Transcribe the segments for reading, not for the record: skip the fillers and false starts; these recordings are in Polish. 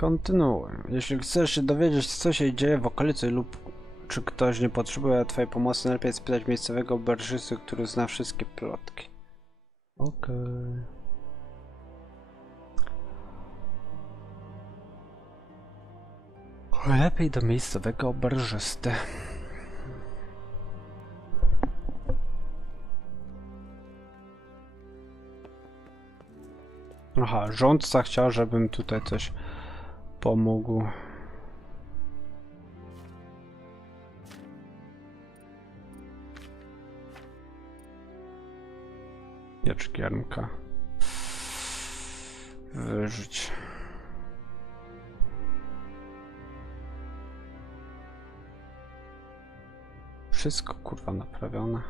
Kontynuuj. Jeśli chcesz się dowiedzieć, co się dzieje w okolicy lub czy ktoś nie potrzebuje twojej pomocy, najlepiej spytać miejscowego oberżysty, który zna wszystkie plotki. Okej. Lepiej do miejscowego oberżysty. Aha, rządca chciał, żebym tutaj coś pomógł. Jaczkiermka. Wyrzuć. Wszystko kurwa naprawione.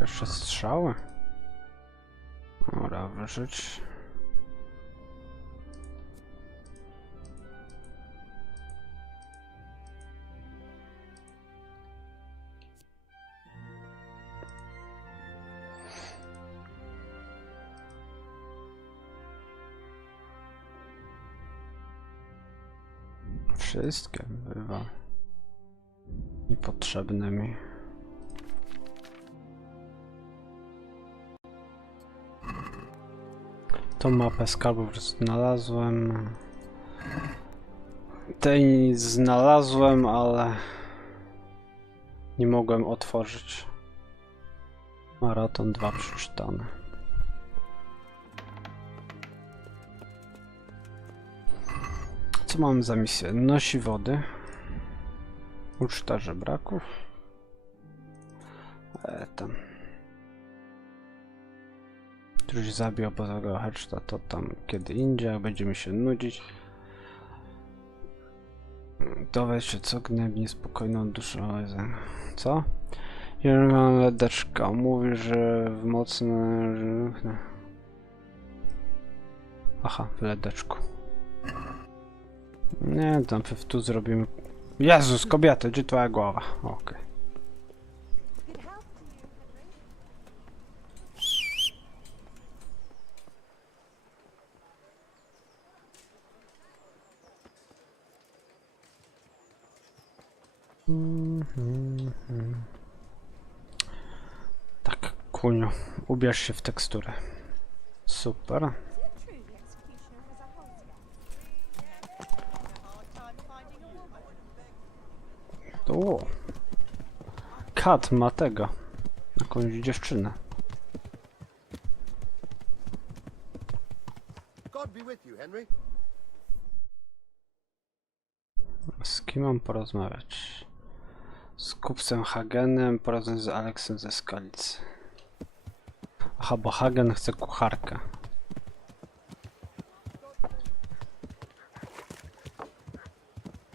Jeszcze strzały. Dobra, wyrzuć. Wszystkie bywa niepotrzebne mi. Tą mapę skarbów znalazłem. Tej znalazłem, ale nie mogłem otworzyć. Maraton 2 przeczytane. Co mam za misję? Nosi wody. Uczta żebraków. Tam. Któryś zabił obozowego heczta, to tam kiedy indziej, jak będziemy się nudzić. Dowiedz się, co gnębi niespokojną duszę. Co? Ledeczka. Mówi, że w mocne... Aha, w ledeczku. Nie, tam tu zrobimy... Jezus, kobieta, gdzie twoja głowa? Okej. Tak, kuniu, ubierz się w teksturę. Super. O, Kat ma tego, jakąś dziewczynę. Z kim mam porozmawiać? Z kupcem Hagenem, porozmawiać z Aleksem ze Skalicy. Aha, bo Hagen chce kucharkę.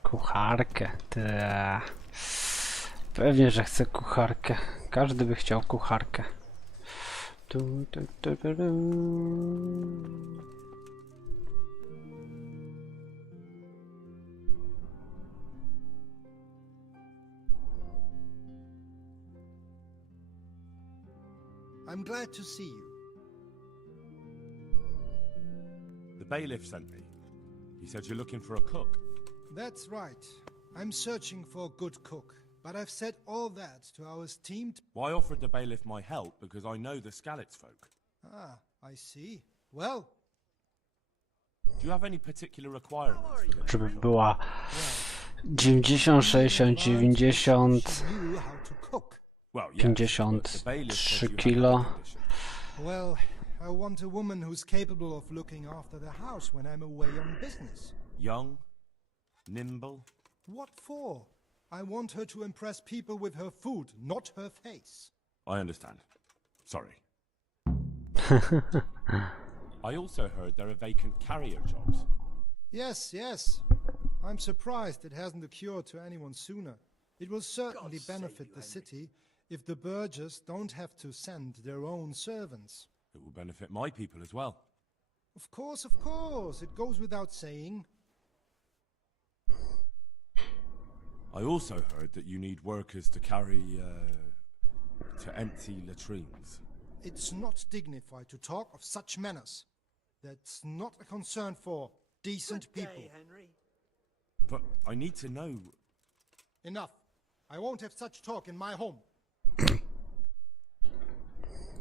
Kucharkę, ta. Pewnie, że chce kucharkę. Każdy by chciał kucharkę. I'm glad to see you. The bailiff sent me. He said you're looking for a cook. That's right. I'm searching for a good cook, but I've said all that to our esteemed... Well, I offered the bailiff my help because I know the Skalitz folk. Ah, I see. Well... Do you have any particular requirements for the Żeby była 90, 60, 90, Well, yes, 53 kilo. Well, I want a woman who's capable of looking after the house when I'm away on business. Young, nimble. What for? I want her to impress people with her food, not her face. I understand. Sorry. I also heard there are vacant carrier jobs. Yes, yes. I'm surprised it hasn't occurred to anyone sooner. It will certainly benefit the city if the burghers don't have to send their own servants. It will benefit my people as well. Of course. It goes without saying. I also heard that you need workers to carry, to empty latrines. It's not dignified to talk of such manners. That's not a concern for... decent people. But I need to know. Enough. I won't have such talk in my home.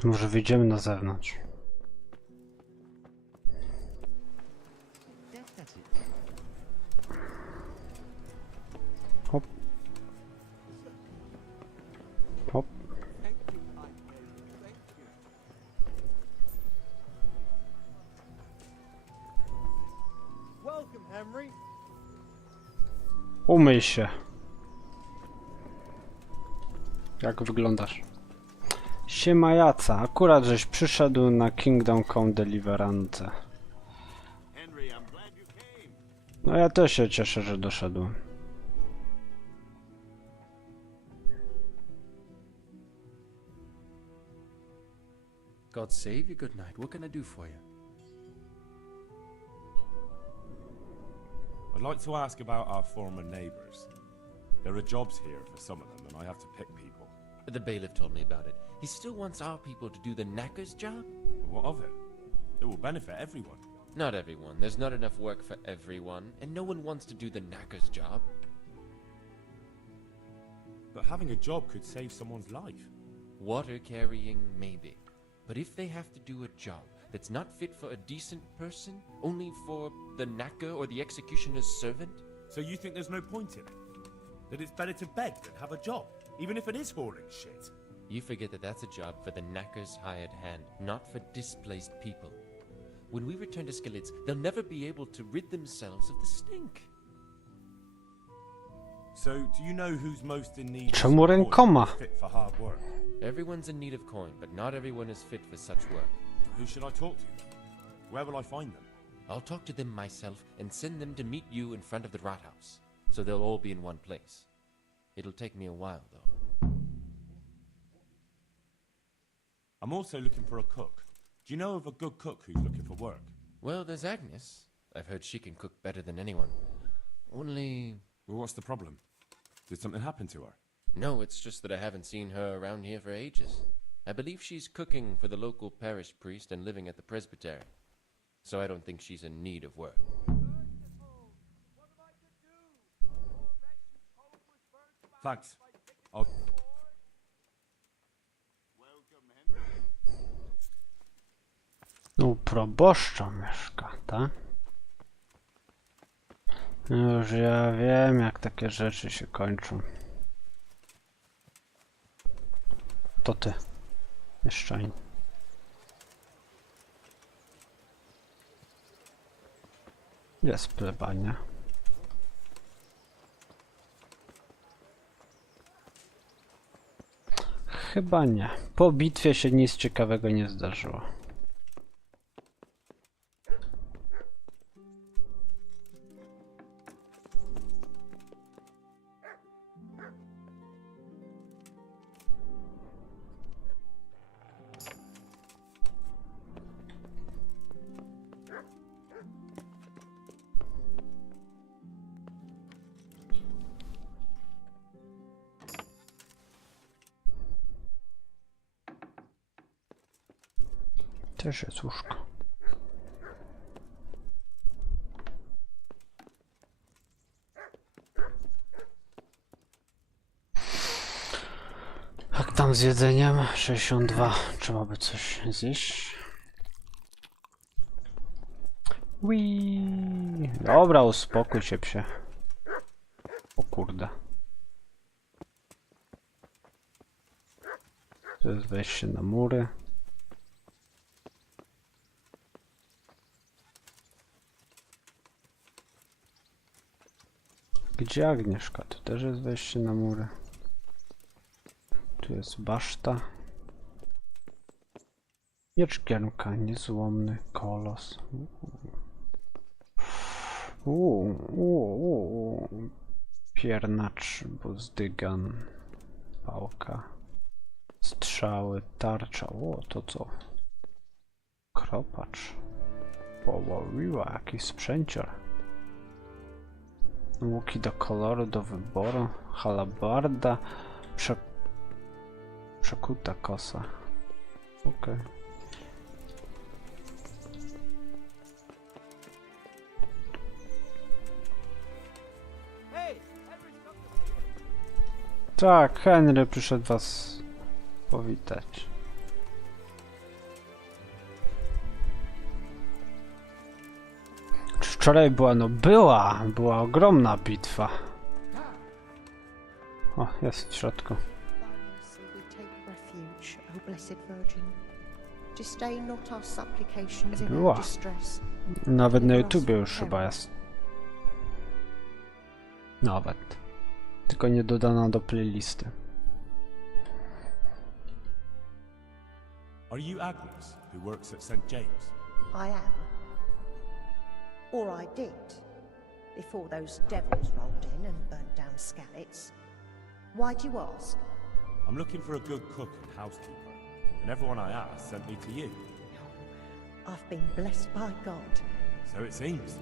Może wyjdziemy na zewnątrz. Hop. Hop. Welcome, Henry. Umyj się. Jak wyglądasz? Siema Jaca, akurat żeś przyszedł na Kingdom Come Deliverance. No ja też się cieszę, że doszedłem. God save you, good night. What can I do for you? I'd like to ask about our former neighbours. There are jobs here for some of them, and I have to pick people. The bailiff told me about it. He still wants our people to do the knacker's job? What of it? It will benefit everyone. Not everyone. There's not enough work for everyone, and no one wants to do the knacker's job. But having a job could save someone's life. Water carrying, maybe. But if they have to do a job that's not fit for a decent person, only for the knacker or the executioner's servant? So you think there's no point in it? That it's better to beg than have a job, even if it is hauling shit? You forget that that's a job for the knacker's hired hand, not for displaced people. When we return to Skillets, they'll never be able to rid themselves of the stink. So, do you know who's most in need of Czemu support rękoma? and fit for hard work? Everyone's in need of coin, but not everyone is fit for such work. Who should I talk to then? Where will I find them? I'll talk to them myself and send them to meet you in front of the rat house, so they'll all be in one place. It'll take me a while, though. I'm also looking for a cook. Do you know of a good cook who's looking for work? Well, there's Agnes. I've heard she can cook better than anyone. Only... Well, what's the problem? Did something happen to her? No, it's just that I haven't seen her around here for ages. I believe she's cooking for the local parish priest and living at the presbytery. So I don't think she's in need of work. Thanks. I'll... U proboszcza mieszka, tak? Już ja wiem, jak takie rzeczy się kończą. To ty, mieszczanin. Jest plebania. Chyba nie. Po bitwie się nic ciekawego nie zdarzyło. Też jest łóżko. Jak tam z jedzeniem? 62. Trzeba by coś zjeść. Wii. Dobra, uspokój się, psie. O kurde. To jest wejście na mury. Gdzie Agnieszka? Tu też jest wejście na mury. Tu jest baszta. Miecz Giermka, niezłomny kolos. Piernacz, buzdygan, pałka, strzały, tarcza. O, to co? Kropacz. Połowiła, jakiś sprzęcior. Łuki do koloru, do wyboru, halabarda, przekuta kosa. Okej. Tak, Henry przyszedł was powitać. Wczoraj była, no była ogromna bitwa. O, jest w środku. We take refuge, O Blessed Virgin. Disdain not our supplications in Była. our distress. Nawet na YouTubie już chyba jest. Nawet. Tylko nie dodana do playlisty. Are you Agnes, who works at St. James? I am. Or I did, before those devils rolled in and burnt down Skalitz. Why do you ask? I'm looking for a good cook and housekeeper, and everyone I asked sent me to you. I've been blessed by God. So it seems.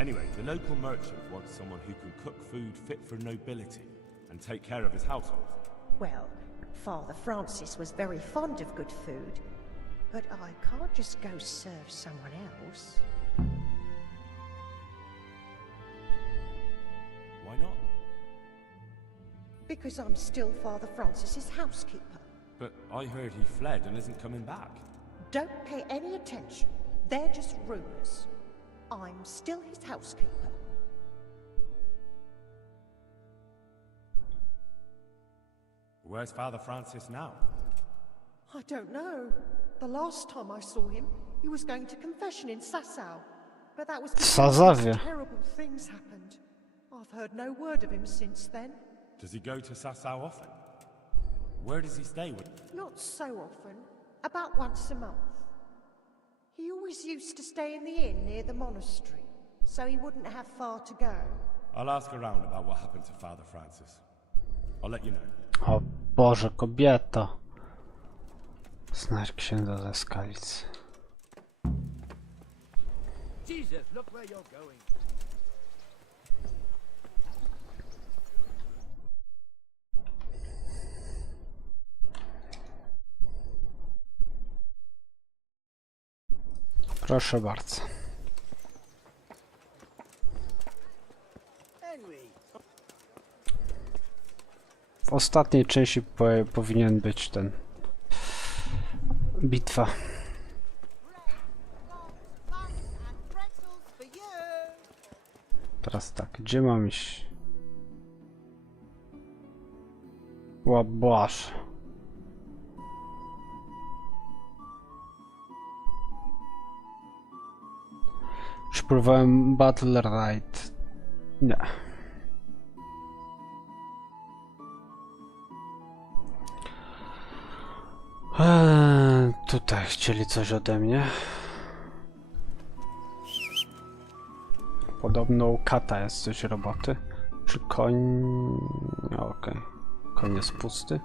Anyway, the local merchant wants someone who can cook food fit for nobility and take care of his household. Well, Father Francis was very fond of good food, but I can't just go serve someone else. Why not? Because I'm still Father Francis's housekeeper. But I heard he fled and isn't coming back. Don't pay any attention. They're just rumors. I'm still his housekeeper. Where's Father Francis now? I don't know. The last time I saw him, he was going to confession in Sasau. But that was before Sazawie. these terrible things happened. I've heard no word of him since then. Does he go to Sasau often? Where does he stay with? Not so often. About once a month. He always used to stay in the inn near the monastery, so he wouldn't have far to go. I'll ask around about what happened to Father Francis. I'll let you know. O Boże, kobieta. Znasz księdza ze Skalic. Jesus, look where you're going. Proszę bardzo. W ostatniej części powinien być ten bitwa. Teraz tak, gdzie mam iść? Łabasz. Czy próbowałem Battle Ride? Nie. Tutaj chcieli coś ode mnie. Podobno u kata jest coś roboty. Czy koń... Okej. Koń jest pusty.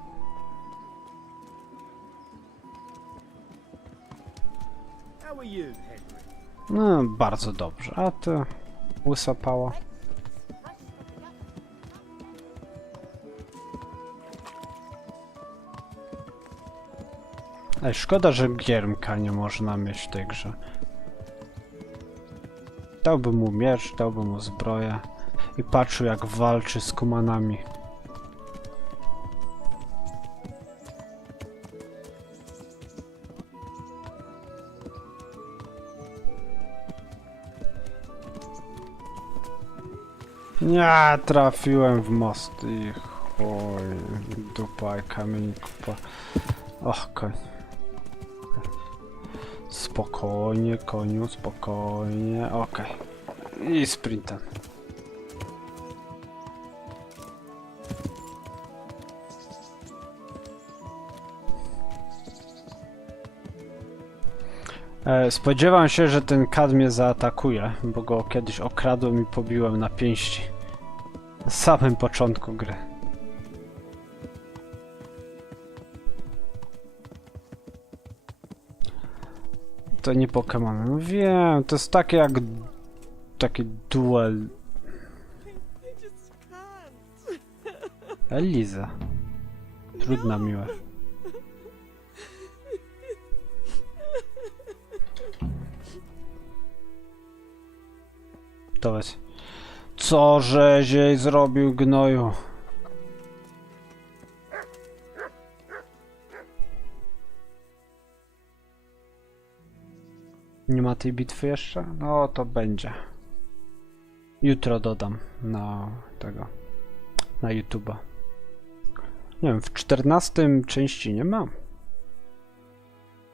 How are you, Henry? No, bardzo dobrze. A to łysapała. Ej, szkoda, że giermka nie można mieć w tej grze. Dałbym mu miecz, dałbym mu zbroję i patrzył, jak walczy z kumanami. Nie, trafiłem w most i chuj, dupa i kamień kupa. Och, koń. Spokojnie, koniu, spokojnie, okej. I sprintem. Spodziewam się, że ten kad mnie zaatakuje, bo go kiedyś okradłem i pobiłem na pięści. Na samym początku gry. To nie Pokémon. No wiem, to jest takie jak... taki duel. Eliza. Trudna miła. To jest. Co żeś jej zrobił, gnoju? Nie ma tej bitwy jeszcze? No to będzie. Jutro dodam na tego. Na YouTube'a. Nie wiem, w 14 części nie ma.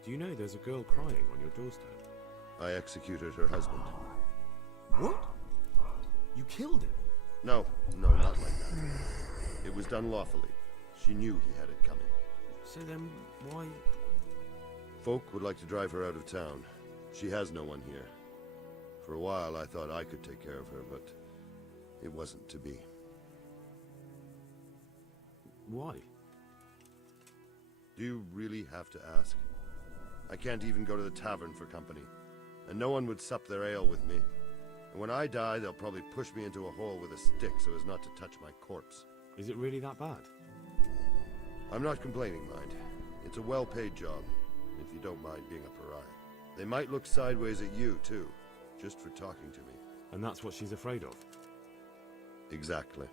Do you know there's a girl crying on your doorstep? I executed her husband. What? You killed him? No, not like that. It was done lawfully. She knew he had it coming. So then why... Folk would like to drive her out of town. She has no one here. For a while I thought I could take care of her, but it wasn't to be. Why? Do you really have to ask? I can't even go to the tavern for company, and no one would sup their ale with me. And when I die, they'll probably push me into a hole with a stick so as not to touch my corpse. Is it really that bad? I'm not complaining, mind. It's a well-paid job, if you don't mind being a pariah. They might look sideways at you, too, just for talking to me. And that's what she's afraid of? Exactly.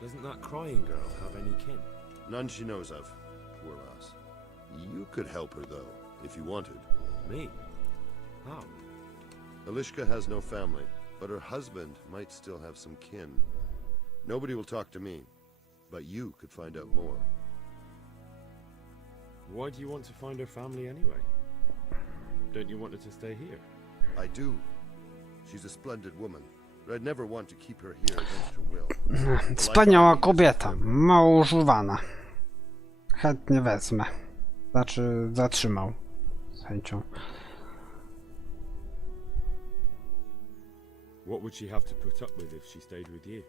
Doesn't that crying girl have any kin? None she knows of. Poor lass. You could help her, though, if you wanted. Me? How? Elishka has no family, but her husband might still have some kin. Nobody will talk to me, but you could find out more. Why do you want to find her family anyway? Don't you want her to stay here? I do. She's a splendid woman, but I'd never want to keep her here against her will. Wspaniała kobieta, mało używana. Chętnie wezmę. Znaczy, zatrzymał. Z chęcią. What would she have to put up with if she stayed with you?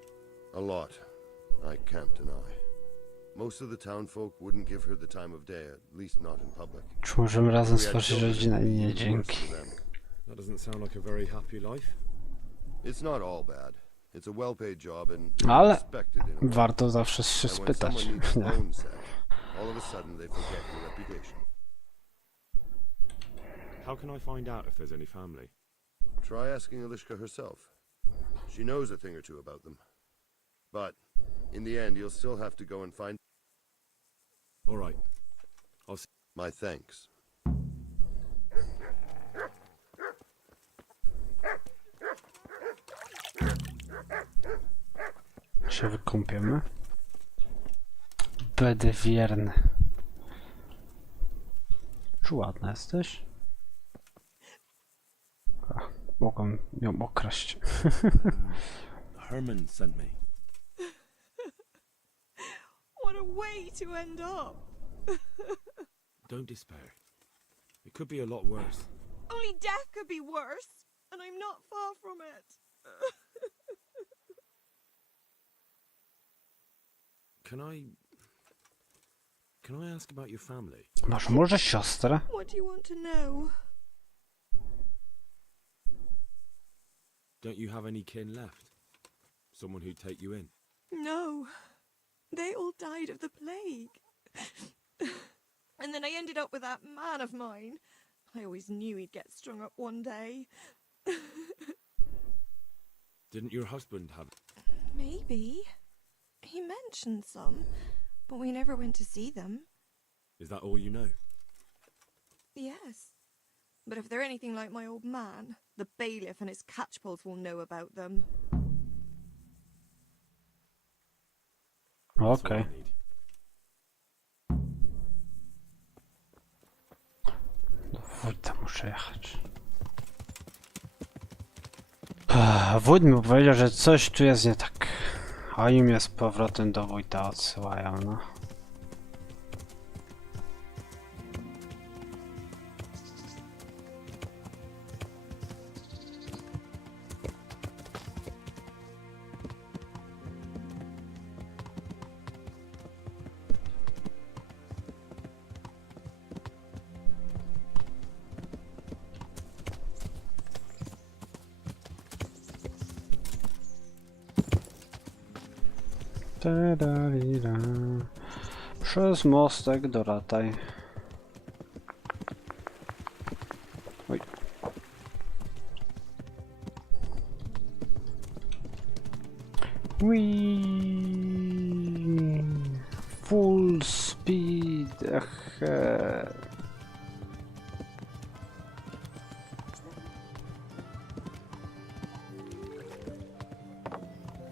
A lot. I can't deny. Most of the town folk wouldn't give her the time of day, at least not in public. Czy możemy razem We had stworzyć children, rodzinę? Nie, even dzięki. worse for them. That doesn't sound like a very happy life. It's not all bad. It's a well-paid job and Ale respected in a way. warto zawsze się And when spytać. someone needs Nie. a bone set, all of a sudden they forget your reputation. How can I find out if there's any family? Try asking Elishka herself. She knows a thing or two about them. But in the end, you'll still have to go and find. All right. I'll see. My thanks. Się wykąpiemy. Będę wierny. Czy ładna jesteś? Ach, mogłem ją okraść. Herman sent me. What a way to end up! Don't despair. It could be a lot worse. Only death could be worse, and I'm not far from it. Can I ask about your family? Masz może siostrę? What do you want to know? Don't you have any kin left? Someone who'd take you in? No. They all died of the plague. And then I ended up with that man of mine. I always knew he'd get strung up one day. Didn't your husband have... Maybe. He mentioned some, but we never went to see them. Is that all you know? Yes. But if they're anything like my old man, the bailiff and his catchpolls will know about them. That's what Okej. I need. Do wójta muszę jechać. Wójt mi powiedział, że coś tu jest nie tak. A im mnie z powrotem do wójta odsyłają, no. Tadadida. Przez mostek do Rataj. Oj. Whee! Full speed ahead.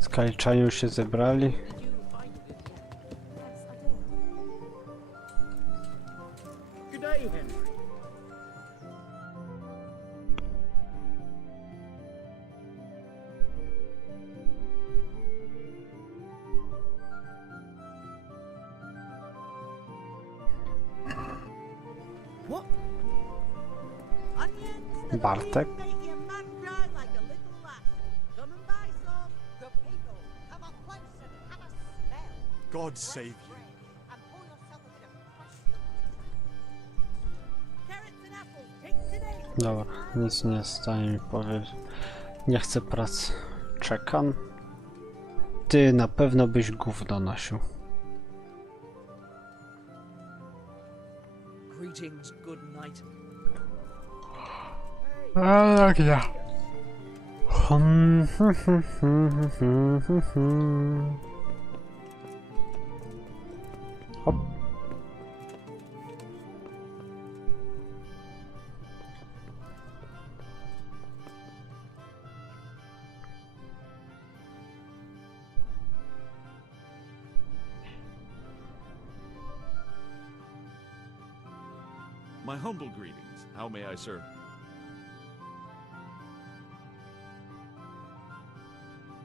Skalczanie już się zebrali. Good day, Henry. What? Bartek. God save you. Dobra, nic nie stanie mi powiedzieć. Nie chcę pracy. Czekam. Ty na pewno byś gówno nosił. Greetings, good night. A jak ja. Hop. My humble greetings. How may I serve?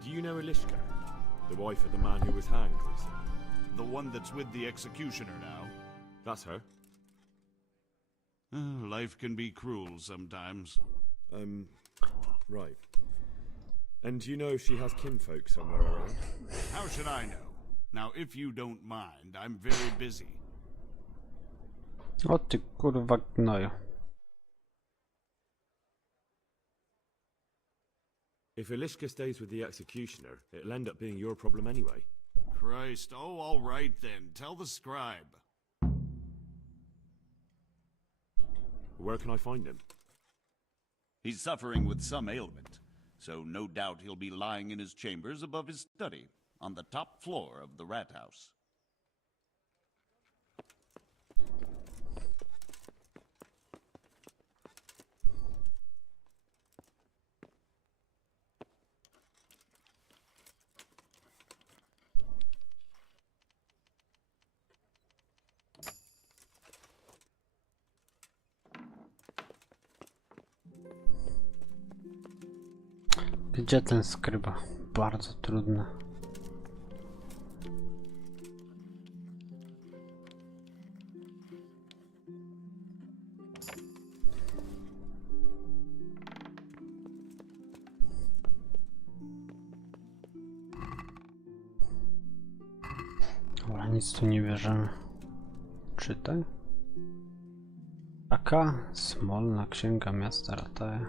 Do you know Elishka? The wife of the man who was hanged, they say. The one that's with the executioner now. That's her. Life can be cruel sometimes. Right. And do you know if she has kinfolk somewhere around? How should I know? Now, if you don't mind, I'm very busy. O ty kurwa gnoju. If Elishka stays with the executioner, it'll end up being your problem anyway. Christ, oh, all right then. Tell the scribe. Where can I find him? He's suffering with some ailment, so no doubt he'll be lying in his chambers above his study, on the top floor of the rat house. Gdzie ten skryba? Bardzo trudne. Dobra, nic tu nie bierzemy. Czytaj. Taka smolna księga miasta Rataje.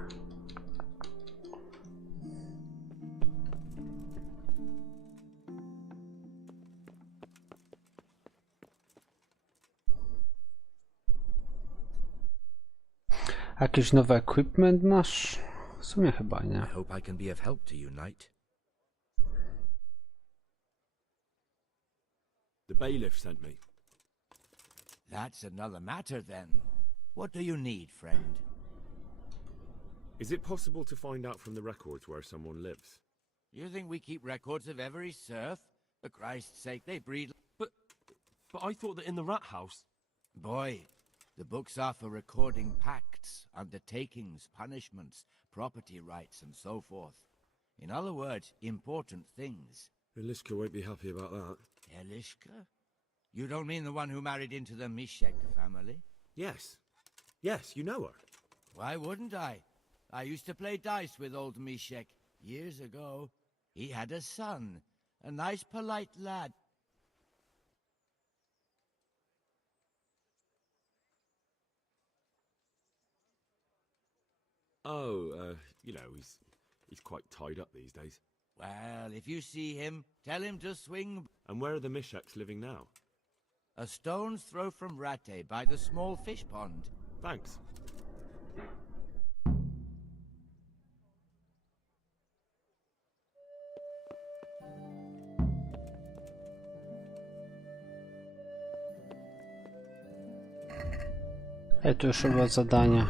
Jakiś nowy equipment masz? W sumie chyba nie. I hope I can be of help to you, knight. The bailiff sent me. That's another matter then. What do you need, friend? Is it possible to find out from the records where someone lives? You think we keep records of every serf? For Christ's sake, they breed... But I thought that in the rat house... Boy, the books are for recording pacts, undertakings, punishments, property rights, and so forth. In other words, important things. Elishka won't be happy about that. Elishka? You don't mean the one who married into the Mishek family? Yes. Yes, you know her. Why wouldn't I? I used to play dice with old Mishek years ago. He had a son, a nice polite lad. Oh, you know, he's quite tied up these days. Well, if you see him, tell him to swing. And where are the Misheks living now? A stone's throw from Rate by the small fish pond. Thanks. Ej, tu już chyba zadania.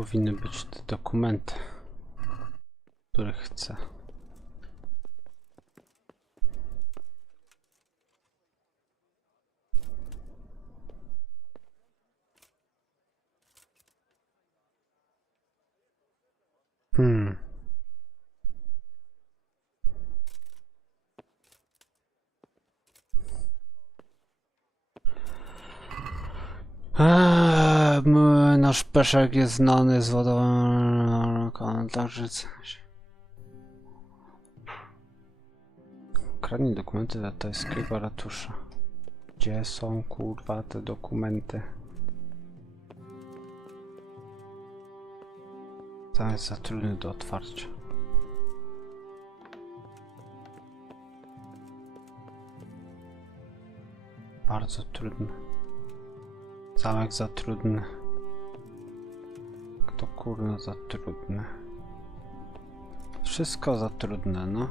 powinny być te dokumenty, których chcę. Nasz peszek jest znany z wodą, także kradnij dokumenty tajskiego ratusza. Gdzie są kurwa te dokumenty? Tam jest za trudny do otwarcia. Bardzo trudny. Zamek za trudny. To kurno za trudne. Wszystko za trudne, no.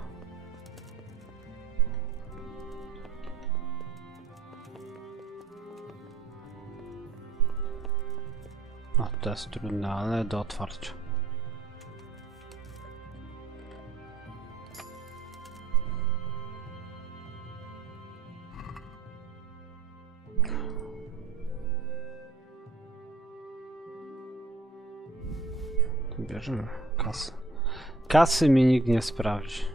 No to jest trudne, ale do otwarcia. Bierzemy kasę. Kasy mi nikt nie sprawdzi.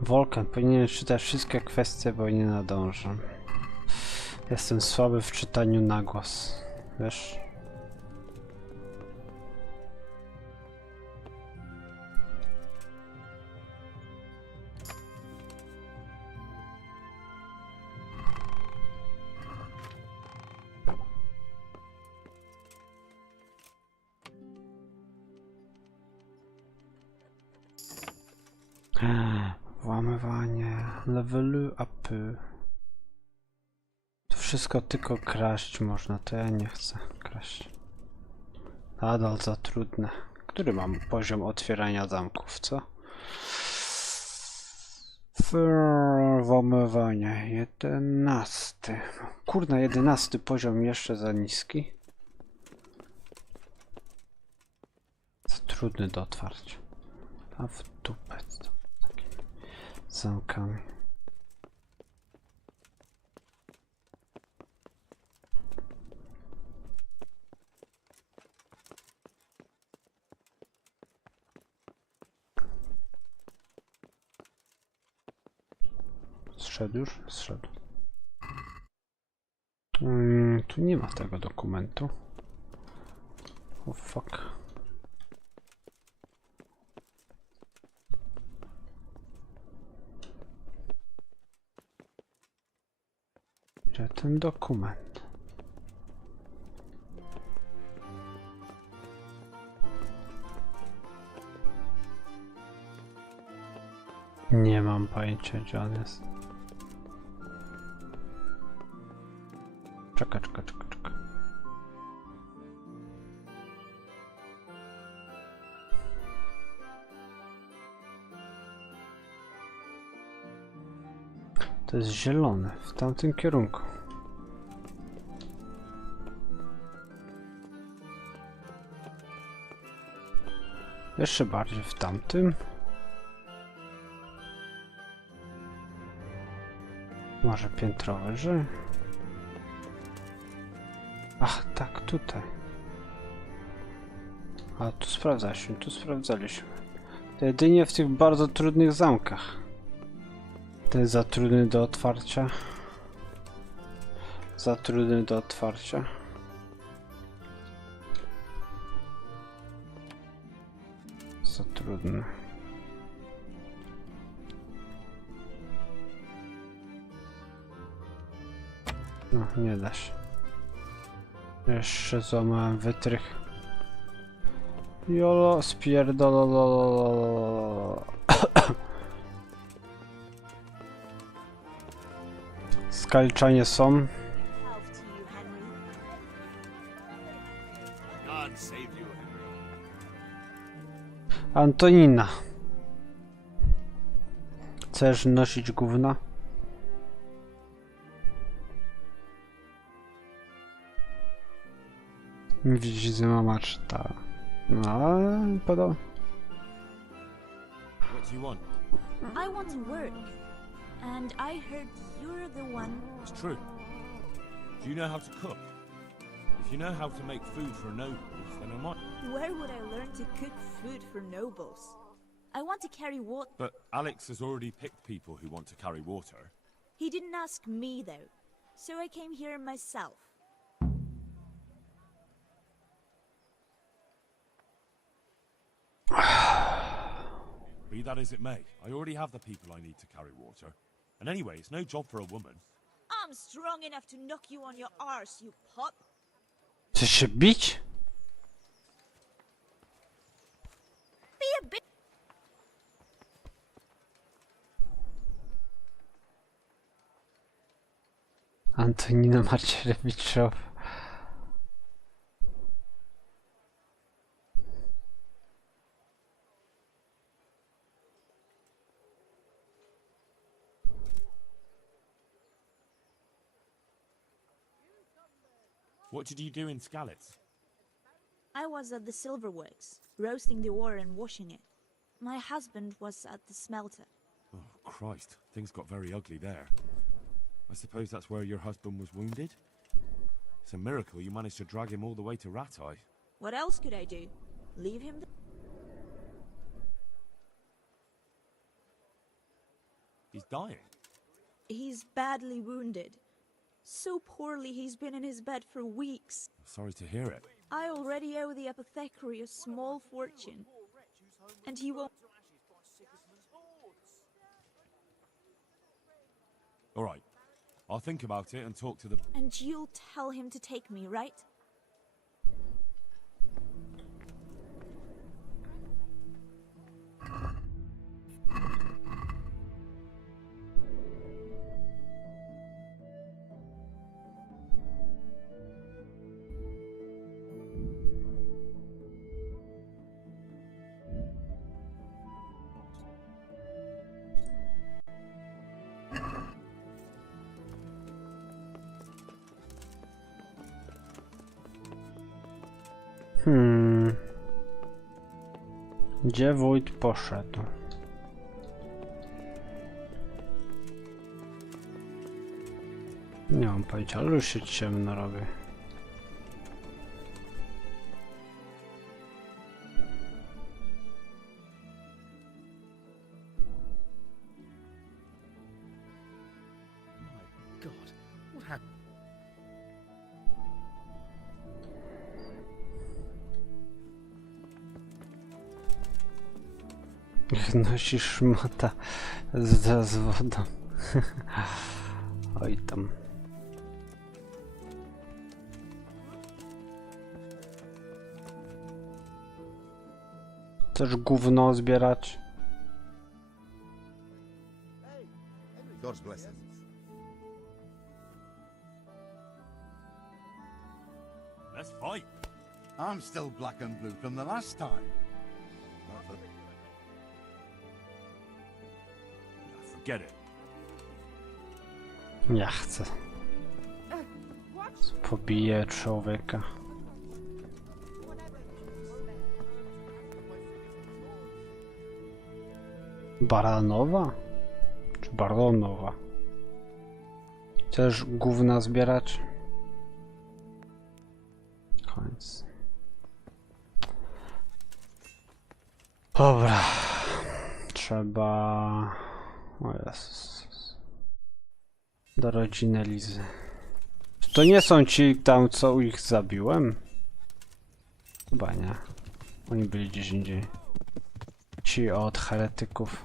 Wolkan, powinien czytać wszystkie kwestie, bo nie nadążę. Jestem słaby w czytaniu na głos. Wiesz? Włamywanie, levelu upy. To wszystko tylko kraść można, to ja nie chcę kraść. Nadal za trudne. Który mam poziom otwierania zamków, co? Włamywanie, 11. Kurna, 11 poziom jeszcze za niski. Za trudny do otwarcia. A w dupę zamkami. Zszedł już? Zszedł. Tu nie ma tego dokumentu. Oh fuck. Gdzie ten dokument? Nie mam pojęcia, gdzie on jest. Czekaj. To jest zielone, w tamtym kierunku. Jeszcze bardziej w tamtym. Może piętro wyżej? Ach, tak, tutaj. A tu sprawdzaliśmy. To jedynie w tych bardzo trudnych zamkach. Ten jest za trudny do otwarcia. Za trudny do otwarcia. Za trudny. No, nie da się. Jeszcze złamałem wytrych. Jolo, spierdololo. Skalczanie są. Antonina. Chcesz nosić gówna? Widzisz, mama czyta. No, ale podoba. What do you want? I want to work. And I heard you're the one... It's true. Do you know how to cook? If you know how to make food for nobles, then I might... Where would I learn to cook food for nobles? I want to carry water. But Alex has already picked people who want to carry water. He didn't ask me, though. So I came here myself. Be that as it may, I already have the people I need to carry water. And anyway, it's no job for a woman. I'm strong enough to knock you on your arse, you pup. Chcesz się bić? Be a bit... Antonina Macierewiczowa. What did you do in Skalitz? I was at the silverworks, roasting the ore and washing it. My husband was at the smelter. Oh, Christ. Things got very ugly there. I suppose that's where your husband was wounded? It's a miracle you managed to drag him all the way to Ratai. What else could I do? Leave him there? He's dying. He's badly wounded. So poorly he's been in his bed for weeks. Sorry to hear it. I already owe the apothecary a small fortune. And he won't... All right. I'll think about it and talk to the... And you'll tell him to take me, right? Gdzie wójt poszedł? Nie mam pojęcia, ale już się ciemno robi. God, what happened? Nosisz szmata z wodą. Oj tam. Chcesz gówno zbierać? God's blessings. Let's fight. I'm still black and blue from the last time. Get it. Ja chcę. Pobiję człowieka. Baranowa? Czy baronowa? Chcesz gówna zbierać? Koniec. Dobra. Trzeba... O Jezus. Do rodziny Lizy. Czy to nie są ci tam, co ich zabiłem? Chyba nie. Oni byli gdzieś indziej. Ci od heretyków.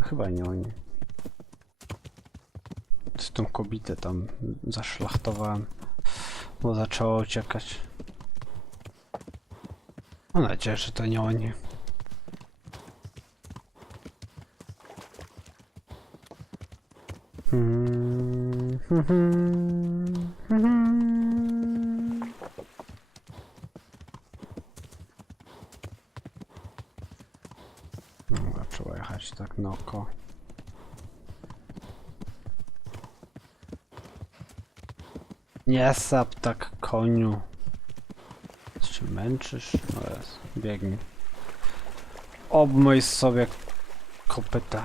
Chyba nie oni. Z tą kobietę tam zaszlachtowałem, bo zaczęła uciekać. Mam nadzieję, że to nie oni. Dobra, trzeba jechać tak na oko. Nie sap tak, koniu. Czy męczysz? O Jezu, biegnij. Obmyj sobie kopyta.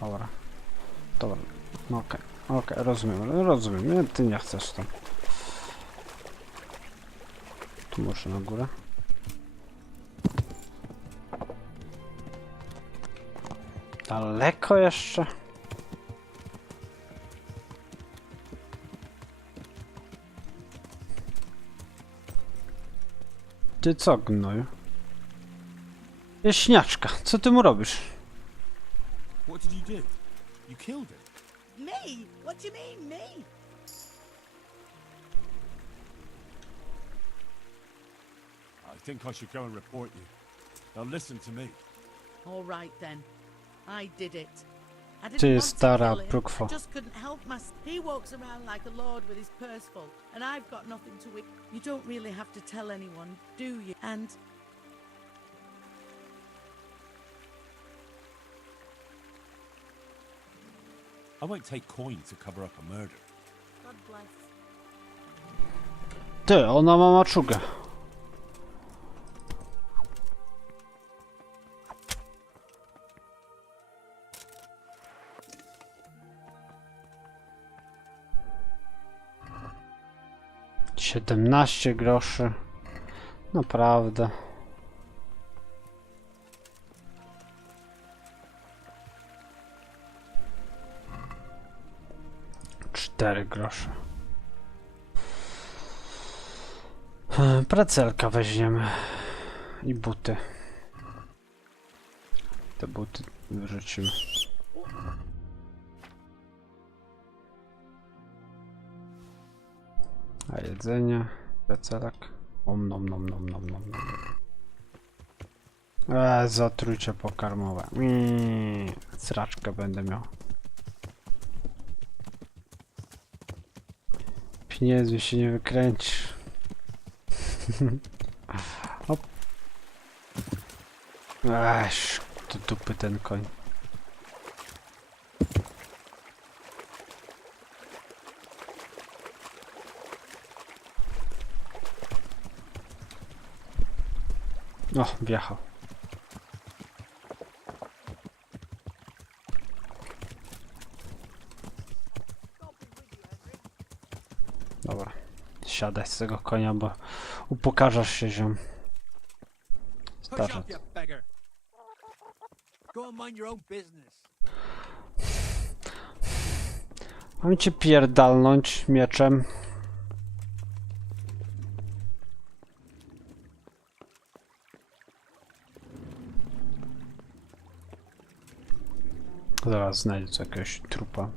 Dobra. Dobra. No okej. Okej, rozumiem. Nie, ty nie chcesz tam. Tu muszę na górę. Daleko jeszcze? Ty co, gnoju? Jaśniaczka, co ty mu robisz? What did you do? You killed him? Me? What do you mean, me? I think I should go and report you. Now listen to me. All right then. I did it. I didn't Ty want to stara kill him. prókwo. I just couldn't help myself. He walks around like a lord with his purse full, and I've got nothing to eat. You don't really have to tell anyone, do you? And I won't take coin to cover up a murder. God bless. Ty, ona ma maczugę. $17 groszy. Naprawdę. $4. Precelka weźmiemy. I buty. Te buty wyrzucimy. A jedzenie, precelek. Nom. Zatrucie pokarmowe. Sraczkę będę miał. Pieniędzy się nie wykręcisz. Hop. Aż, do dupy ten koń. O, wjechał. Dobra, siadaj z tego konia, bo upokarzasz się, ziom. Starzec. Mam cię pierdalnąć mieczem. Zaraz znajdę tu jakiegoś trupa.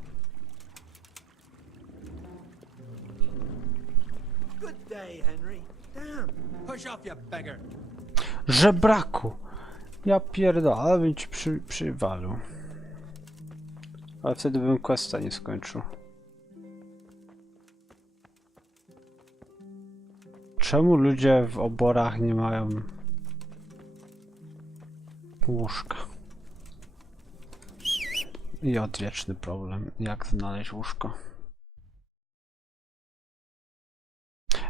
Good day, Henry. Damn. Push off, you beggar. Żebraku! Ja pierdolę, ale bym ci przywalił. Ale wtedy bym questa nie skończył. Czemu ludzie w oborach nie mają łóżka? I odwieczny problem, jak znaleźć łóżko.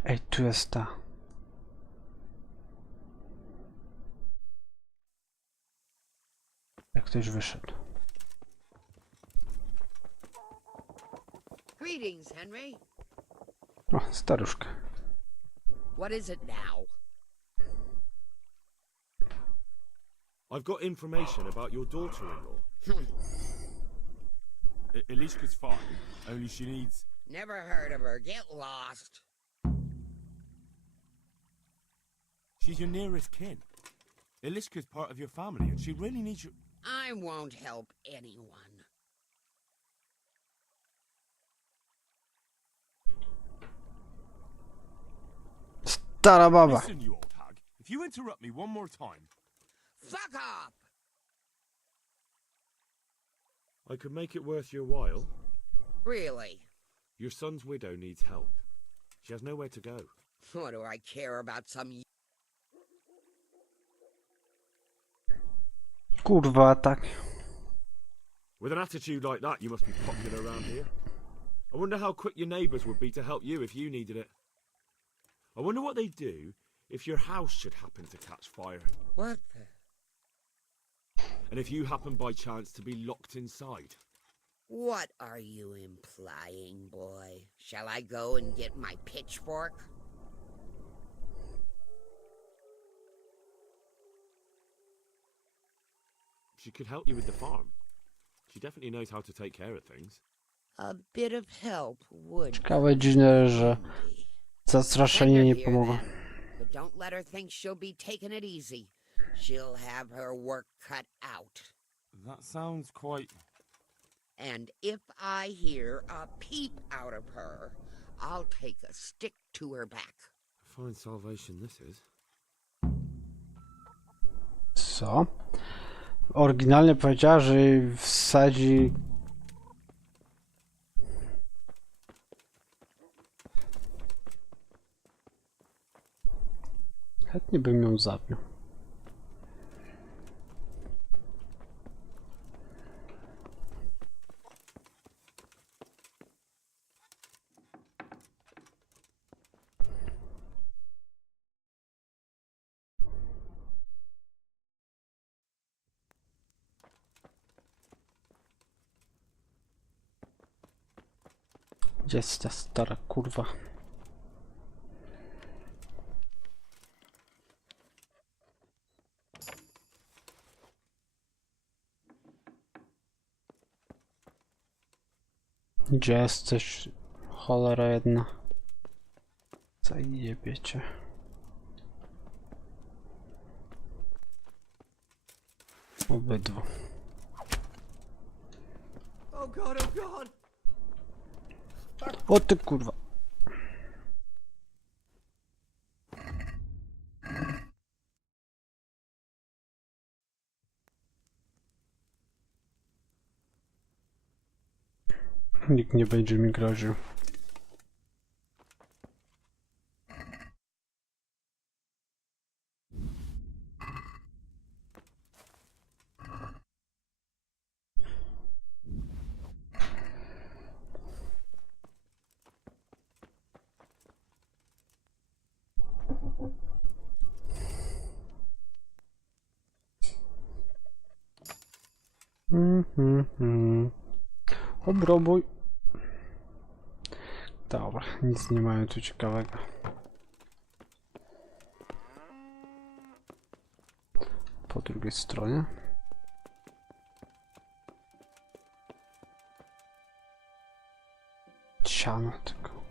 Ej, tu jest ta. Jak ktoś wyszedł. Greetings, Henry. O, staruszka. What is it now? I've got information about your daughter-in-law. Elishka's fine, only she needs... Never heard of her. Get lost. She's your nearest kin. Elishka's part of your family, and she really needs you... I won't help anyone. Stara baba. Listen, you old hag. If you interrupt me one more time... Fuck off! I could make it worth your while. Really? Your son's widow needs help. She has nowhere to go. What do I care about some... Kurwa, tak. With an attitude like that, you must be popular around here. I wonder how quick your neighbours would be to help you if you needed it. I wonder what they'd do if your house should happen to catch fire. What the? And if you happen by chance to be locked inside. What are you implying, boy? Shall I go and get my pitchfork? She could help you with the farm. She definitely knows how to take care of things. A bit of help would. Ciekawe, dziwne, że zastraszenie nie pomogło. But don't let her think she'll be taking it easy. She'll have her work cut out. That sounds quite... And if I hear a peep out of her, I'll take a stick to her back. Fine salvation this is. Co? Oryginalnie powiedziała, że wsadzi... Chętnie bym ją zabił. Gdzie jest ta stara kurwa? Gdzie jesteś? Cholera jedna. Zajebiecie. Obydwu. Oh god, oh god! O ty kurwa. Nikt nie będzie mi groził. Obrobuj. Dobra, nic nie mają tu ciekawego. Po drugiej stronie. Siano tylko.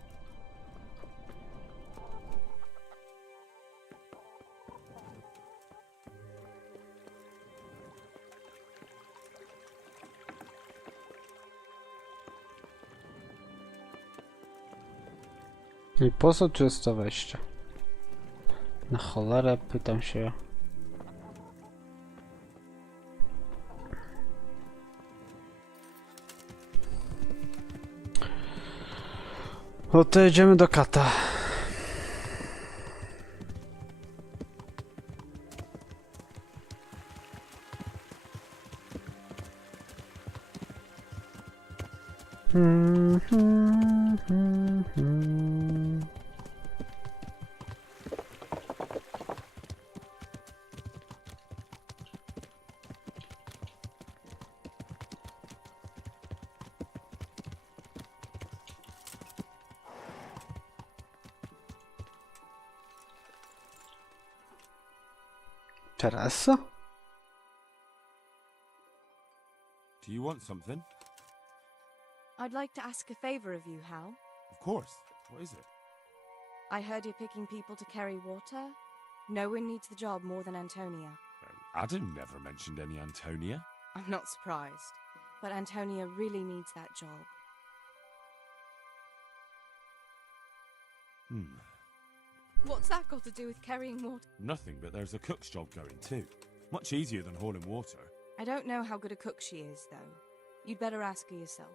I po co tu jest to wejście? Na cholerę pytam się. No to jedziemy do kata. Teresa? Do you want something? I'd like to ask a favor of you, Hal. Of course. What is it? I heard you're picking people to carry water. No one needs the job more than Antonia. Adam never mentioned any Antonia. I'm not surprised. But Antonia really needs that job. What's that got to do with carrying water? Nothing, but there's a cook's job going too. Much easier than hauling water. I don't know how good a cook she is, though. You'd better ask her yourself.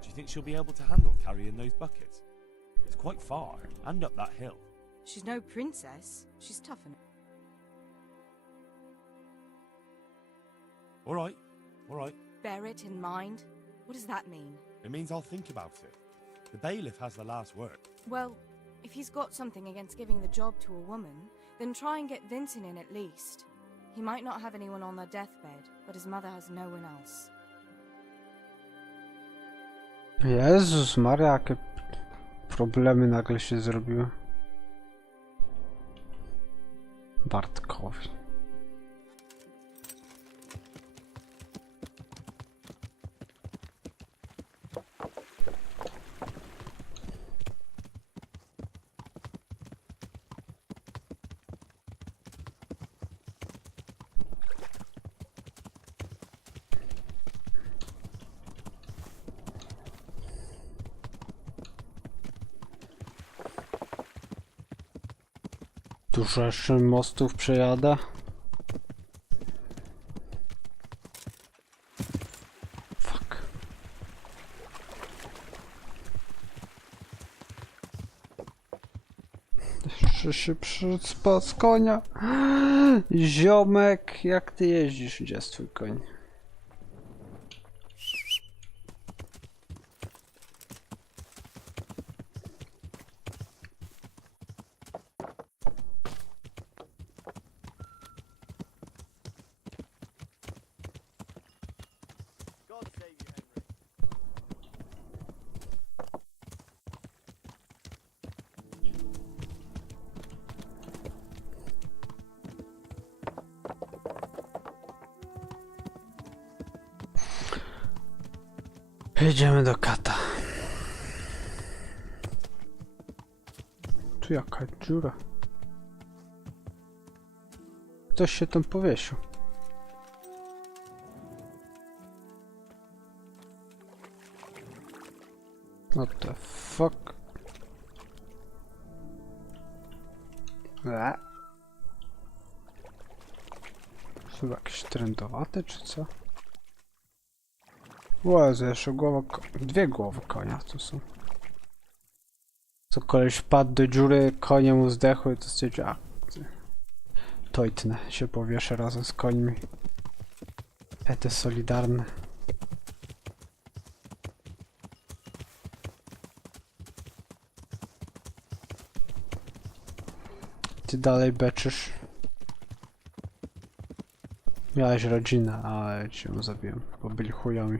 Do you think she'll be able to handle carrying those buckets? It's quite far, and up that hill. She's no princess. She's tough enough. All right, all right. Bear it in mind? What does that mean? It means I'll think about it. The bailiff has the last word. Well, if he's got something against giving the job to a woman, then try and get Vincent in at least. He might not have anyone on their deathbed, but his mother has no one else. Jezus Maria, jakie problemy nagle się zrobiły. Bartkowi. Dużo jeszcze mostów przejadę. Fuck. Jeszcze się przyspał z konia. Ziomek, jak ty jeździsz? Gdzie jest twój koń? Jedziemy do kata. Tu jaka dziura. Ktoś się tam powiesił. What the fuck? Chyba jakieś trendowate czy co? Łazy, jeszcze głowa, dwie głowy konia tu są. Co koleś wpadł do dziury, konie mu zdechły, to stwierdził, a tojtnę się powieszę razem z końmi. Pety solidarne. Ty dalej beczysz. Miałeś rodzinę, ale cię ją zabiłem, bo byli chujami.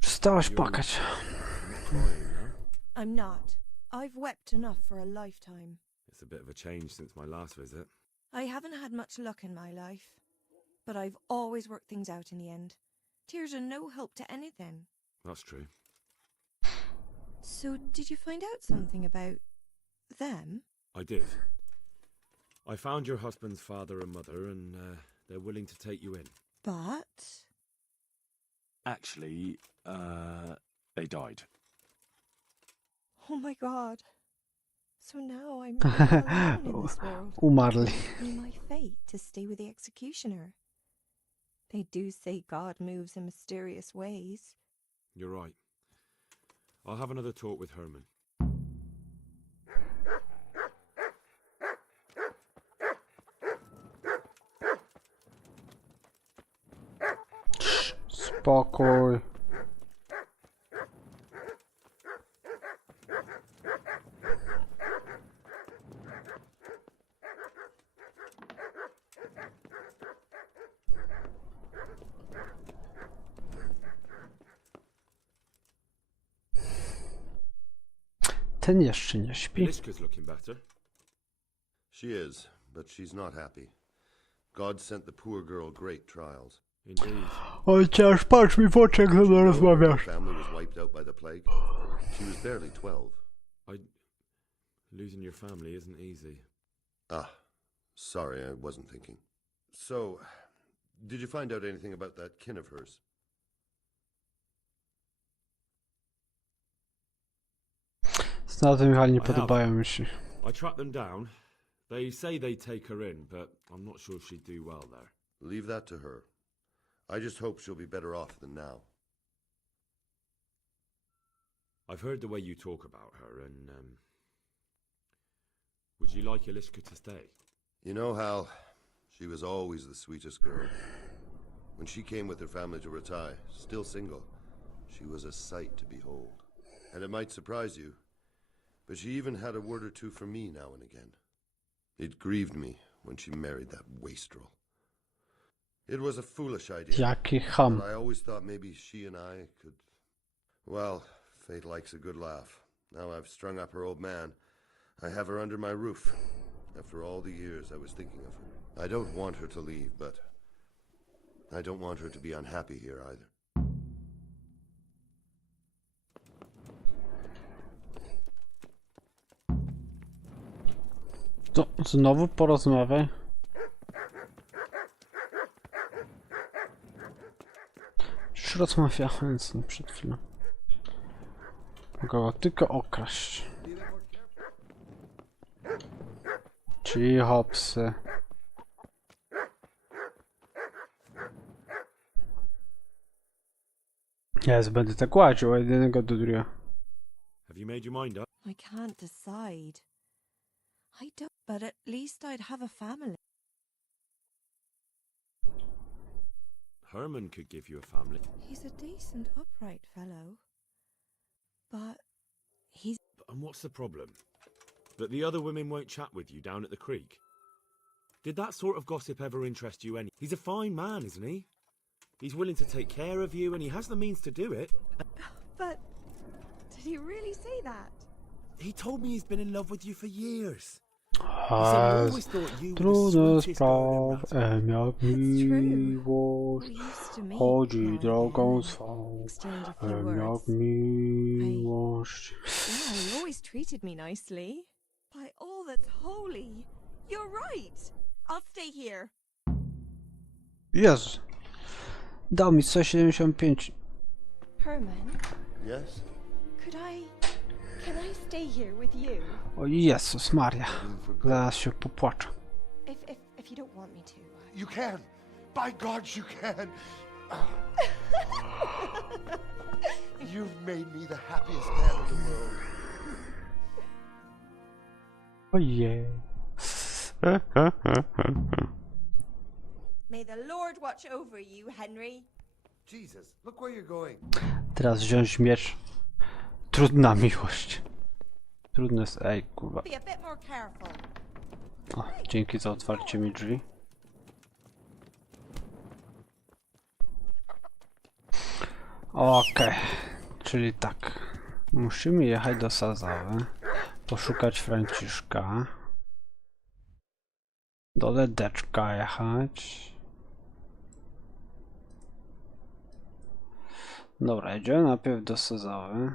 Przestałaś płakać. I'm not. I've wept enough for a lifetime. It's a bit of a change since my last visit. I haven't had much luck in my life, but I've always worked things out in the end. Tears are no help to anything. That's true. So, did you find out something about them? I did. I found your husband's father and mother, and they're willing to take you in. But... Actually, they died. Oh my god. So now I'm alone in this world. Umarli. Be my fate to stay with the executioner. They do say God moves in mysterious ways. You're right. I'll have another talk with Herman. Spokój. Ten jeszcze nie śpi. Liska's looking better. She is, but she's not happy. God sent the poor girl great trials. Indeed. Chociaż patrz mi w oczy, jak ze mną rozmawiasz. Her family was wiped out by the plague. She was barely 12. Losing your family isn't easy. Ah, sorry, I wasn't thinking. So, did you find out anything about that kin of hers? Znaty Michał nie podobają mi się. I tracked them down. They say they take her in, but I'm not sure she'd do well there. Leave that to her. I just hope she'll be better off than now. I've heard the way you talk about her, and, would you like Eliska to stay? You know, Hal, she was always the sweetest girl. When she came with her family to Ratai, still single, she was a sight to behold. And it might surprise you, but she even had a word or two for me now and again. It grieved me when she married that wastrel. It was a foolish idea. Jaki ham. But I always thought maybe she and I could... Well, fate likes a good laugh. Now I've strung up her old man. I have her under my roof. After all the years I was thinking of her. I don't want her to leave, but I don't want her to be unhappy here either. To znowu porozmawiaj. Już rozmawiałem z nim przed chwilą. Mogę go tylko okraść. Cicho, psy. Jezu, będę tak łaził od jednego do drugiego. Have you made your mind up? I can't decide. I don't, but at least I'd have a family. Herman could give you a family. He's a decent, upright fellow. But he's... And what's the problem? That the other women won't chat with you down at the creek? Did that sort of gossip ever interest you any? He's a fine man, isn't he? He's willing to take care of you, and he has the means to do it. But did he really say that? He told me he's been in love with you for years. Trudne sprawy, jak miłość chodzi drogą swą, jak miłość. Yeah, he always treated me nicely. By all that's holy, you're right. I'll stay here. Jezu. Dał mi 175. Herman? Yes? Can I stay here with you? O Jezus Maria. Zaraz się popłaczę. If you don't want me to. You can! By God, you can! You've made me the happiest man in the world. Ojej. May the Lord watch over you, Henry. Jesus, look where you're going. Teraz wziąć miecz. Trudna miłość. Trudne jest... Ej, kurwa. Be a bit more careful. O, dzięki za otwarcie mi drzwi. Okej. Czyli tak. Musimy jechać do Sazawy. Poszukać Franciszka. Do Ledeczka jechać. Dobra, jedziemy najpierw do Sazawy.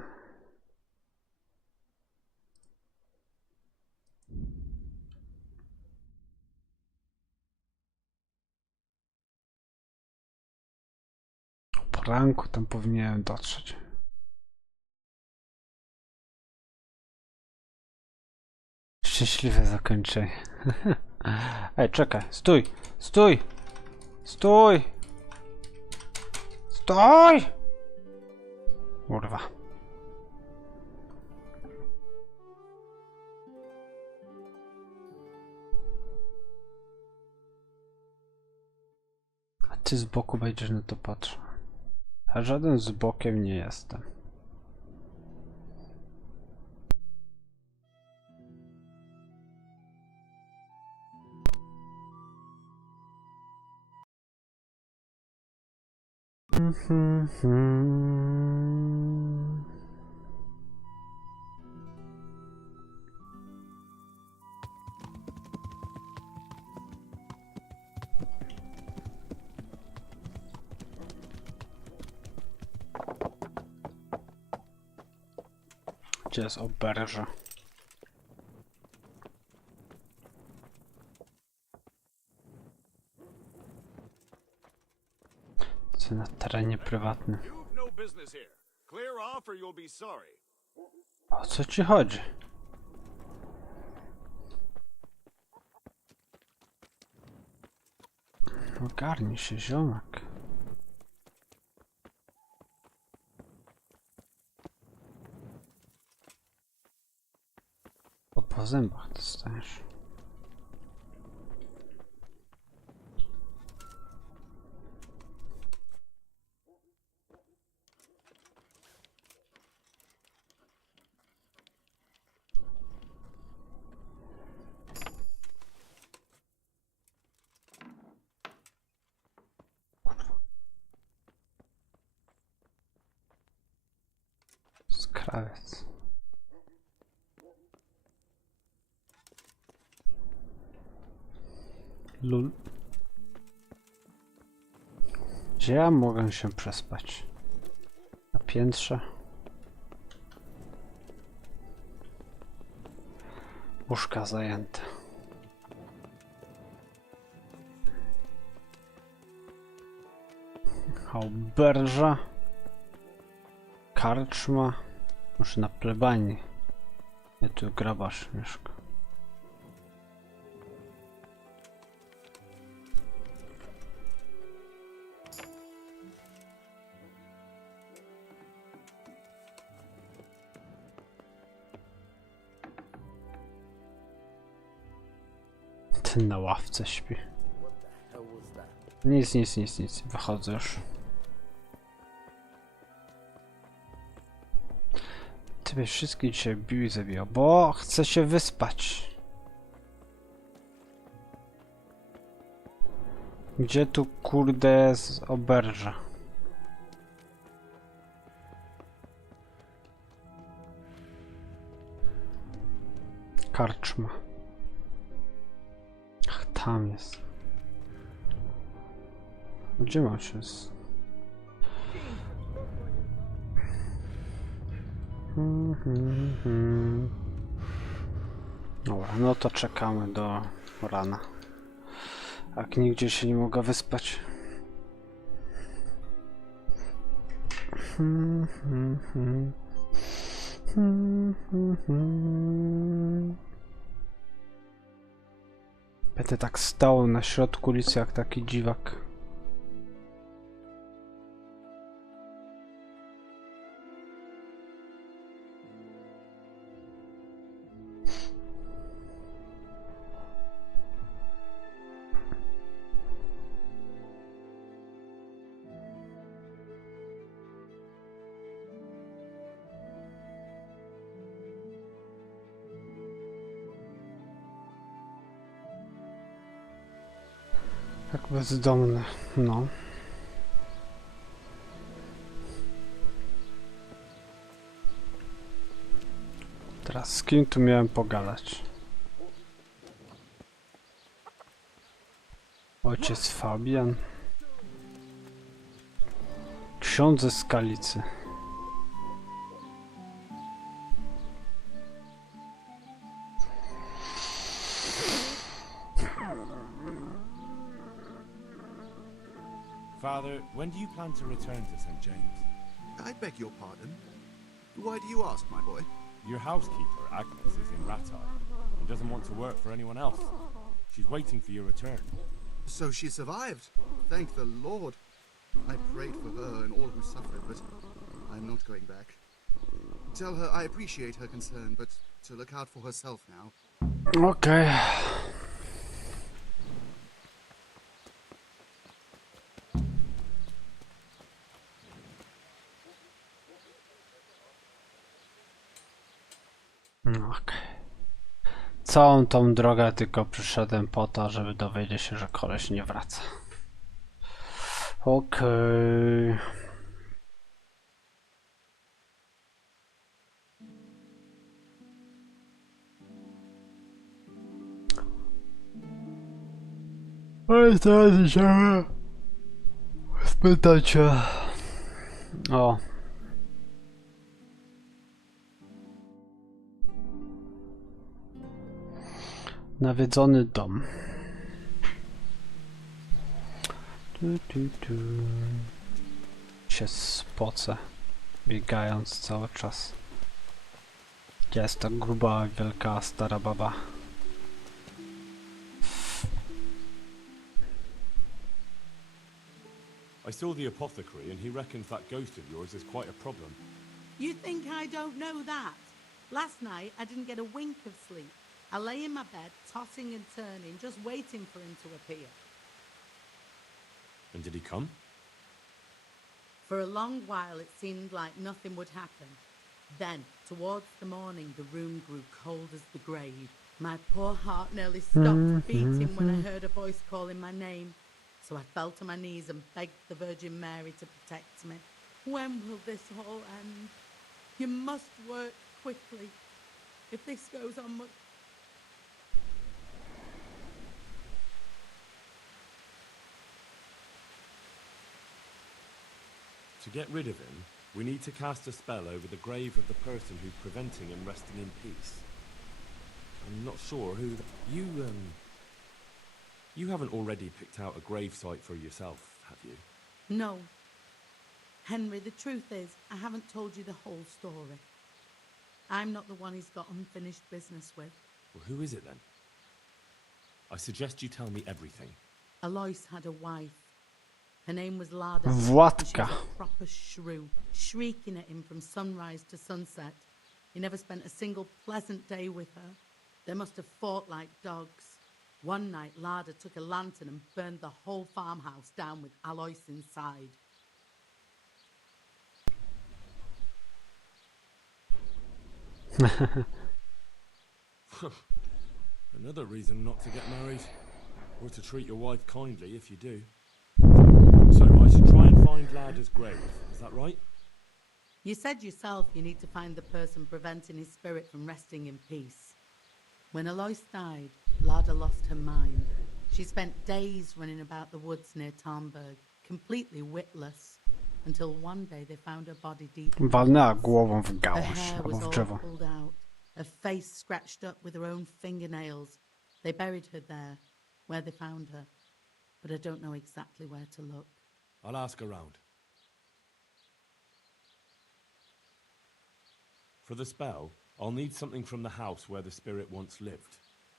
Po ranku tam powinienem dotrzeć. Szczęśliwe zakończenie. Ej, czekaj, stój! Stój! Stój! Stój! Kurwa. A ty z boku będziesz na to patrzył. A żaden z bokiem nie jestem. Gdzie jest oberża? Co na terenie prywatnym? O co ci chodzi? Ogarnij się, ziomek. Po zębach dostajesz. Skrawiec. Lul. Gdzie ja mogę się przespać? Na piętrze? Łóżka zajęte. Oberża. Karczma. Może na plebanii. Nie, tu grabarz mieszka. Ten na ławce śpi. Nic. Wychodzę już. Ty wszystkich dzisiaj bił i zabijał, bo chcę się wyspać. Gdzie tu kurde jest oberża? Karczma. Ach, tam jest. Gdzie mam się? Dobra, no to czekamy do rana. Jak nigdzie się nie mogę wyspać. Będę tak stał na środku ulicy jak taki dziwak. Jak bezdomny, no. Teraz z kim tu miałem pogadać? Ojciec Fabian. Ksiądz ze Skalicy. Father, when do you plan to return to St. James? I beg your pardon. Why do you ask, my boy? Your housekeeper, Agnes, is in Ratar and doesn't want to work for anyone else. She's waiting for your return. So she survived. Thank the Lord. I prayed for her and all who suffered, but I'm not going back. Tell her I appreciate her concern, but to look out for herself now. Okay. Całą tą drogę tylko przyszedłem po to, żeby dowiedzieć się, że koleś nie wraca. Okej. Ale teraz idziemy spytać się o nawiedzony dom. Się spocę, biegając cały czas. Gdzie jest ta gruba, wielka, stara baba? I saw the apothecary and he reckons that ghost of yours is quite a problem. You think I don't know that? Last night I didn't get a wink of sleep. I lay in my bed, tossing and turning, just waiting for him to appear. And did he come? For a long while, it seemed like nothing would happen. Then, towards the morning, the room grew cold as the grave. My poor heart nearly stopped beating when I heard a voice calling my name. So I fell to my knees and begged the Virgin Mary to protect me. When will this all end? You must work quickly. If this goes on much... To get rid of him, we need to cast a spell over the grave of the person who's preventing him resting in peace. I'm not sure who... You haven't already picked out a grave site for yourself, have you? No. Henry, the truth is, I haven't told you the whole story. I'm not the one he's got unfinished business with. Well, who is it then? I suggest you tell me everything. Alois had a wife. Her name was Lada. Władka. She was a proper shrew, shrieking at him from sunrise to sunset. He never spent a single pleasant day with her. They must have fought like dogs. One night, Lada took a lantern and burned the whole farmhouse down with Alois inside. Another reason not to get married. Or to treat your wife kindly if you do. So I should try and find Lada's grave, is that right? You said yourself you need to find the person preventing his spirit from resting in peace. When Alois died, Lada lost her mind. She spent days running about the woods near Tarnberg, completely witless, until one day they found her body deep. Walnęła głową w Her gałąź hair albo was w all drzewo. pulled out, her face scratched up with her own fingernails. They buried her there, where they found her, but I don't know exactly where to look. I'll ask around. For the spell, I'll need something from the house where the spirit once lived.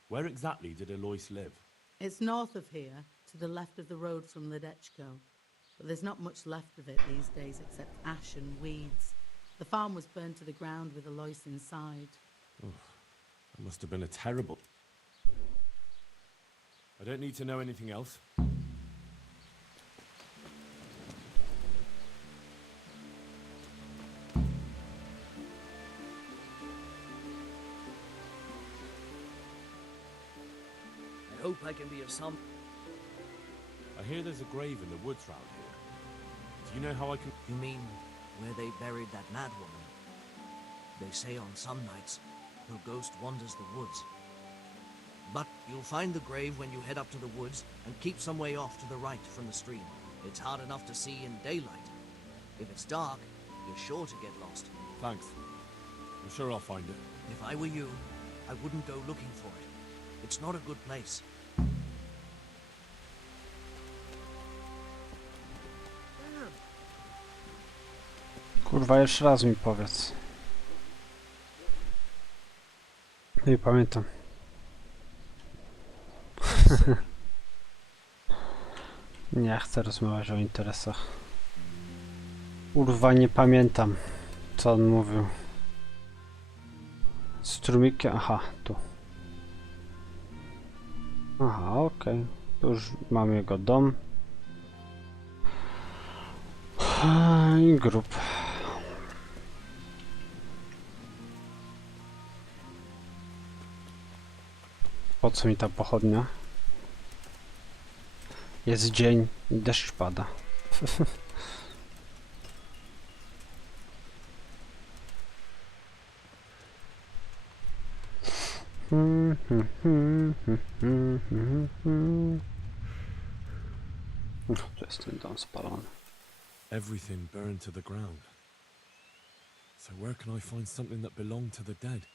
Where exactly did Alois live? It's north of here, to the left of the road from Ledechko. But there's not much left of it these days except ash and weeds. The farm was burned to the ground with Alois inside. Oh, that must have been a terrible... I don't need to know anything else. I hope I can be of some... I hear there's a grave in the woods round here. Do you know how I can... You mean where they buried that mad woman? They say on some nights, her ghost wanders the woods. But you'll find the grave when you head up to the woods and keep some way off to the right from the stream. It's hard enough to see in daylight. If it's dark, you're sure to get lost. Thanks. I'm sure I'll find it. If I were you, I wouldn't go looking for it. It's not a good place. Kurwa, jeszcze raz mi powiedz. Nie pamiętam. Nie chcę rozmawiać o interesach. Kurwa, nie pamiętam, co on mówił. Strumikiem, aha, tu. Aha, okej. Tu już mam jego dom. I grób. Po co mi ta pochodnia? Jest dzień i deszcz pada. To jest ten dom spalony. Everything burned to the ground. So where can I find something that belonged to the dead?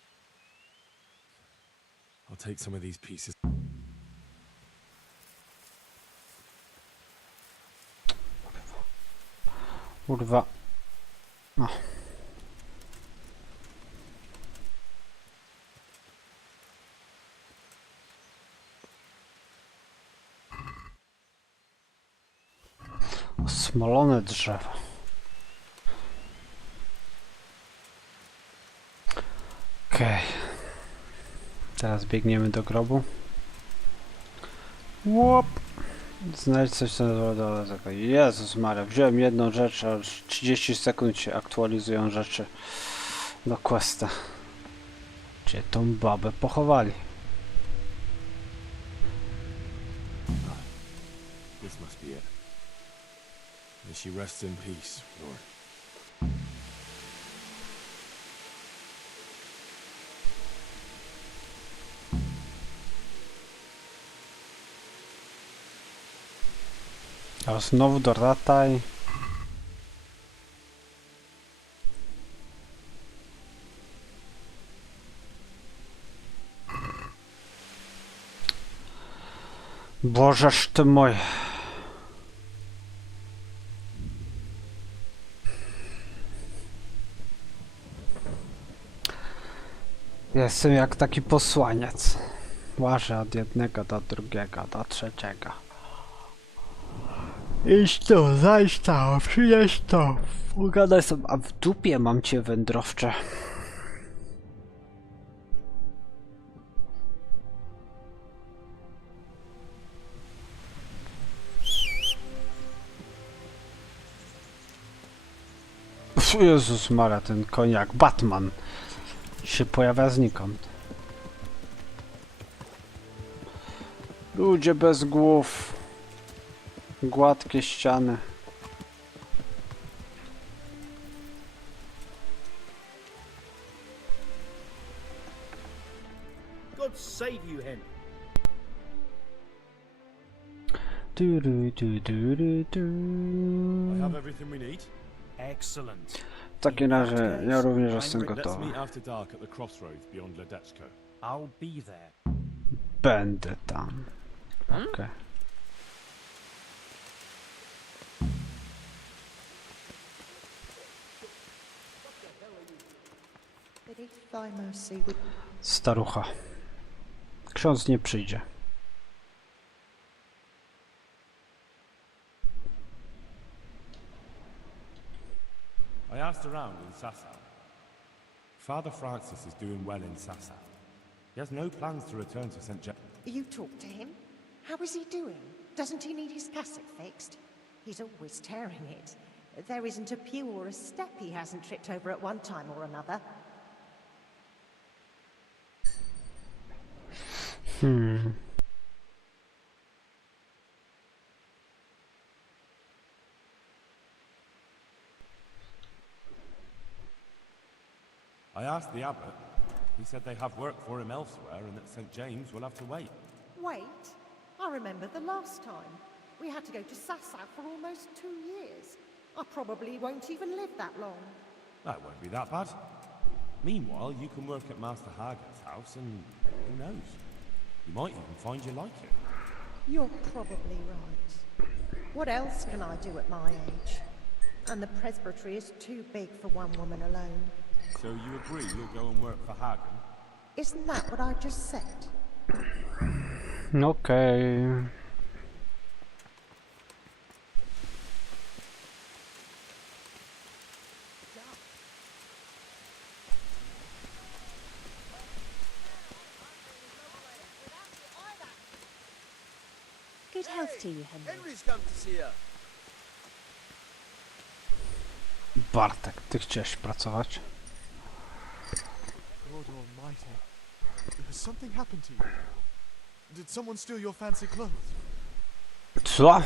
I'll take some of these pieces. Kurwa. O. Osmolone drzewo. Okej. Teraz biegniemy do grobu. Łop! Znajdź coś na dole. Jezus Maria, wziąłem jedną rzecz, a 30 sekund się aktualizują rzeczy do questa. Gdzie tą babę pochowali? This must be it. May she rest in peace, Lord. A znowu do rataj. Bożeż ty mój. Jestem jak taki posłaniec. Łażę od jednego do drugiego, do trzeciego. Iść to, zajść to, przynieść to. Ugadaj sobie, a w dupie mam cię, wędrowcze. Jezus Maria, ten koniak, Batman się pojawia znikąd. Ludzie bez głów. Gładkie ściany. God save you, Henry. I have everything we need. Excellent. W takim razie ja również jestem Let's gotowy. meet after dark at the crossroads beyond Ledeczko. I'll be there. Będę tam. Okej. Starucha. Ksiądz nie przyjdzie. I asked around in Sasau. Father Francis is doing well in Sasau. He has no plans to return to St. James. You talked to him? How is he doing? Doesn't he need his cassock fixed? He's always tearing it. There isn't a pew or a step he hasn't tripped over at one time or another. I asked the abbot. He said they have work for him elsewhere and that St. James will have to wait. Wait? I remember the last time. We had to go to Sasau for almost 2 years. I probably won't even live that long. That won't be that bad. Meanwhile, you can work at Master Hager's house and who knows? You might even find you like it. You're probably right. What else can I do at my age? And the presbytery is too big for one woman alone. So you agree you'll go and work for Hagen? Isn't that what I just said? Okay. Good health to you, Henry. Henry's come to see her. Bartek, ty chciałeś pracować? Lord Almighty. Has something happened to you? Did someone steal your fancy clothes? Co? Are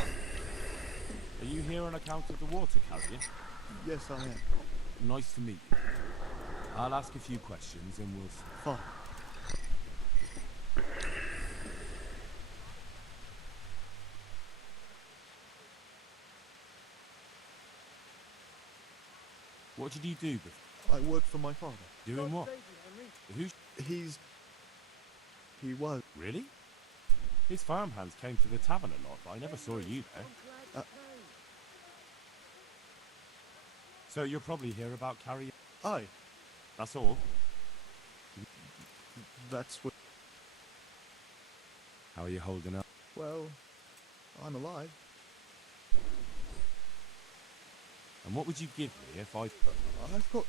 you here on account of the water carrier? Yes, I am. Nice to meet you. I'll ask a few questions and we'll see. Fine. What did you do before? I worked for my father. Doing what? Who? He was. Really? His farmhands came to the tavern a lot, but I never saw you there. So you're probably here about carrying. Aye. That's all? That's what. How are you holding up? Well, I'm alive. And what would you give me if I... I've got...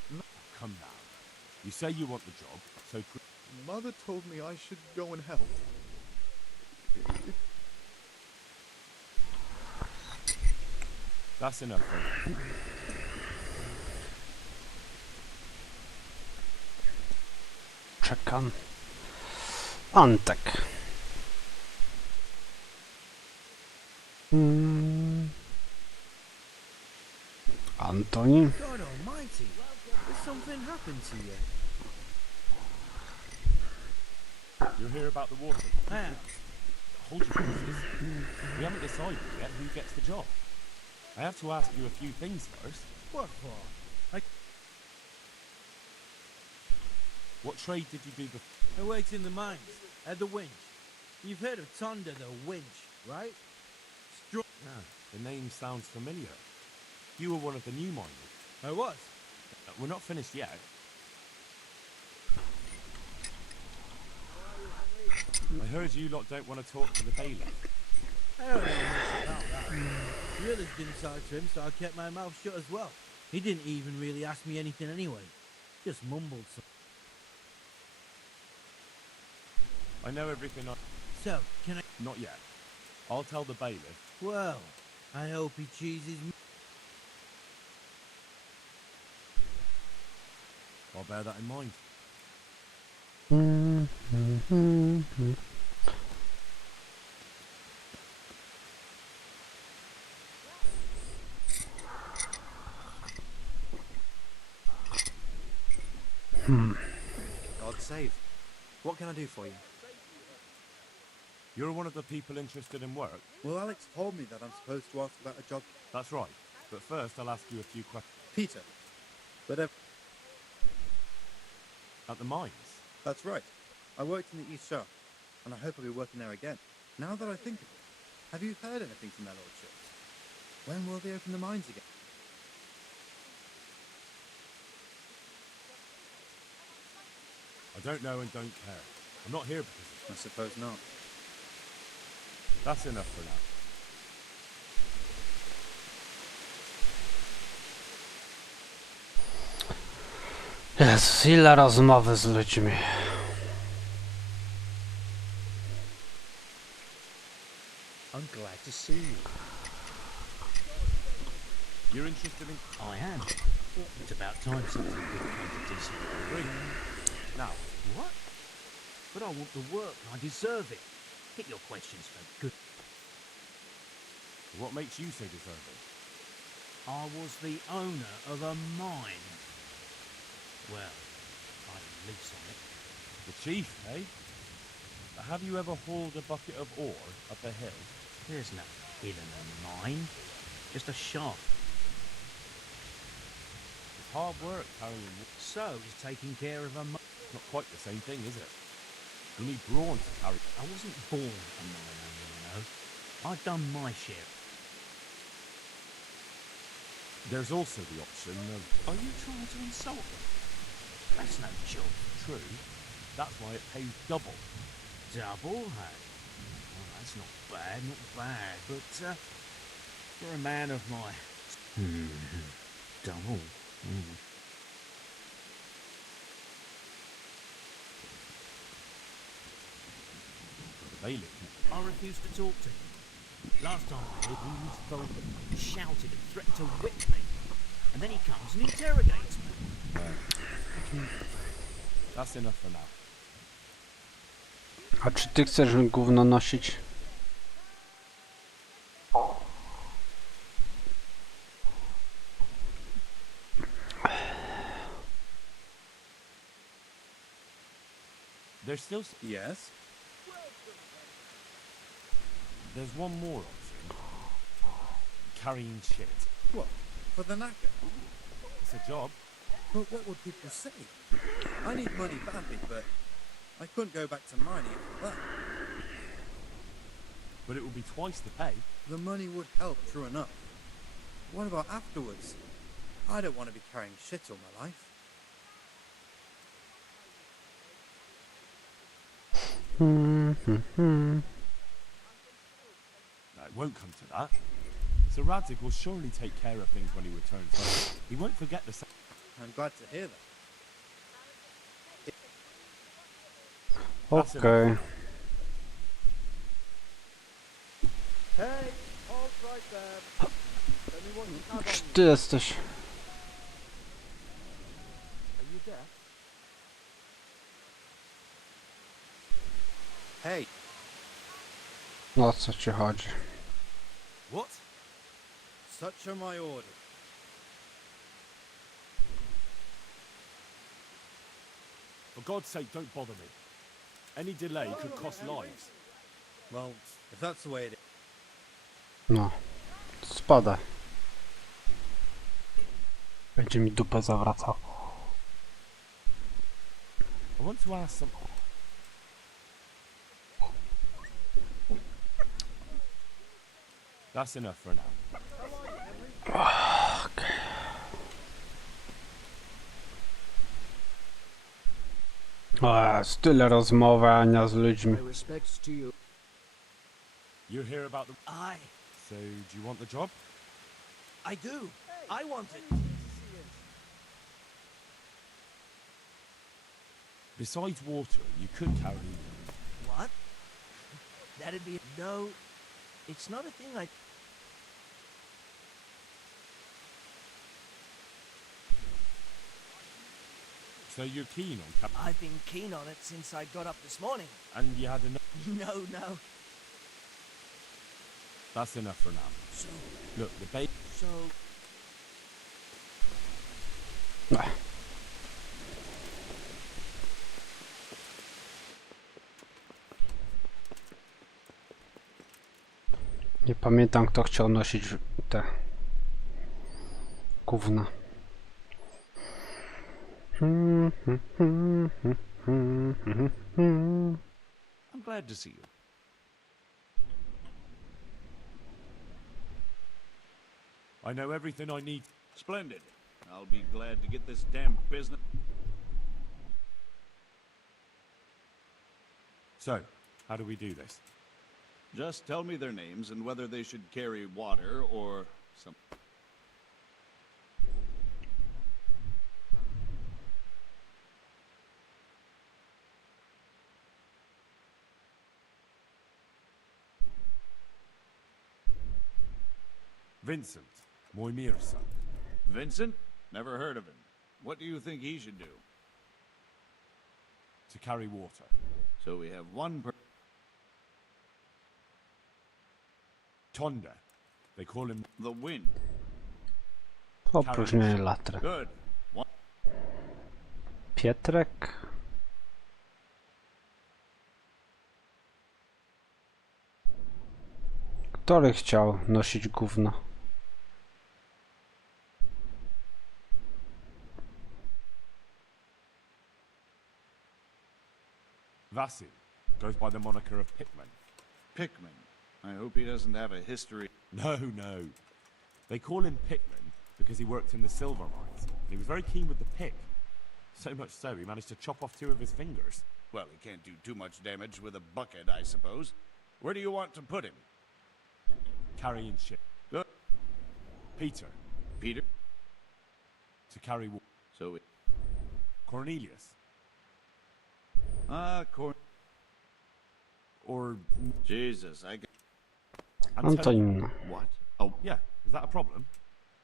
Come now. You say you want the job, so Mother told me I should go and help. That's enough, then. Czekam. Antek. Antoni. God almighty, did something happen to you? You're here about the water. How? Hold your horses. We haven't decided yet who gets the job. I have to ask you a few things first. What for? What trade did you do before? I worked in the mines, at the winch. You've heard of Thunder the winch, right? The name sounds familiar. You were one of the new miners. I was. We're not finished yet. I heard you lot don't want to talk to the bailiff. I don't know much about that. The others didn't talk to him, so I kept my mouth shut as well. He didn't even really ask me anything anyway. Just mumbled something. I know everything I... So, can I... Not yet. I'll tell the bailiff. Well, I hope he chooses me. I'll bear that in mind. God save. What can I do for you? You're one of the people interested in work? Well, Alex told me that I'm supposed to ask about a job. That's right. But first, I'll ask you a few questions. Peter. But At the mines? that's right. I worked in the East Shaft, and I hope I'll be working there again. Now that I think of it, have you heard anything from their lordship? When will they open the mines again? I don't know and don't care. I'm not here because of... I suppose not. That's enough for now. Jezus, ile rozmowy z ludźmi. I'm glad to see you. You're interested in... I am. It's about time something good came to decent degree. Now, what? But I want the work and I deserve it. Keep your questions for good. What makes you so deserving? I was the owner of a mine. Well, I had a lease on it. The chief, eh? Have you ever hauled a bucket of ore up a hill? There's no hill in a mine. Just a shaft. It's hard work carrying... So is taking care of a mine. Not quite the same thing, is it? You need brawn to carry... I wasn't born a mine owner, you know. I've done my share. There's also the option of... Are you trying to insult me? That's no job. True. That's why it pays double. Double, hey? Well, that's not bad, but, for a man of my... Double. Bailiff. I refused to talk to him. Last time I heard, he was vulgar, shouted and threatened to whip me. And then he comes and interrogates me. That's enough for now. A czy ty chcesz gówno nosić? There's still... Yes? There's one more option. Carrying shit. What? For the knacker? It's a job. But what would people say? I need money badly, but I couldn't go back to mining after that. But it will be twice the pay. The money would help, true enough. What about afterwards? I don't want to be carrying shit all my life. No, it won't come to that. Sir Radzig will surely take care of things when he returns home. He won't forget the... I'm glad to hear that. Okej. Hey, halt right there. Let me watch you have on Czy you. ty jesteś? Are you deaf? Hey. No o co ci chodzi? What? Such are my orders. For God's sake, don't bother me. Any delay could cost lives. Well, if that's the way it is. No. Spada. Będzie mi dupę zawracał. I want to ask something. That's enough for now. Okay. O, tyle rozmowania z ludźmi. My respects to you. You're here about the... Aye, So, do you want the job? I do. I want it. Besides water, you could carry... What? That'd be... No, it's not a thing I... So you're keen on... I've been keen on it since I got up this morning. And you had enough... No. That's enough for now. So... Look, the bait... So... Nie pamiętam, kto chciał nosić te gówna. I'm glad to see you. I know everything I need. Splendid. I'll be glad to get this damn business. So, how do we do this? Just tell me their names and whether they should carry water or some... Vincent, Moimir's son. Vincent? Never heard of him. What do you think he should do? To carry water. So we have one per... Tonda. They call him... The Wind. Opróżnienie latry. Good. Pietrek. Który chciał nosić gówno? Vasil goes by the moniker of Pickman. Pickman. I hope he doesn't have a history. No. They call him Pickman because he worked in the silver mines. And he was very keen with the pick. So much so, he managed to chop off 2 of his fingers. Well, he can't do too much damage with a bucket, I suppose. Where do you want to put him? Carrying shit. Good. Peter. Peter? To carry water. So Cornelius. Or... Jesus, I... Antonino. What? Oh, yeah. Is that a problem?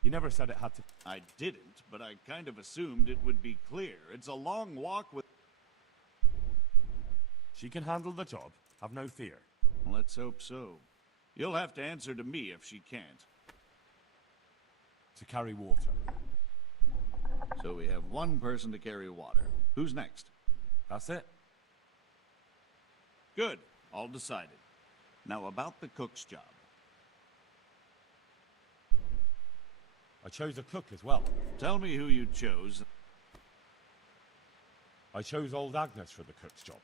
You never said it had to... I didn't, but I kind of assumed it would be clear. It's a long walk with... She can handle the job. Have no fear. Let's hope so. You'll have to answer to me if she can't. To carry water. So we have one person to carry water. Who's next? That's it. Good. All decided. Now about the cook's job. I chose a cook as well. Tell me who you chose. I chose old Agnes for the cook's job.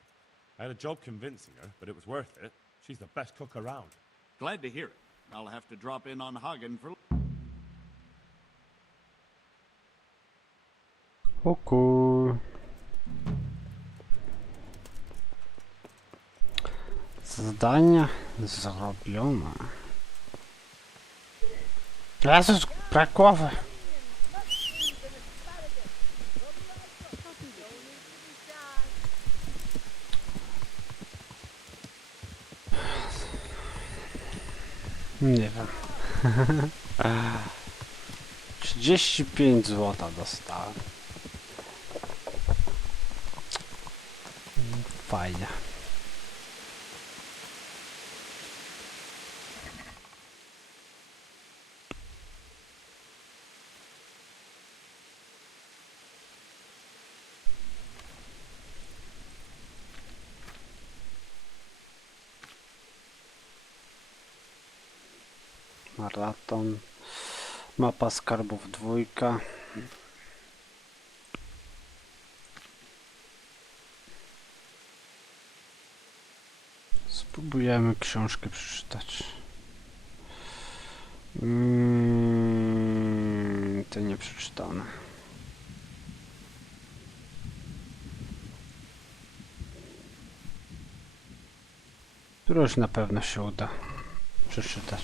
I had a job convincing her, but it was worth it. She's the best cook around. Glad to hear it. I'll have to drop in on Hagen for... Cool. Zadania zrobione. Jezus, brak głowy. Nie wiem. 35 zł dostałem. Fajnie. Maraton. Mapa skarbów 2. Spróbujemy książkę przeczytać. To nie przeczytane. Które już na pewno się uda przeczytać.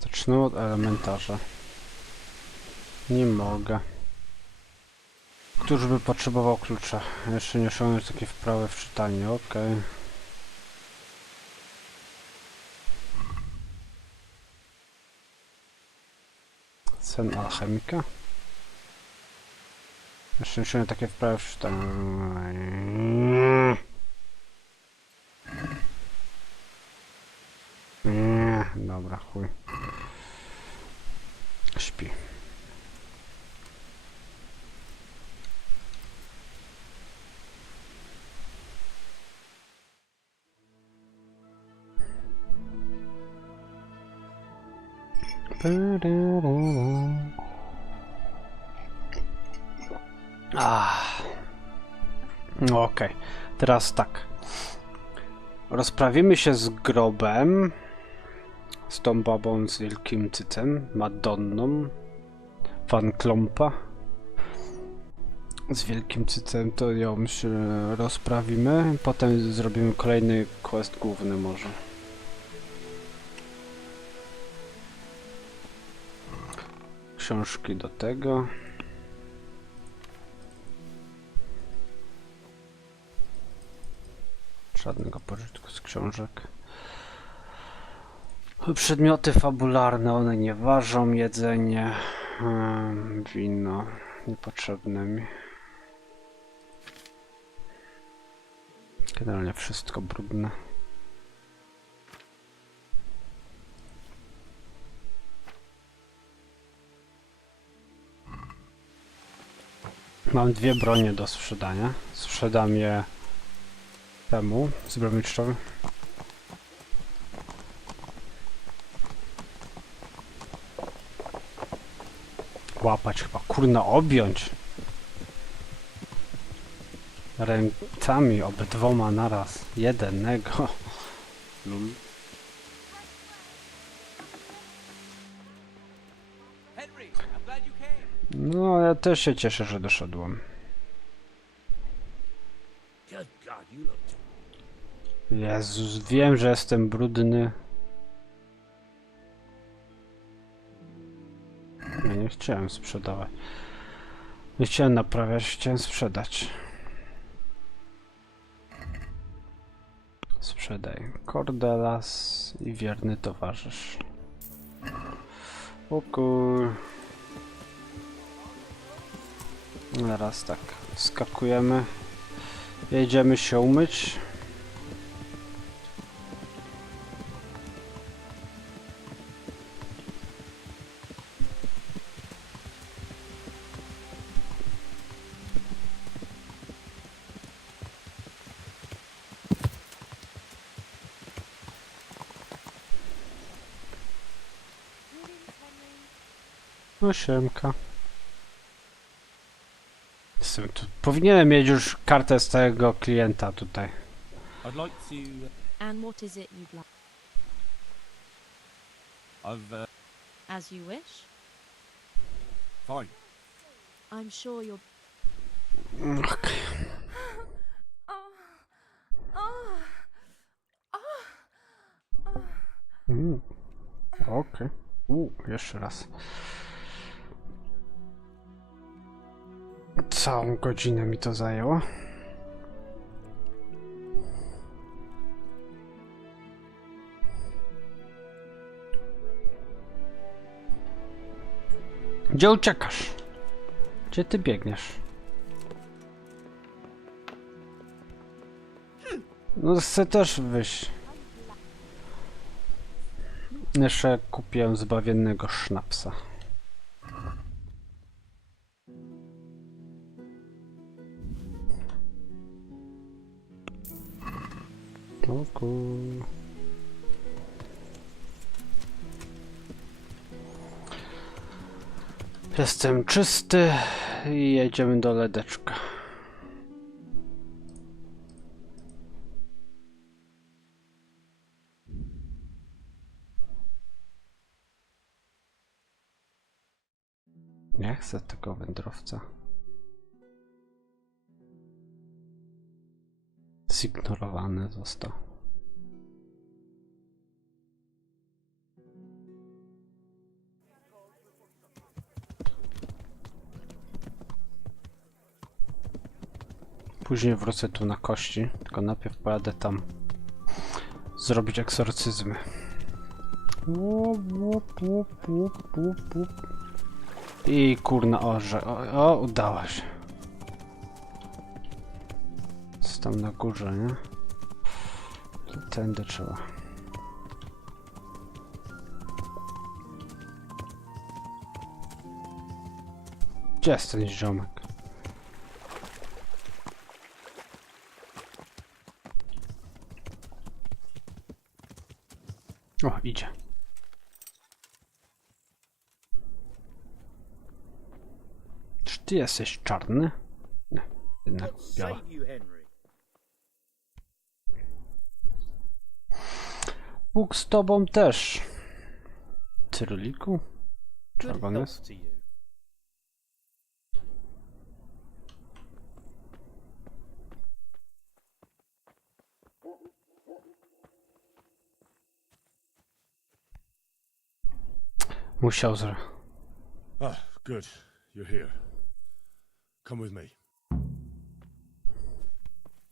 Zacznę od elementarza. Nie mogę. Któż by potrzebował klucza? Jeszcze nie osiągnąć takie wprawy w czytaniu. Okej. Sen alchemika? Jeszcze nie osiągnąć takie wprawy w czytaniu. Nie, dobra, chuj. Śpi. Okej, teraz tak. Rozprawimy się z grobem. Z tą babą z wielkim cycem, Madonną, Van Klompa. Z wielkim cycem to ją się rozprawimy. Potem zrobimy kolejny quest główny może. Książki do tego. Żadnego pożytku z książek. Przedmioty fabularne, one nie ważą. Jedzenie, wino, niepotrzebne mi. Generalnie wszystko brudne. Mam 2 bronie do sprzedania. Sprzedam je temu zbrojmistrzowi. Łapać chyba, kurna, objąć rękami obydwoma naraz, jednego. Lul. No, ja też się cieszę, że doszedłem. Jezus, wiem, że jestem brudny. Ja nie chciałem sprzedawać. Nie chciałem naprawiać, chciałem sprzedać. Sprzedaj. Cordelas i wierny towarzysz. O kur... Teraz tak, wskakujemy. Jedziemy się umyć. No siemka. Powinienem mieć już kartę stałego klienta tutaj. I'd like to... And what is it you'd like? I've, As you wish. Fine. I'm sure you're... Okay. Okej. Jeszcze raz. Całą godzinę mi to zajęło. Gdzie uciekasz? Gdzie ty biegniesz? No chcę też wyjść. Jeszcze kupiłem zbawiennego sznapsa. Jestem czysty i jedziemy do Ledeczka. Nie chcę tego wędrowca. Zignorowany został. Później wrócę tu na kości, tylko najpierw pojadę tam zrobić egzorcyzmy. I kurna orze. O, udało się. Jest tam na górze, nie? I tędy trzeba. Gdzie jest ten ziomek? O, idzie. Czy ty jesteś czarny? Nie, jednak biała. Bóg z tobą też. Cyryliku? Czerwony jest? Musiał zre. Ah, good. You're here. Come with me.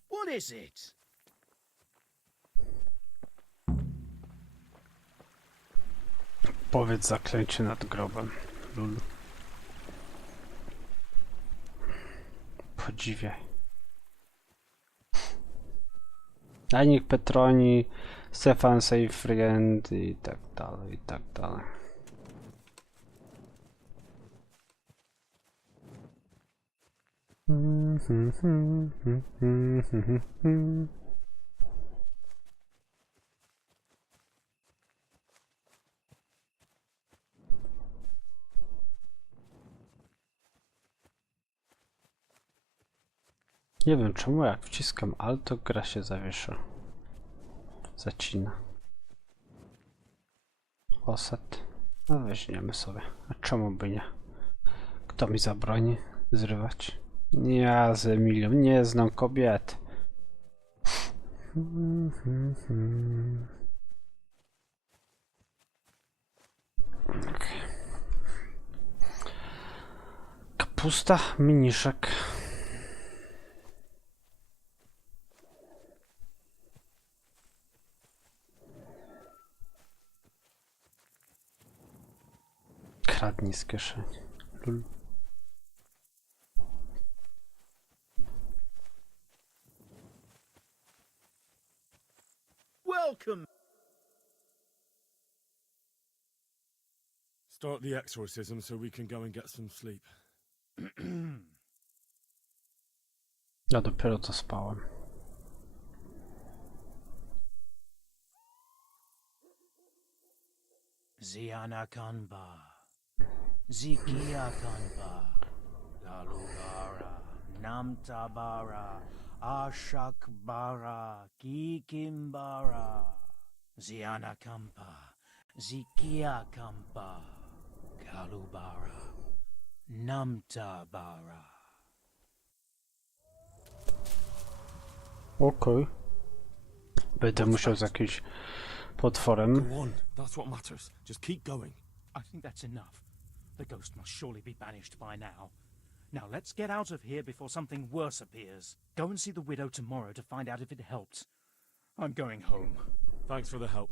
What is it? Powiedz zaklęcie nad grobem. Lulu. Podziwiaj. Danik Petroni, Stefan Seyfried i tak dalej, i tak dalej. Nie wiem czemu, jak wciskam Alt, to gra się zawiesza. Zacina. Offset. No weźmiemy sobie. A czemu by nie? Kto mi zabroni zrywać? Ja z Emilią nie znam kobiet. Okay. Kapusta, miniszek. Kradnij z kieszeni. Lul. Welcome. Start the exorcism so we can go and get some sleep. Ja dopiero co spałem. Ziana Kanba. Zikia Kanba. Galubara. Namtabara. Ashakbara. Kikimbara. Ziana Kampa. Zikia Kampa. Galubara. Namtabara. Okej. Będę musiał z jakimś potworem. Go on, that's what matters. Just keep going. I think that's enough. The ghost must surely be banished by now. Now let's get out of here before something worse appears. Go and see the widow tomorrow to find out if it helped. I'm going home. Thanks for the help.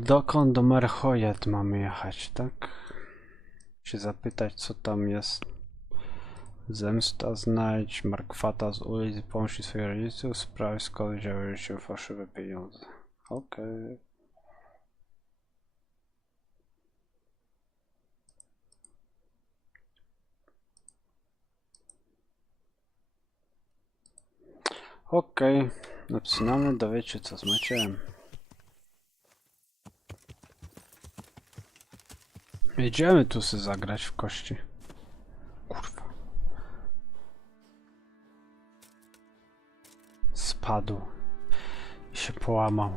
Dokąd do Merchojet mamy jechać, tak? Się zapytać, co tam jest. Zemsta znajdź, Markwata z ulic, pomści swoich rodziców, sprawdź skąd wzięły się fałszywe pieniądze. Okej. Okej, napisane, dowiecie co z Maciejem. Jedziemy tu sobie zagrać w kości. Kurwa. Spadł. I się połamał.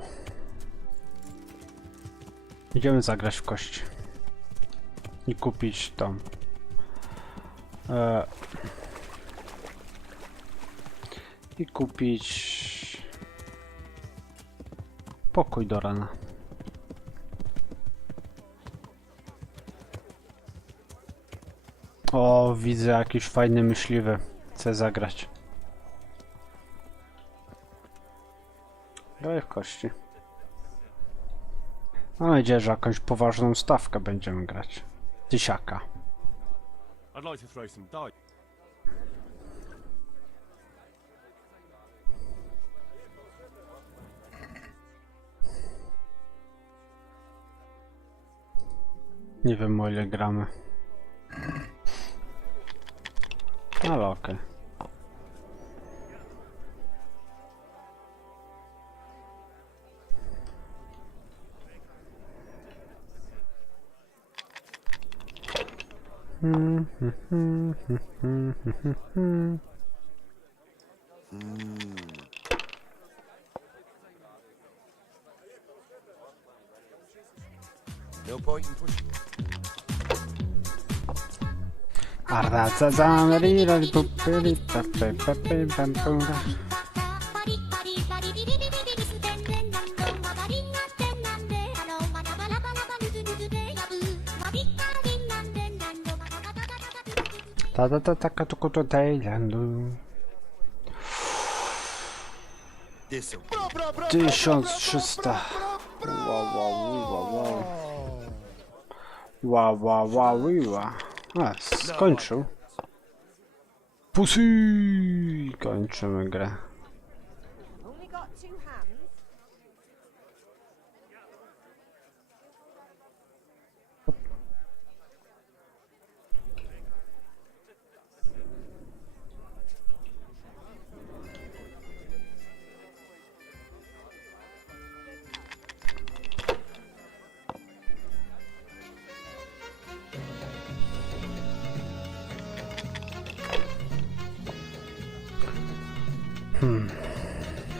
Idziemy zagrać w kości. I kupić tam. I kupić pokój do rana. O, widzę jakiś fajny myśliwy. Chcę zagrać. Graj w kości. Mam nadzieję, że jakąś poważną stawkę będziemy grać. Tysiaka. I'd like to throw some dice. Nie wiem o ile gramy. Ale okej. No point in pushing. Taka tuku to Thailandu. 1300. Wow. A, skończył. Pussy! Kończymy grę.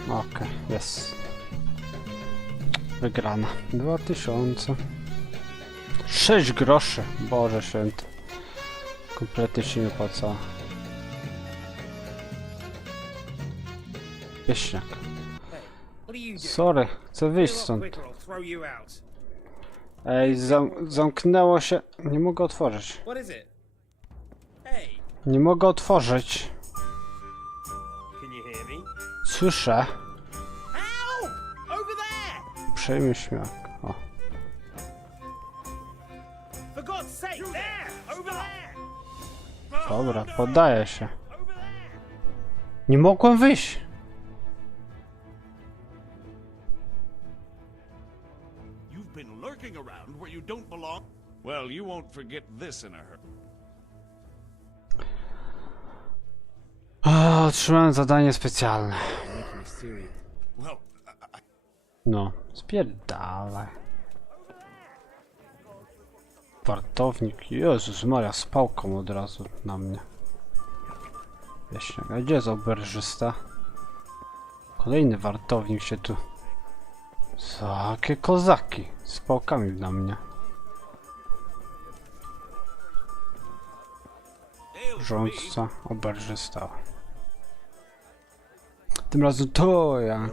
Okej, jest. Wygrana. 2000. 6 groszy. Boże święty. Kompletnie się nie opłaca. Pieśniak. Sorry, chcę wyjść stąd. Ej, zamknęło się. Nie mogę otworzyć. Nie mogę otworzyć. Słyszę. Przejmij śmiech. O. Dobra, poddaję się. Nie mogłem wyjść. You've been lurking around where you don't belong. Well, you won't forget this in a hurry. Otrzymałem zadanie specjalne. No, spierdalaj. Wartownik, Jezus Maria, z pałką od razu na mnie. Wieśniak, a gdzie jest oberżysta? Kolejny wartownik się tu... Jakie kozaki, z pałkami na mnie. Rządca, oberżysta. Tym razem to ja.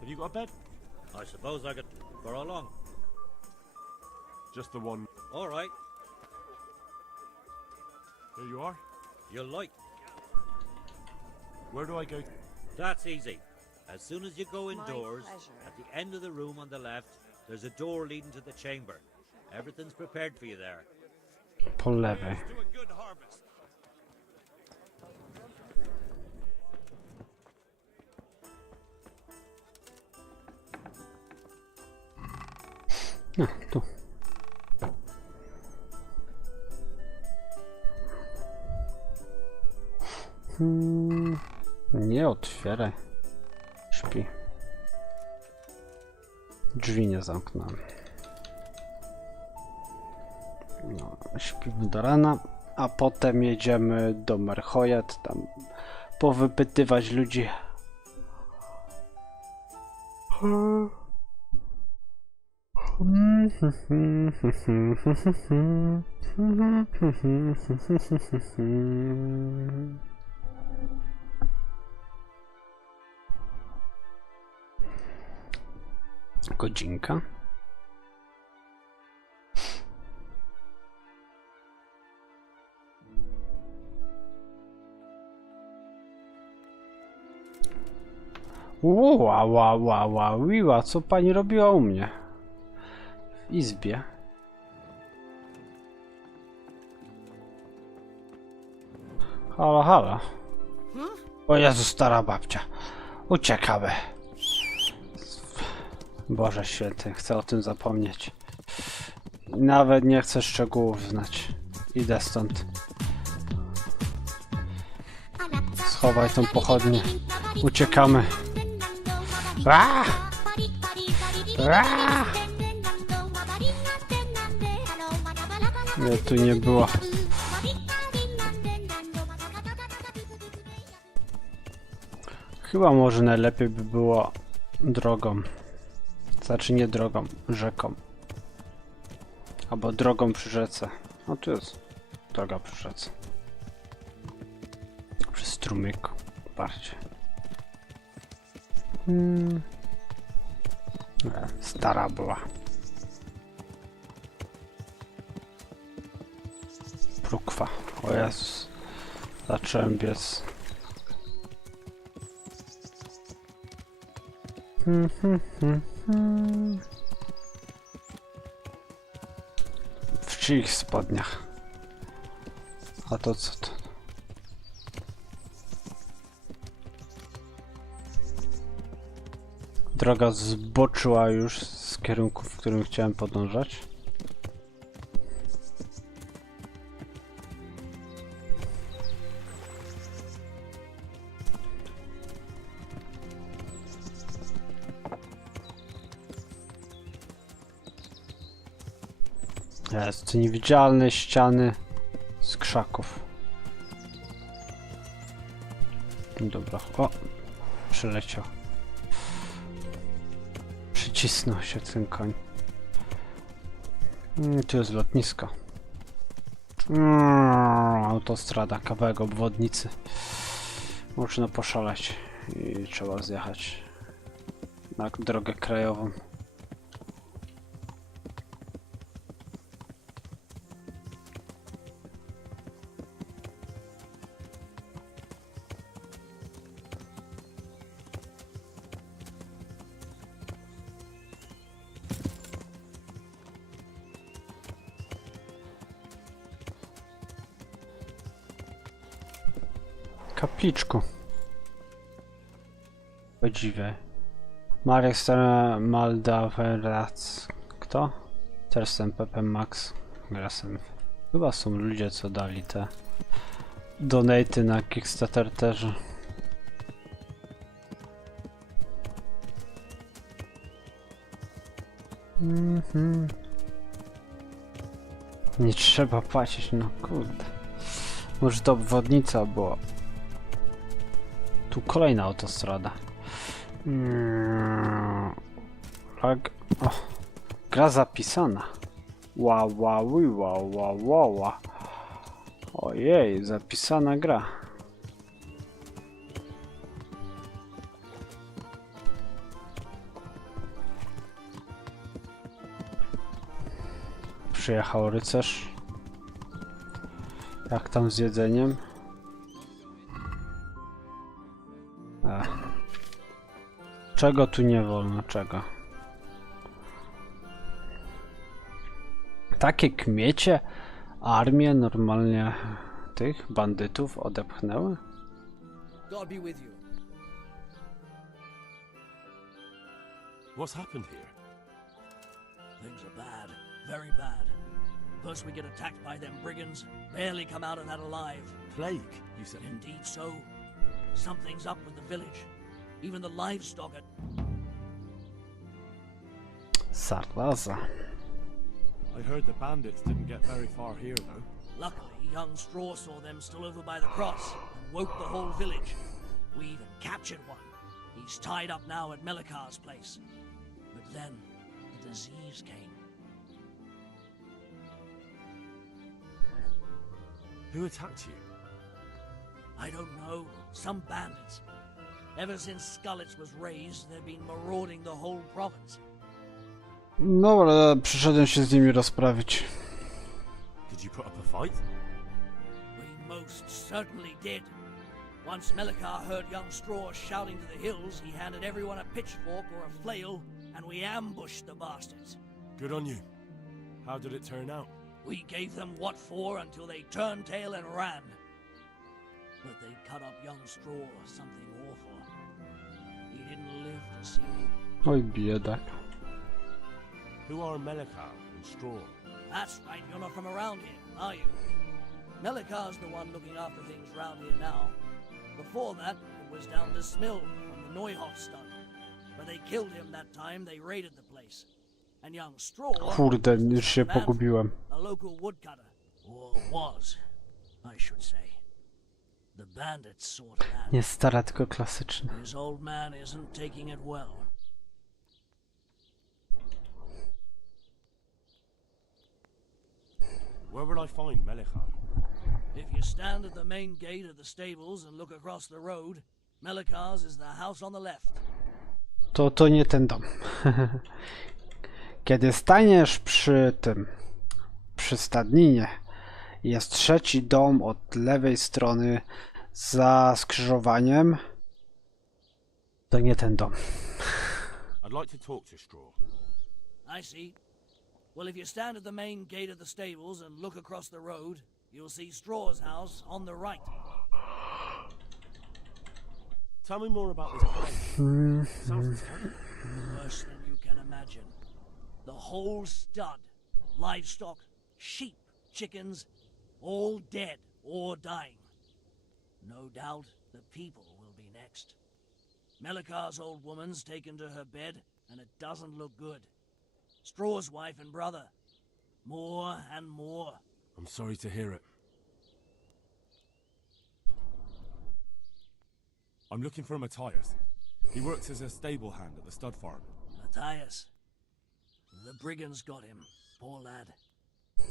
Have you got a bed? I suppose I could. For how long? Just the one. All right. Here you are. You'll like. Where do I go? That's easy. As soon as you go indoors, pleasure. at the end of the room on the left, there's a door leading to the chamber. Everything's prepared for you there. Po lewej. Do a good harvest. No, tu. Nie otwieraj. Śpi. Drzwi nie zamknąłem. No, śpimy do rana, a potem jedziemy do Merchojet, tam powypytywać ludzi. Godzinka. Ła, co pani robiła u mnie? W izbie. Halo, halo. O Jezu, stara babcia. Uciekamy. Boże święty, chcę o tym zapomnieć. Nawet nie chcę szczegółów znać. Idę stąd. Schowaj tą pochodnię. Uciekamy. Nie, tu nie było. Chyba może najlepiej by było drogą. Znaczy nie drogą, rzeką. Albo drogą przy rzece. No tu jest droga przy rzece. Przy strumyku bardziej. Stara była. Prukwa. O Jezus. Zacząłem biec. W czyich spodniach? A to co to? Droga zboczyła już z kierunku, w którym chciałem podążać. Jest niewidzialne ściany z krzaków. Dobra, o! Przyleciał. Przycisnął się ten koń. Tu jest lotnisko. Autostrada, kawałek obwodnicy. Można poszaleć i trzeba zjechać na drogę krajową. Kapliczku. Podziwiaj. Marek Maldaverrac. Kto? Tersem, Pepe Max. Grasem. Chyba są ludzie, co dali te donaty na Kickstarterze. Nie trzeba płacić, no kurde. Może to obwodnica była. Tu kolejna autostrada. O, gra zapisana. Ła. Ojej, zapisana gra. Przyjechał rycerz. Jak tam z jedzeniem? Czego tu nie wolno? Czego? Takie kmiecie armię normalnie tych bandytów odepchnęły? God be with you. What's happened here? Things are bad. Very bad. First we get attacked by them brigands. Barely come out of that alive. Plague, you said? Indeed so. Something's up with the village. Even the livestock are... Sarlaza. I heard the bandits didn't get very far here, though. Luckily, young Straw saw them still over by the cross and woke the whole village. We even captured one. He's tied up now at Melikar's place. But then, the disease came. Who attacked you? I don't know. Some bandits. Ever since Skullets was raised, they've been marauding the whole province. No, ale przyszedłem się z nimi rozprawić. Did you put up a fight? We most certainly did. Once Melikar heard young Straw shouting to the hills, he handed everyone a pitchfork or a flail, and we ambushed the bastards. Good on you. How did it turn out? We gave them what for until they turned tail and ran. But they cut up young Straw something awful. He didn't live to see it. Oj, biedak. Who are Melikar and Straw? That's right, you're not from around here, are you? Melikar's the one looking after things round here now. Before that, it was down to Smill from the Neuhoff stud. But they killed him that time they raided the place. And young Straw... Kurde, już się pogubiłem. A local woodcutter. Or was, I should say. The bandits sorted out. Nie stara, tylko klasyczna. His old man isn't taking it well. Where will I find Melikar? If you stand at the main gate of the stables and look across the road, Melikar's is the house on the left. To nie ten dom. Kiedy staniesz przy tym, przy stadninie, jest trzeci dom od lewej strony za skrzyżowaniem, to nie ten dom. I'd like to talk to Straw. I see. Well, if you stand at the main gate of the stables and look across the road, you'll see Straw's house on the right. Tell me more about this place. Sounds terrible. Worse than you can imagine. The whole stud, livestock, sheep, chickens, all dead or dying. No doubt the people will be next. Melikar's old woman's taken to her bed, and it doesn't look good. Straw's wife and brother. More and more. I'm sorry to hear it. I'm looking for Matthias. He works as a stable hand at the stud farm. Matthias. The brigands got him, poor lad.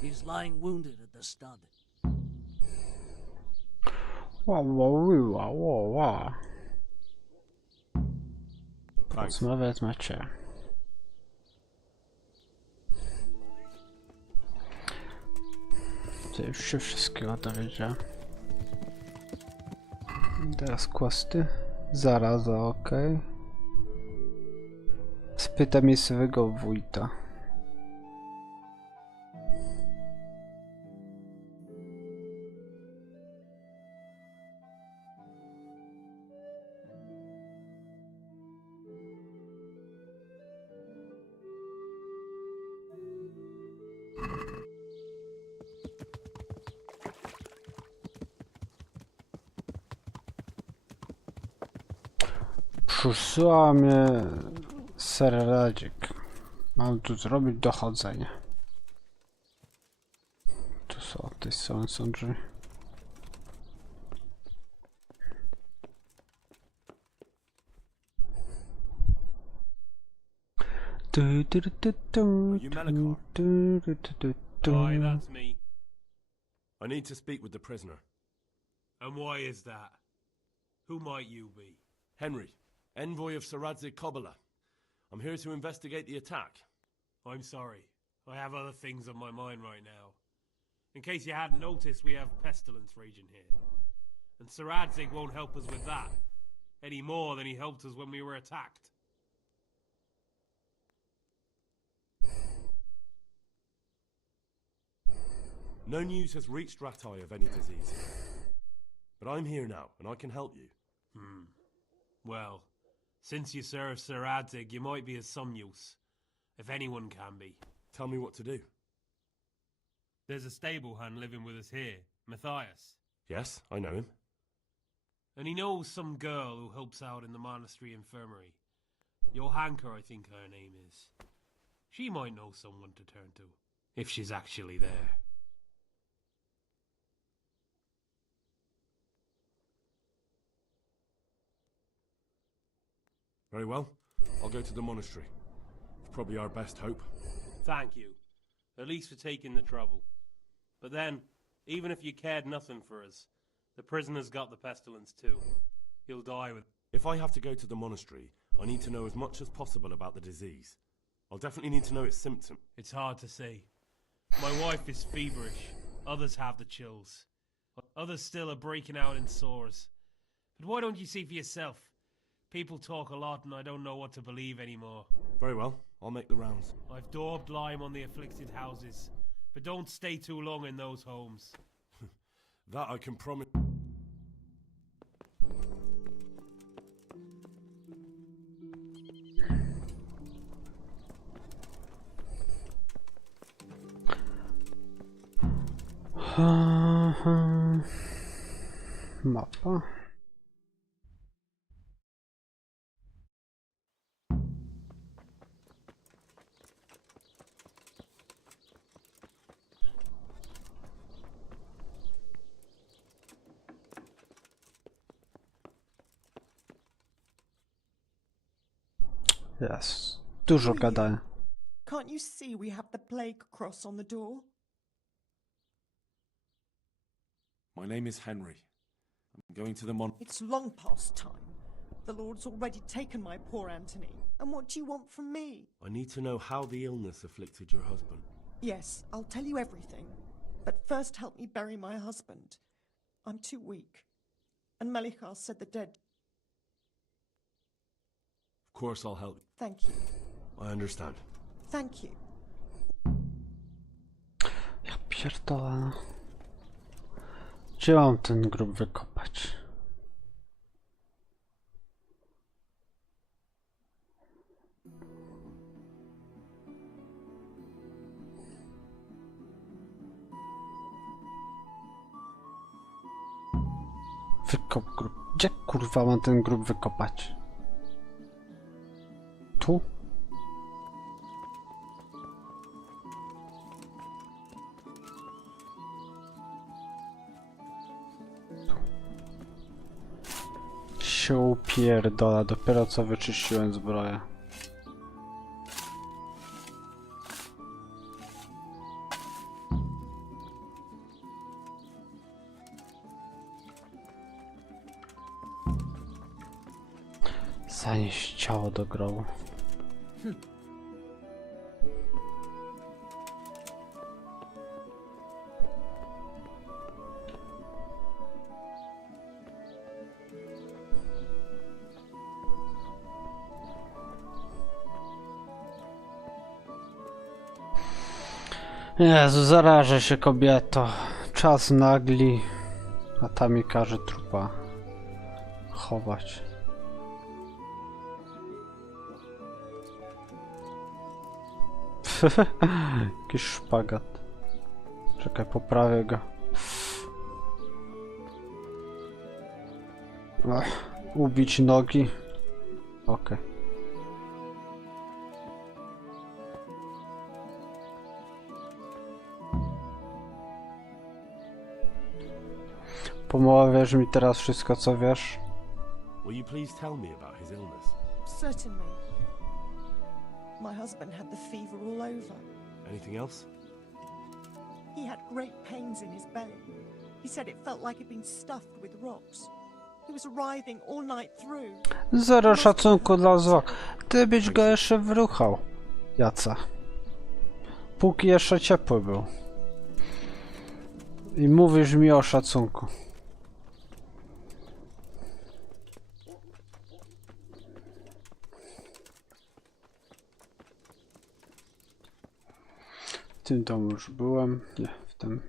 He's lying wounded at the stud. Rozmawiać macie. To już się wszystkiego dowiedziałem. Teraz questy. Zaraza, ok. Spyta miejscowego wójta. Przysyła mnie Ser Radzik. Mam tu zrobić dochodzenie. Tu są, od tej strony są drzwi. you Melikar? Aye, that's me. I need to speak with the prisoner. And why is that? Who might you be? Henry, envoy of Sir Radzig Kobyla. I'm here to investigate the attack. I'm sorry. I have other things on my mind right now. In case you hadn't noticed, we have pestilence raging here. And Sir Radzig won't help us with that, any more than he helped us when we were attacked. No news has reached Ratai of any disease. But I'm here now, and I can help you. Well, since you serve Sir Radzig, you might be of some use. If anyone can be. Tell me what to do. There's a stable hand living with us here, Matthias. Yes, I know him. And he knows some girl who helps out in the monastery infirmary. Johanka, I think her name is. She might know someone to turn to, if she's actually there. Very well. I'll go to the monastery. It's probably our best hope. Thank you. At least for taking the trouble. But then, even if you cared nothing for us, the prisoner's got the pestilence too. He'll die with... If I have to go to the monastery, I need to know as much as possible about the disease. I'll definitely need to know its symptom. It's hard to say. My wife is feverish. Others have the chills. Others still are breaking out in sores. But why don't you see for yourself? People talk a lot and I don't know what to believe anymore. Very well. I'll make the rounds. I've daubed lime on the afflicted houses. But don't stay too long in those homes. That I can promise. Mapa. Yes. Dużo gadania. Can't you see we have the plague cross on the door? My name is Henry. I'm going to the It's long past time. The Lord's already taken my poor Anthony. And what do you want from me? I need to know how the illness afflicted your husband. Yes, I'll tell you everything. But first help me bury my husband. I'm too weak. And Melikar said the dead... Of course I'll help you. Thank you. I understand. Thank you. Ja pierdolę. Gdzie mam ten grób wykopać? Wykop grób. Gdzie kurwa mam ten grób wykopać? Tu? Się upierdola, dopiero co wyczyściłem zbroję. Zanieść ciało do grobu. Jezu, zarażę się, kobieto. Czas nagli, a ta mi każe trupa chować. Jakiś szpagat. Czekaj, poprawię go. Ubić nogi. Okej. Pomowiesz mi teraz wszystko, co wiesz? Will you please tell me about his illness? Certainly. My husband had the fever all over. Anything else? He had great pains in his belly. He said it felt like it'd been stuffed with rocks. He was writhing all night through. Zero szacunku dla zła. Ty byś go jeszcze wruchał, Jaca. Póki jeszcze ciepły był. I mówisz mi o szacunku. W tym domu już byłem. Nie, w tym.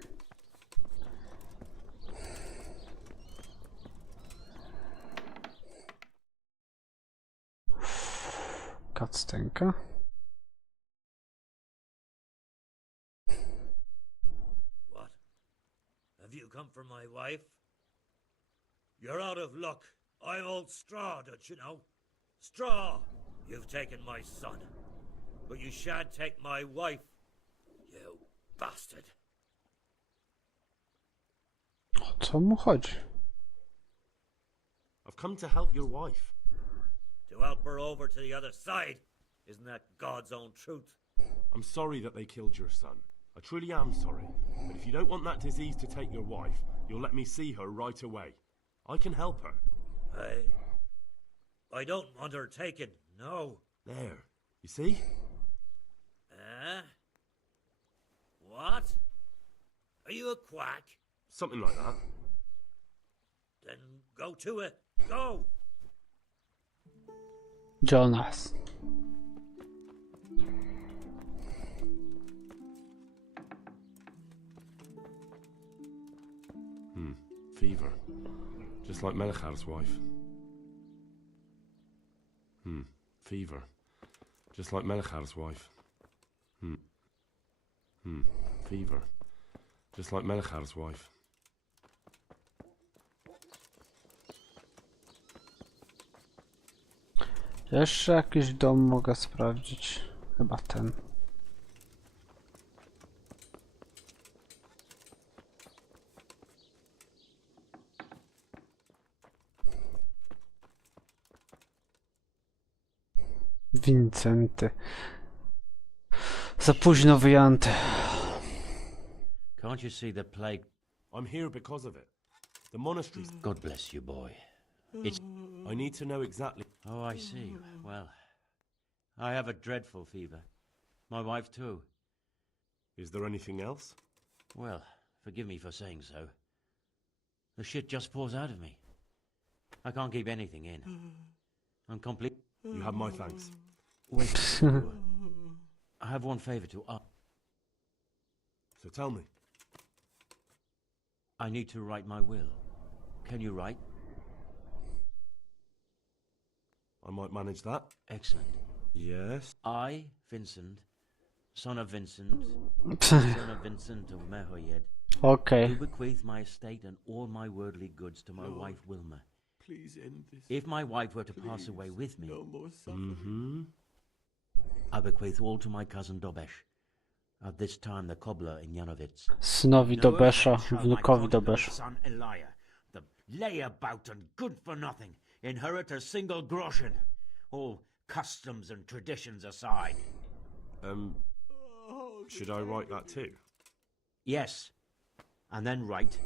Kactenka. What? Have you come for my wife? You're out of luck. I'm old Straw, don't you know? Straw! You've taken my son. But you shan't take my wife. You bastard. O co mu chodzi? I've come to help your wife. To help her over to the other side. Isn't that God's own truth? I'm sorry that they killed your son. I truly am sorry. But if you don't want that disease to take your wife, you'll let me see her right away. I can help her. I don't want her taken, no. There. You see? What? Are you a quack? Something like that. Then go to it. Go! Jonas. Fever. Just like Melchar's wife. Fever. Just like Melchar's wife. Fever. Just like Melchar's wife. Jeszcze jakiś dom mogę sprawdzić. Chyba ten. Wincenty. Za późno wyjęty. Can't you see the plague? I'm here because of it. The monasteries. God bless you, boy. It's... I need to know exactly. Oh, I see. Well, I have a dreadful fever. My wife, too. Is there anything else? Well, forgive me for saying so. The shit just pours out of me. I can't keep anything in. I'm complete... You have my thanks. Wait. I have one favor to ask. So tell me. I need to write my will. Can you write? I might manage that. Excellent. Yes. I, Vincent, son of Vincent, son of Vincent of Mehoyed, Okay. do bequeath my estate and all my worldly goods to my wife Wilma. Please end this. If my wife were to pass away with me, No more suffering. I bequeath all to my cousin Dobesh, at this time the cobbler in Janovitz. Synowi Dobesza, shall my wnukowi prodigal Dobesza. son Eliah, the layabout and good for nothing, inherit a single groschen, all customs and traditions aside. Should I write that too? Yes, and then write,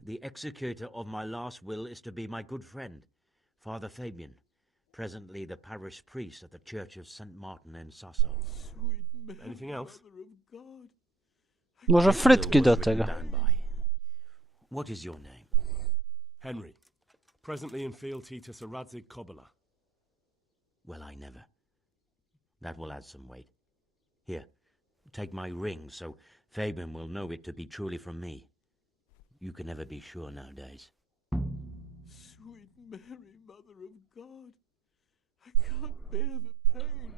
the executor of my last will is to be my good friend, Father Fabian, presently the parish priest at the Church of St. Martin in Sasso. Anything else? Może frytki do tego. What is your name? Henry. Presently in fealty to Sir Radzig Kobyla. Well, I never. That will add some weight. Here, take my ring so Fabian will know it to be truly from me. You can never be sure nowadays. Sweet Mary, Mother of God, I can't bear the pain.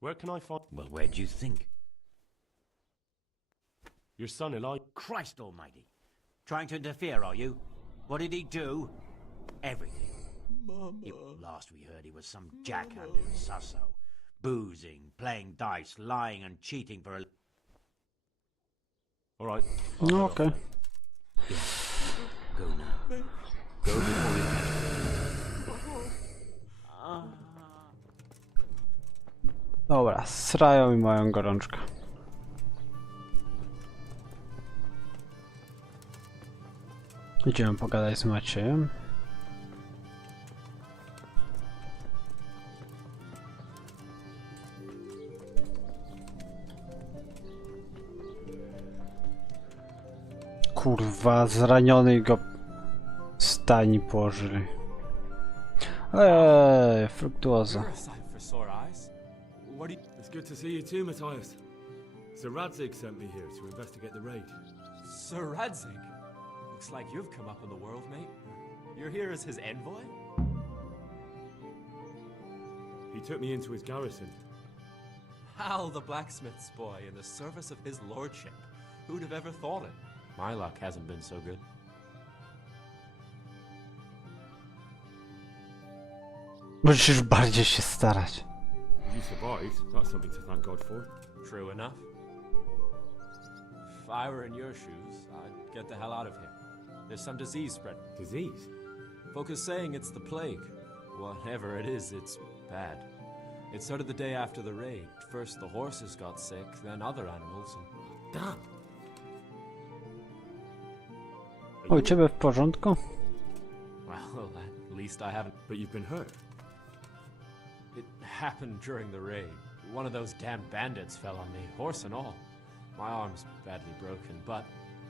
Where can I find... Well, where do you think? Your son, Eli... Christ almighty! Trying to interfere, are you? What did he do? Everything. Mama. Last we heard he was some jackhand in Sasso. Boozing, playing dice, lying and cheating for a... All right. Okay. Yeah. Go now. Go before we catch him. Dobra, srają mi moją gorączkę. Idziemy pogadać z Maciejem. Kurwa, zraniony go w stajni położyli. Fruktuoza. It's good to see you too, Matthias. Sir Radzig sent me here to investigate the raid. Sir Radzig? Looks like you've come up in the world, mate. You're here as his envoy? He took me into his garrison. Hal the blacksmith's boy in the service of his lordship. Who'd have ever thought it? My luck hasn't been so good. Musisz bardziej się starać. You survived. That's something to thank God for. True enough. If I were in your shoes, I'd get the hell out of here. There's some disease spread. Disease? Folk are saying it's the plague. Whatever it is, it's bad. It started the day after the raid. First the horses got sick, then other animals, and... Damn! U ciebie w porządku? Well, at least I haven't... But you've been hurt? It happened during the raid. One of those damn bandits fell on me, horse and all. My arm's badly broken, but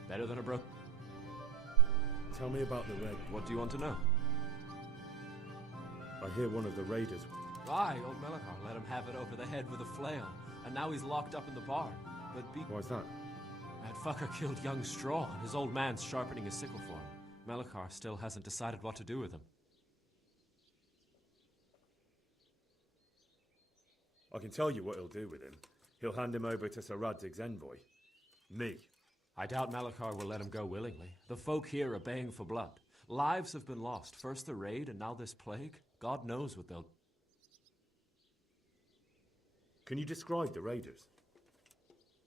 better than a broken... Tell me about the raid. What do you want to know? I hear one of the raiders... Aye, old Melikar let him have it over the head with a flail, and now he's locked up in the barn. But Why's that? That fucker killed young Straw, and his old man's sharpening his sickle for him. Melikar still hasn't decided what to do with him. I can tell you what he'll do with him. He'll hand him over to Sir Radzig's envoy. Me. I doubt Melikar will let him go willingly. The folk here are baying for blood. Lives have been lost. First the raid, and now this plague. God knows what they'll... Can you describe the raiders?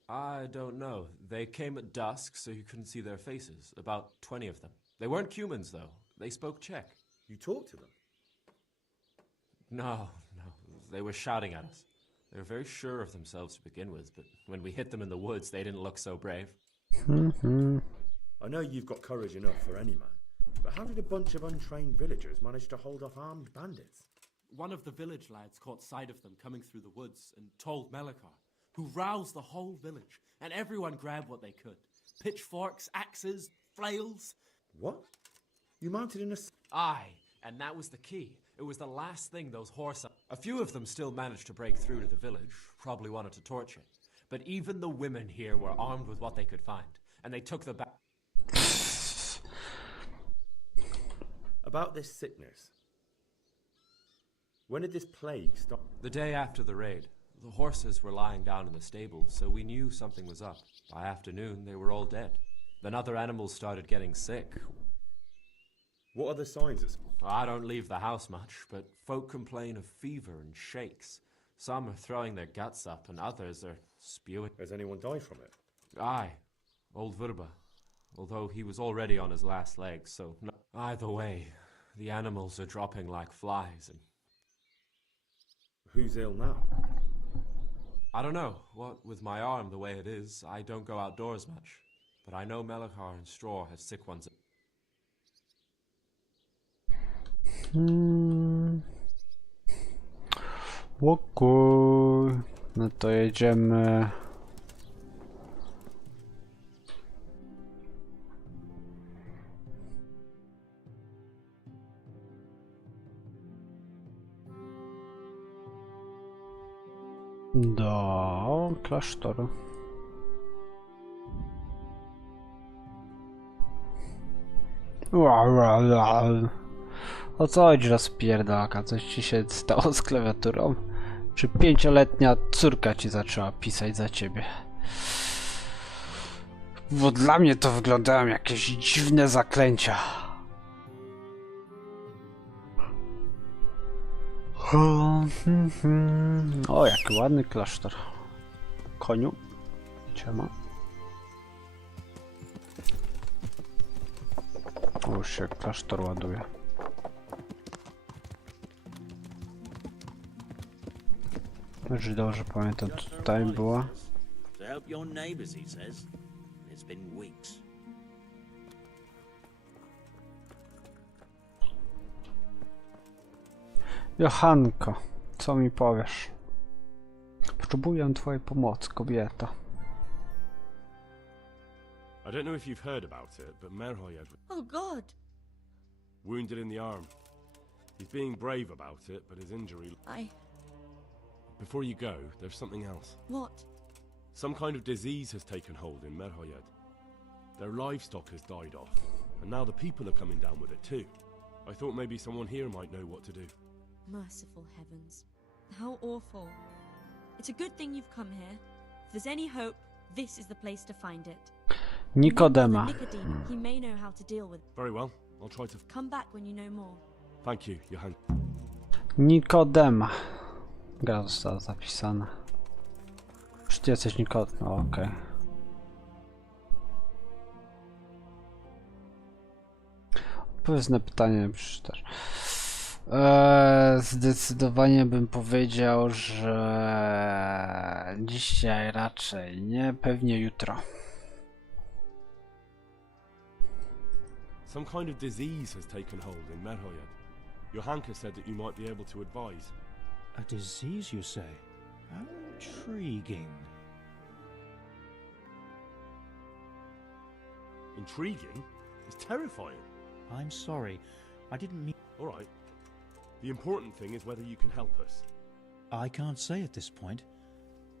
I don't know. They came at dusk, so you couldn't see their faces. About 20 of them. They weren't humans, though. They spoke Czech. You talked to them? No. They were shouting at us. They were very sure of themselves to begin with, but when we hit them in the woods, they didn't look so brave. I know you've got courage enough for any man, but how did a bunch of untrained villagers manage to hold off armed bandits? One of the village lads caught sight of them coming through the woods and told Melikar, who roused the whole village, and everyone grabbed what they could. Pitchforks, axes, flails. What? You mounted in a... Aye, and that was the key. It was the last thing those horses... A few of them still managed to break through to the village, probably wanted to torch it. But even the women here were armed with what they could find, and they took the back... About this sickness. When did this plague stop? The day after the raid. The horses were lying down in the stable, so we knew something was up. By afternoon, they were all dead. Then other animals started getting sick. What are the signs of... I don't leave the house much, but folk complain of fever and shakes. Some are throwing their guts up, and others are spewing. Has anyone died from it? Aye, old Verba. Although he was already on his last legs, so... No. Either way, the animals are dropping like flies, and... Who's ill now? I don't know. What with my arm the way it is, I don't go outdoors much. But I know Melikar and Straw have sick ones. Okej. No to jedziemy. Do klasztoru. O co chodzi, rozpierdolaka? Coś ci się stało z klawiaturą? Czy 5-letnia córka ci zaczęła pisać za ciebie? Bo dla mnie to wyglądają jakieś dziwne zaklęcia. O, jaki ładny klasztor. Koniu. Ciema. O, już się klasztor ładuje. Jeżeli dobrze pamiętam, to tutaj była. To help your neighbors, he says. It's been weeks. Johanko, co mi powiesz? Potrzebuję twojej pomocy, kobieta. I don't know if you've heard about it, but Merhoyed was Oh God! wounded in the arm. He's being brave about it, but his injury... Before you go, there's something else. What? Some kind of disease has taken hold in Merhoyed. Their livestock has died off, and now the people are coming down with it too. I thought maybe someone here might know what to do. Merciful heavens. How awful. It's a good thing you've come here. If there's any hope, this is the place to find it. Nikodema. Nicodeme, he may know how to deal with it. Very well, I'll try to... Come back when you know more. Thank you, Johan. Nikodema. Gra została zapisana. Czy ty jesteś Nikodem? No, okej. Odpowiedz na pytanie, przeczytasz. Zdecydowanie bym powiedział, że dzisiaj raczej nie, pewnie jutro. Some kind of disease has taken hold in Merhoyed. Johanka said that you might be able to advise. A disease, you say? How intriguing. Intriguing? It's terrifying. I'm sorry. I didn't mean... All right. The important thing is whether you can help us. I can't say at this point.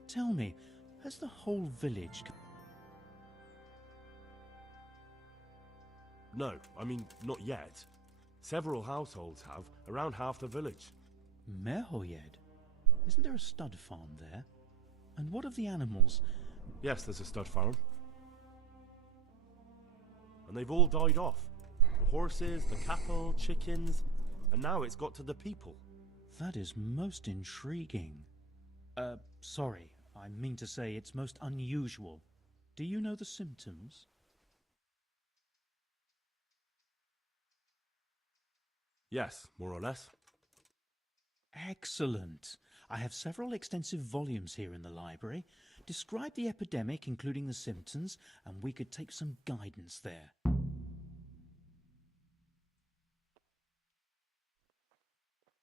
Tell me, has the whole village... No, I mean, not yet. Several households have, around half the village. Merhoyed? Isn't there a stud farm there? And what of the animals? Yes, there's a stud farm. And they've all died off. The horses, the cattle, chickens, and now it's got to the people. That is most intriguing. Sorry, I mean to say it's most unusual. Do you know the symptoms? Yes, more or less. Excellent. I have several extensive volumes here in the library. Describe the epidemic, including the symptoms, and we could take some guidance there.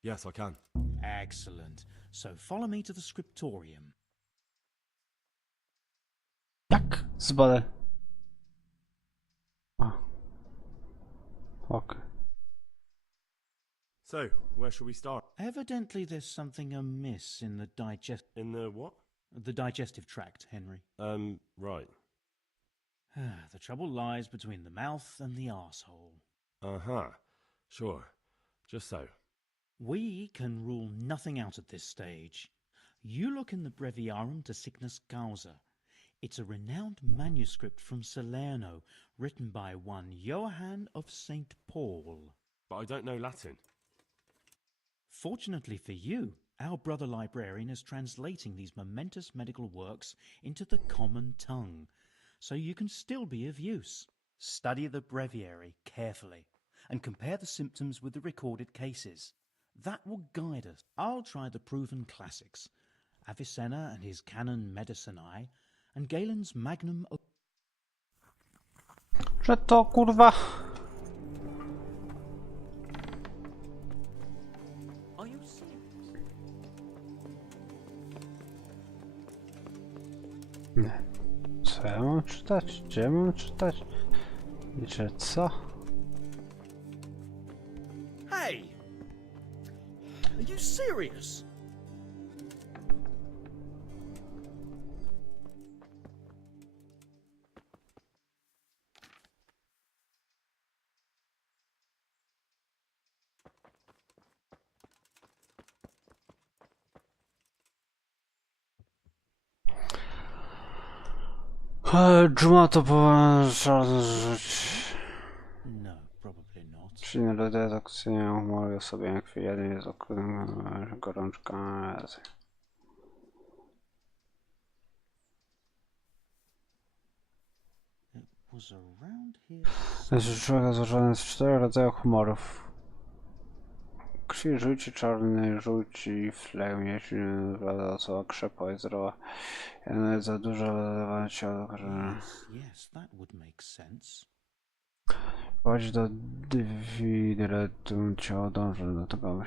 Yes, I can. Excellent. So follow me to the scriptorium. Jak? Zbadaj. Okay. So, where shall we start? Evidently there's something amiss in the In the what? The digestive tract, Henry. Right. The trouble lies between the mouth and the arsehole. Uh-huh. Sure. Just so. We can rule nothing out at this stage. You look in the Breviarum de Sickness Causa. It's a renowned manuscript from Salerno, written by one Johann of St. Paul. But I don't know Latin. Fortunately for you, our brother librarian is translating these momentous medical works into the common tongue, so you can still be of use. Study the breviary carefully and compare the symptoms with the recorded cases. That will guide us. I'll try the proven classics, Avicenna and his Canon Medicinae, and Galen's Magnum... Że to kurwa... Are you serious? Nie. Co ja mam czytać? Gdzie mam czytać? I że co? Hey! Are you serious? Dżuma to powinien rzuć. No, probably not. Czyli nie redakcyjnie humory sobie jak jeden jest okrutny, gorączka. Was around here. Jest człowiek złożony z 4 rodzajów humorów. Krwi żółci, czarny, żółci, flegm, jeśli osoba krzepa i zdrowa. Jedno jest za dużo, dodawanie ciała do Yes, that would make sense. Chodź do Deliverance, ciało dąży do tego.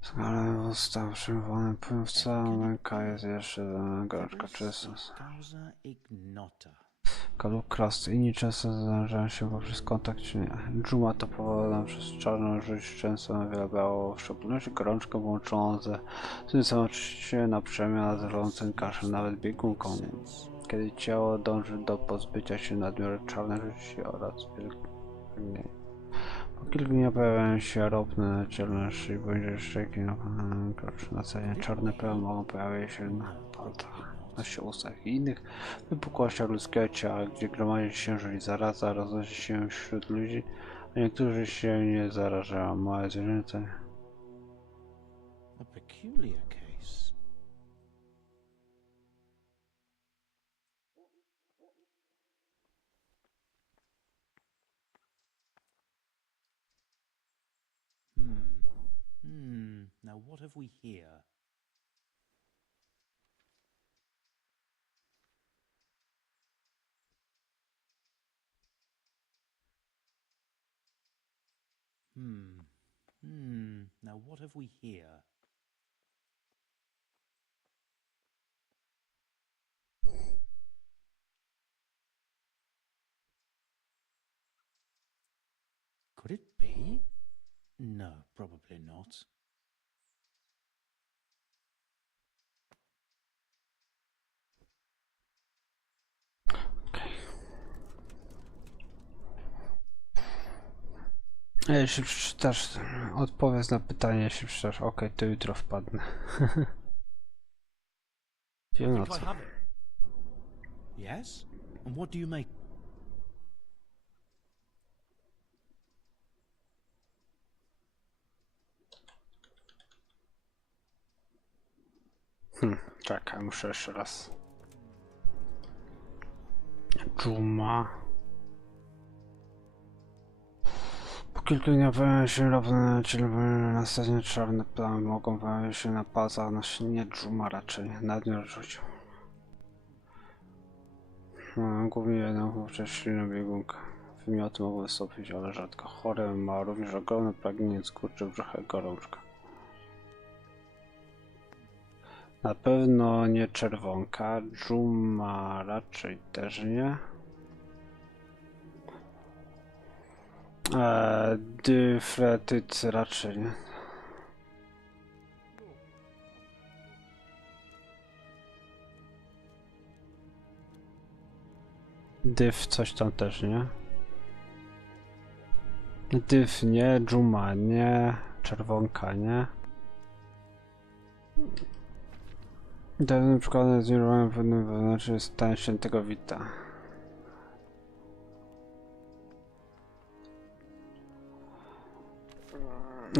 Skalę ustaw przymowany pływca, męka jest jeszcze za gorączka czysta. Causa ignota. Lub krasty. Inni często zdarzają się poprzez kontakt czy nie. Dżuma to powodowana przez czarną żółć, często nawierało w szczególności gorączkę włączoną ze tym samym oczywiście na przemian nazywającym kaszel, nawet biegunką. Kiedy ciało dąży do pozbycia się nadmiaru czarnej żółci oraz wielkiej. Po kilku dniach pojawiają się ropne cielne szyi, poniżej szczeki, na cenie czarne pełne mogą pojawiać się na palcach, na ustach i innych wypukłościach ludzkiego ciała, gdzie gromadzi się, jeżeli zaraza roznosi się wśród ludzi, a niektórzy się nie zarażają. Małe zwierzęta. A peculiar case. Now what have we here? Now what have we here? Could it be? No, probably not. Jeśli przeczytasz, odpowiedz na pytanie, jeśli przeczytasz, okej, to jutro wpadnę. Wiem o co. Yes? And what do you make? Czekaj, muszę jeszcze raz. Dżuma. Po kilku dniach pojawiają się ropne, czyli następnie czarne plamy mogą pojawić się na palcach, nie dżuma raczej, nadmiar rzucił. Głównie jeden wówczas ślinę biegunkę. Wymioty mogą wystąpić, ale rzadko. Chory ma również ogromne pragnienie skurczy brzucha i gorączka. Na pewno nie czerwonka, dżuma raczej też nie. Dyfretycy raczej nie. Dyf coś tam też nie. Dyf nie, dżuma nie, czerwonka nie. Dawnym przykładem zmierzowałem pewnym wewnętrznym stanie świętego Wita.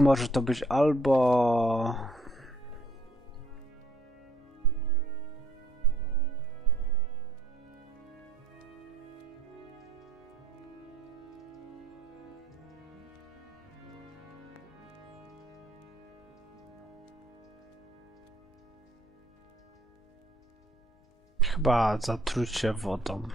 Może to być albo... Chyba zatrucie wodą.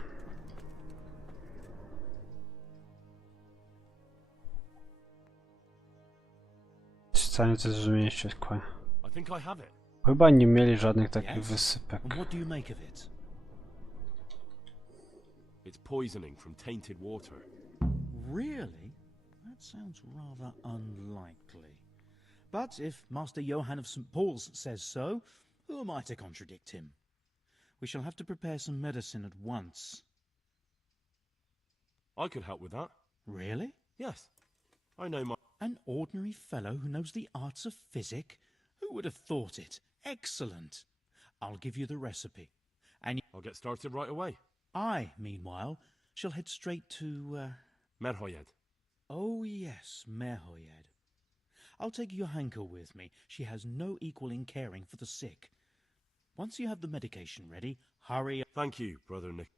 Stanie coś zmienić się skłania. Chyba nie mieli żadnych takich wysypek. What do you make of it? It's poisoning from tainted water. Really? That sounds rather unlikely. But if Master Johann of St. Paul's says so, who am I to contradict him? We shall have to prepare some medicine at once. I could help with that. Really? Yes. I know my... An ordinary fellow who knows the arts of physic? Who would have thought it? Excellent. I'll give you the recipe. And I'll get started right away. I, meanwhile, shall head straight to, Merhoyed. Oh, yes, Merhoyed. I'll take Johanka with me. She has no equal in caring for the sick. Once you have the medication ready, hurry up. Thank you, Brother Nick.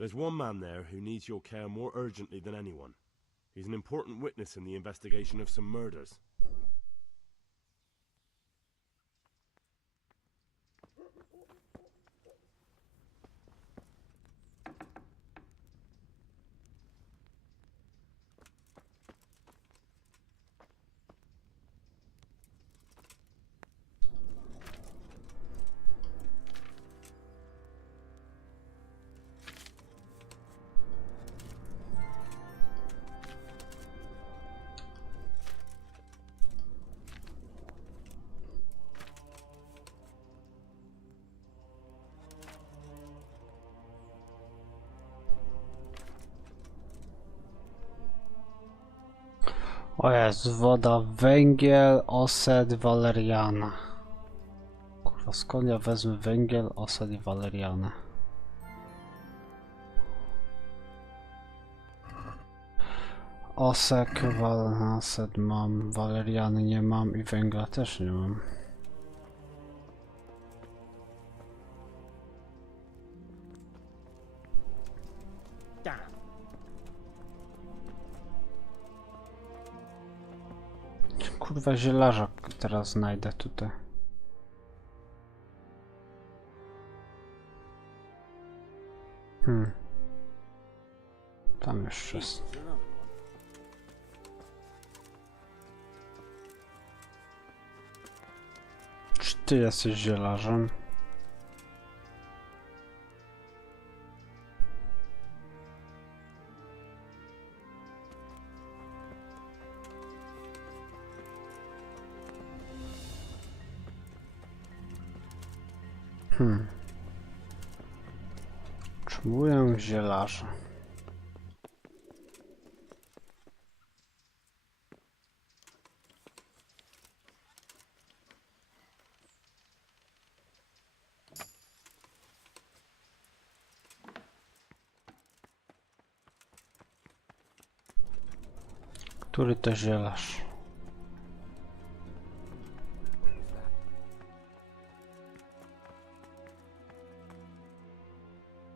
There's one man there who needs your care more urgently than anyone. He's an important witness in the investigation of some murders. O jest, woda, węgiel, oset, waleriana. Kurwa, skąd ja wezmę węgiel, oset i walerianę? Osek, oset mam, waleriany nie mam i węgla też nie mam. Kurwa, zielarza teraz znajdę tutaj. Tam jeszcze jest. Czy ty jesteś zielarzem? Potrzebuję zielarza. Który to zielarz?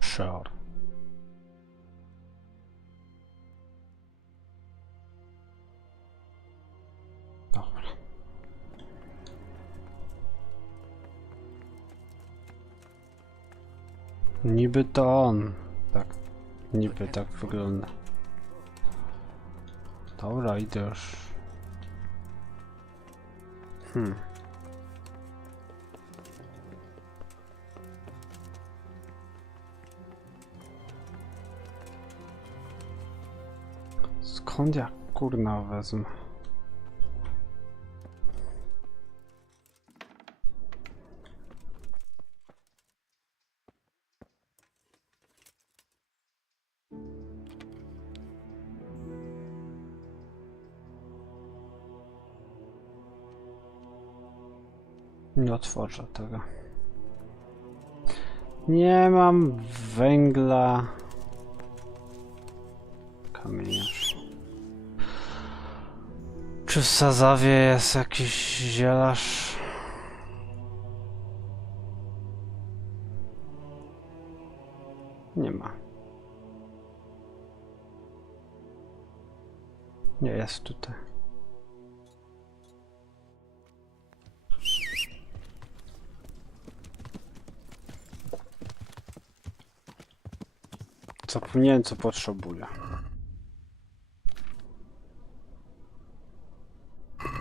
Sure. Dobra. Niby to on. Tak. Niby tak wygląda. Dobra, idę już. Skąd ja kurna wezmę? Nie otworzę tego. Nie mam węgla. Kamieniarz. Czy w Sazawie jest jakiś zielarz? Nie ma. Nie jest tutaj. Zapomniałem, co potrzebuję.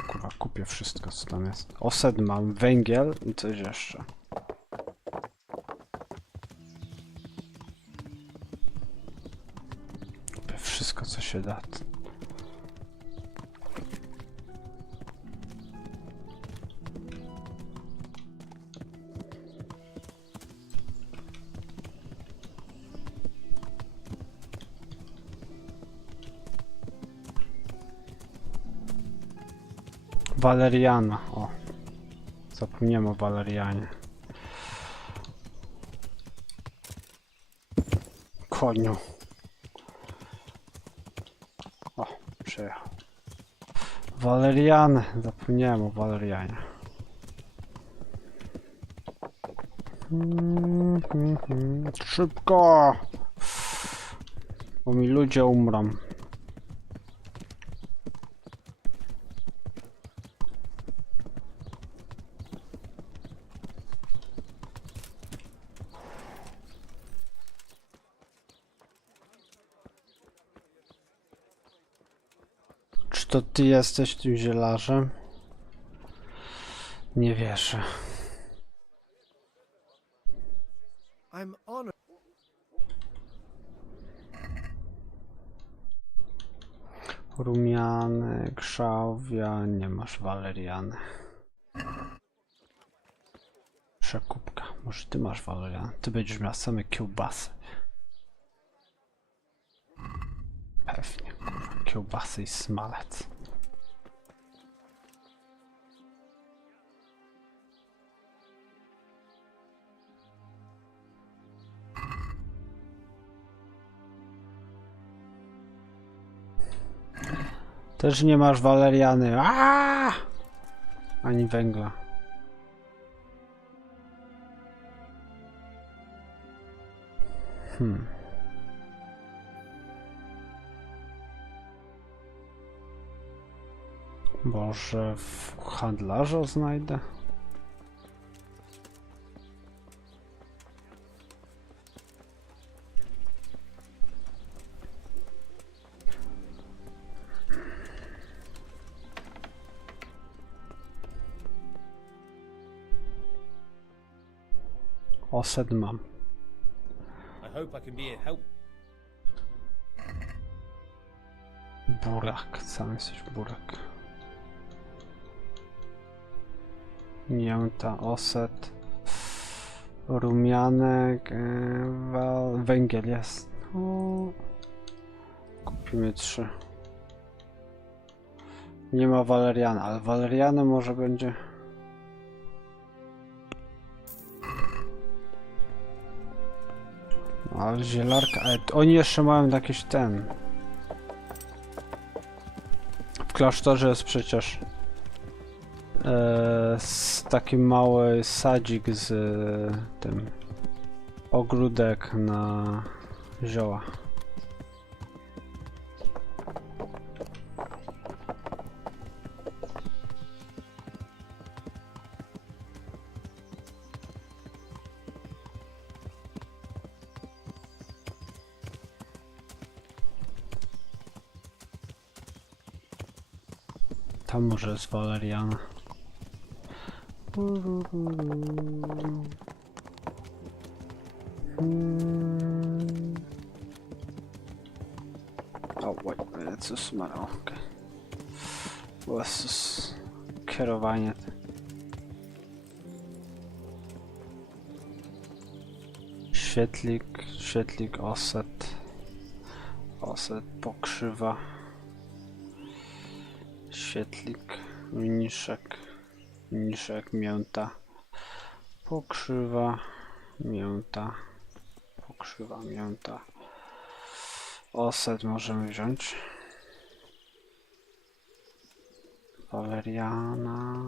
Kurwa, kupię wszystko, co tam jest. Oset mam, węgiel i coś jeszcze. Kupię wszystko, co się da. Waleriana, o. Zapomniałem o walerianie. Koniu. O, przyjechał. Waleriany, zapomniałem o walerianie. Szybko! Bo mi ludzie umrą. Czy to ty jesteś tym zielarzem? Nie wierzę. I'm honored. Rumiany, grzałwia, nie masz waleriany. Przekupka, może ty masz walerian. Ty będziesz miał same kiełbasy. Pewnie, kurwa, kiełbasy i smalec. Też nie masz waleriany. Ani węgla. Może w handlarza znajdę? Osad mam. I hope I can be a help. Burak, sam jesteś burak. Mięta, oset, rumianek, węgiel jest. Kupimy 3. Nie ma waleriana, ale waleriany może będzie. No, ale zielarka, ale oni jeszcze mają jakiś ten. W klasztorze jest przecież taki mały sadzik z tym ogródek na zioła. Tam może jest waleriana. O, wait, co smara, okej. Jezus, kierowanie. Świetlik, oset, pokrzywa. Świetlik, mniszek, mięta, pokrzywa, mięta, oset możemy wziąć, waleriana,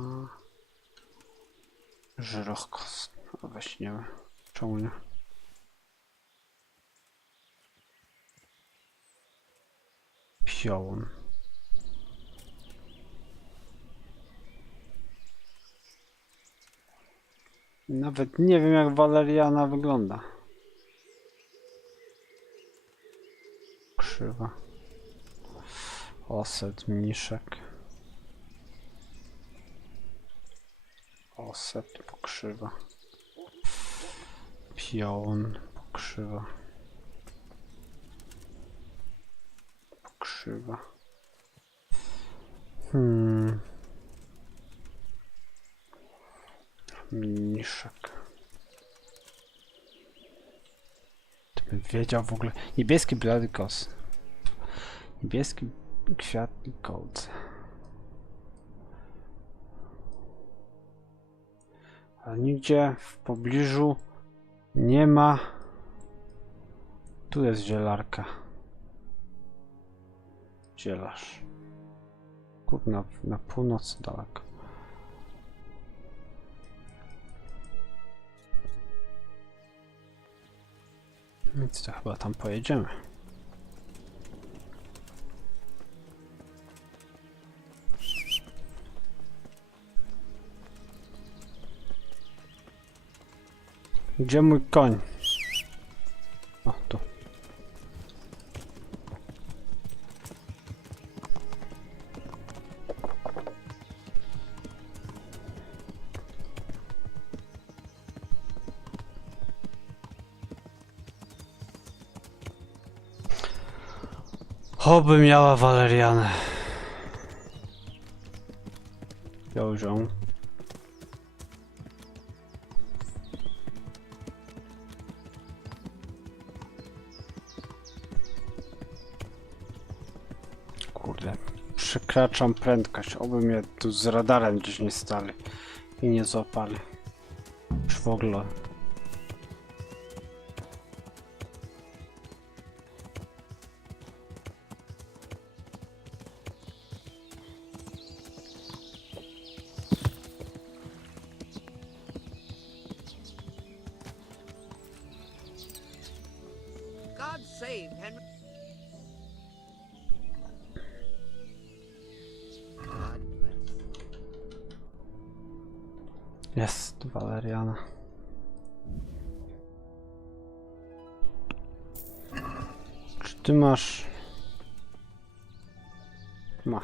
żyrokos, weźmiemy, czemu nie? Piołun. Nawet nie wiem, jak waleriana wygląda. Krzywa. Oset, mniszek. Oset, pokrzywa. Piołun, pokrzywa. Mniszek. To bym wiedział w ogóle. Niebieski bladykos. Niebieski kwiatny kołd. Ale nigdzie w pobliżu nie ma. Tu jest zielarka. Zielarz. Kurna, na północ daleko. Więc to chyba tam pojedziemy. Gdzie mój koń? O, tu. Oby miała walerianę. Ją. Kurde, przekraczam prędkość. Oby mnie tu z radarem gdzieś nie stali i nie złapali. Czy w ogóle. God save Henry. God bless. Jest waleriana. Czy ty masz... Ma.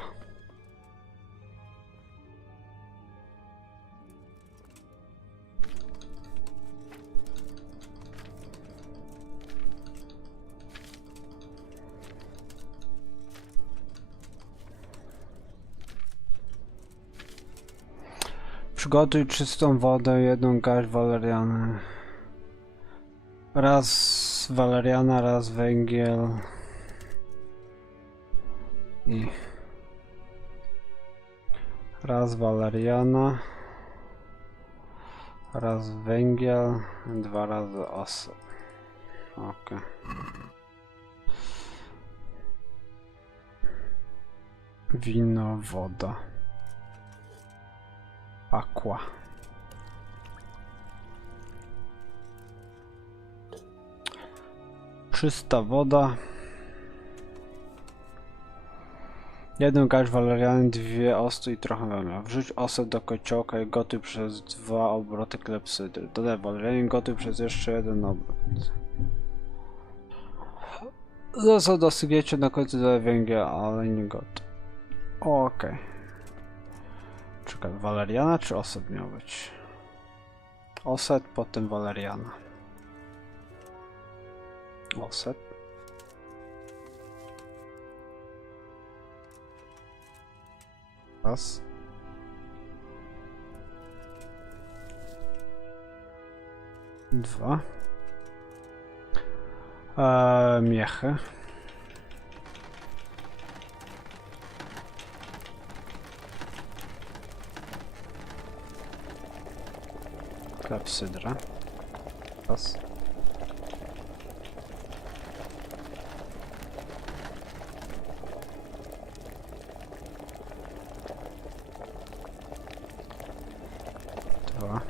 Przygotuj czystą wodę, jedną garść waleriany. Raz waleriana, raz węgiel. I... raz waleriana. Raz węgiel, 2 razy osad. Ok. Wino, woda. Aqua. Czysta woda. 1 garść waleriany, 2 octu i trochę węgla. Wrzuć ocet do kociołka i gotuj przez 2 obroty klepsydry. Dodaj walerianę i gotuj przez jeszcze 1 obrot. Został do stygnięcia, na końcu dodaj węgiel, ale nie gotuj. Okej. Czekaj, waleriana czy ocet miał być? Ocet, potem waleriana. Ocet. Raz. Dwa. Miechy. Klepsydra. Raz. Dwa.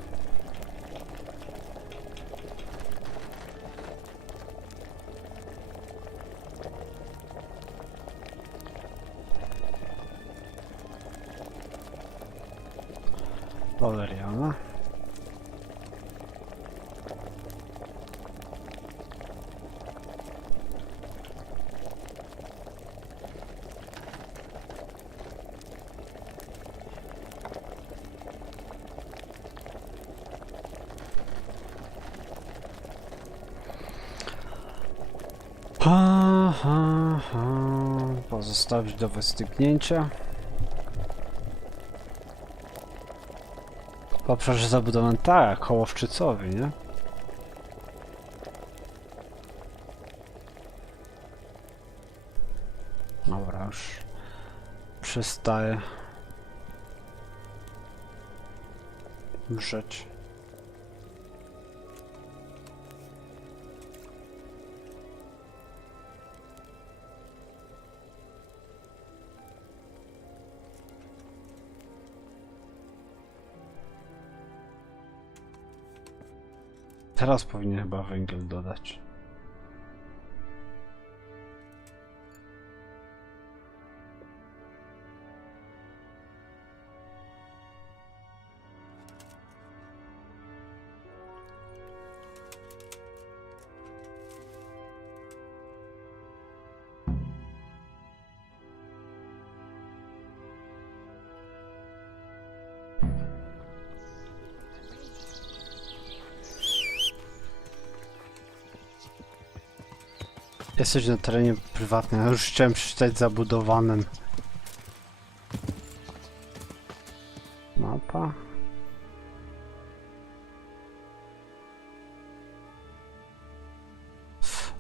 Valeriana. Pozostawić do wystygnięcia. Obszarze zabudowane tak, Hołowczycowi, nie? Dobra, już przestaję mrzeć. Teraz powinien chyba węgiel dodać. Jesteś na terenie prywatnym, ja już chciałem przeczytać zabudowanym. Mapa?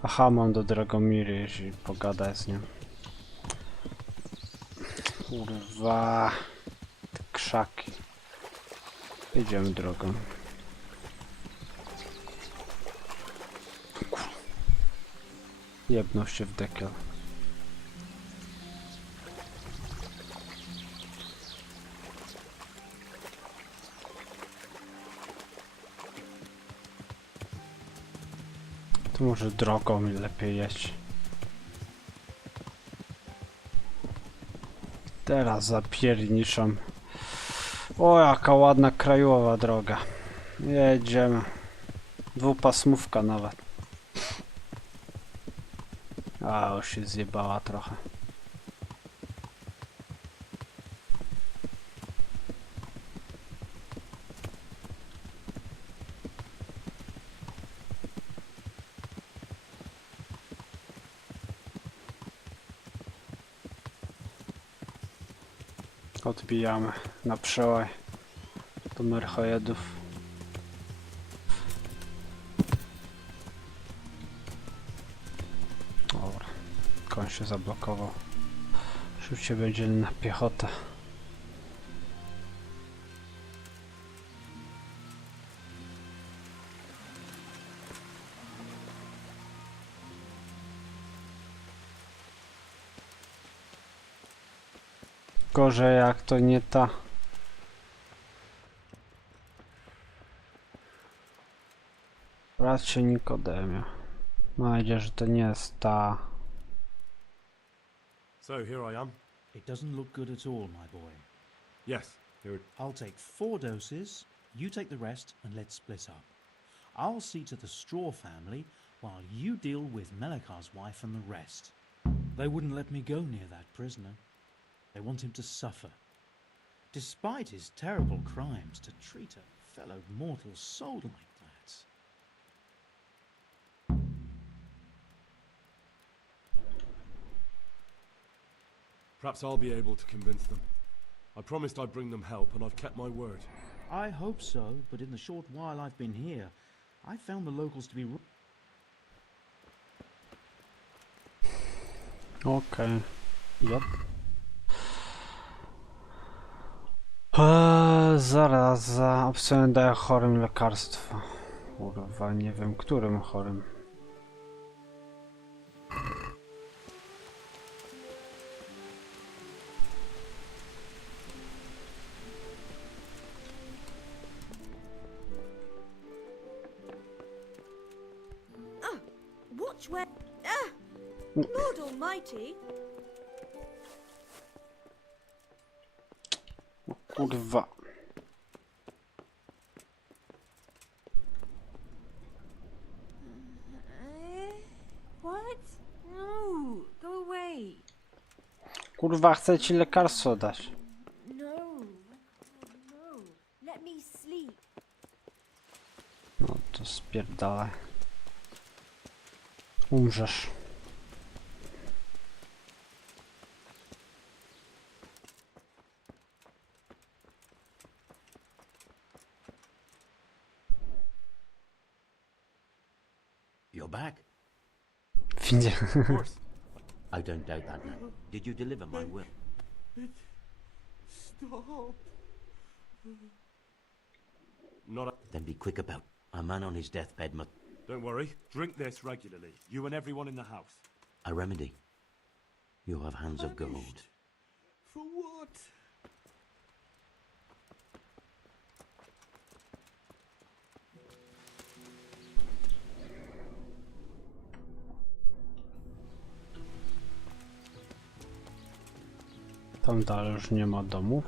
Aha, mam do Dragomiry, jeśli pogadać z nim. Kurwa, te krzaki. Idziemy drogą. Jebnął się w dekiel. To może drogą mi lepiej jeść. Teraz zapierniczam. O, jaka ładna krajowa droga. Jedziemy. Dwupasmówka nawet. A, już się zjebała trochę. Odbijamy na przełaj do merchojedów. Dobra, koń się zablokował. Szybciej będzie na piechotę. Gorzej jak to nie ta. Raczej Nikodemia. Mam nadzieję, że to nie jest ta. So here I am. It doesn't look good at all, my boy. Yes, here. I'll take 4 doses, you take the rest, and let's split up. I'll see to the Straw family, while you deal with Melikar's wife and the rest. They wouldn't let me go near that prisoner. They want him to suffer. Despite his terrible crimes, to treat a fellow mortal soul like that. Perhaps I'll be able to convince them. I promised I'd bring them help, and I've kept my word. I hope so, but in the short while I've been here, I found the locals to be... Okay. Yep. Zaraz, opcję daję chorym lekarstwo. Kurwa, nie wiem którym chorym. Watch where... Lord Almighty! Kurwa. What? No, go away. Kurwa, chcę ci lekarstwo dać. No, no, let me sleep. No to spierdalaj. Umrzesz. You're back? Of course. I don't doubt that now. Did you deliver my will? Stop. Not a... Then be quick about. A man on his deathbed must... Don't worry. Drink this regularly. You and everyone in the house. A remedy. You have hands of gold. For what? Tam dalej już nie ma domów.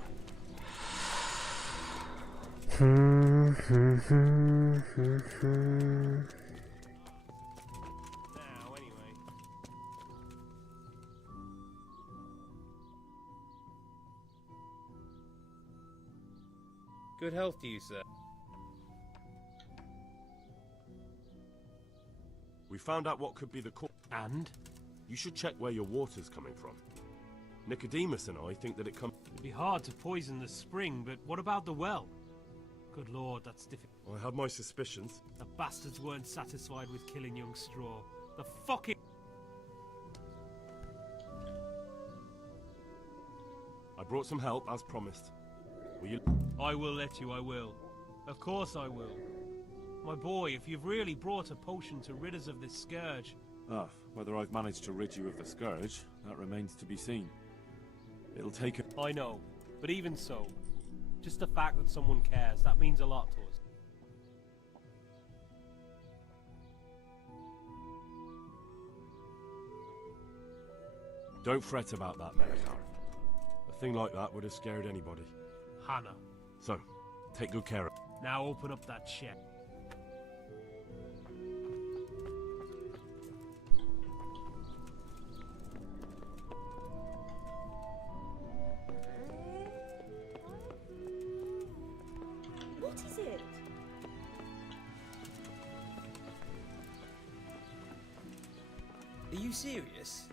Now, anyway. Good health to you, sir. We found out what could be the cause. And? You should check where your water's coming from. Nicodemus and I think that it comes... It'd be hard to poison the spring, but what about the well? Good lord, that's difficult. I had my suspicions. The bastards weren't satisfied with killing young Straw. The fucking... I brought some help, as promised. Will you... I will let you, I will. Of course I will. My boy, if you've really brought a potion to rid us of this scourge... Ah, whether I've managed to rid you of the scourge, that remains to be seen. It'll take a... I know, but even so, just the fact that someone cares, that means a lot to us. Don't fret about that, Melekar. A thing like that would have scared anybody. Hannah. So, take good care of... Now open up that chest. What is it? Are you serious?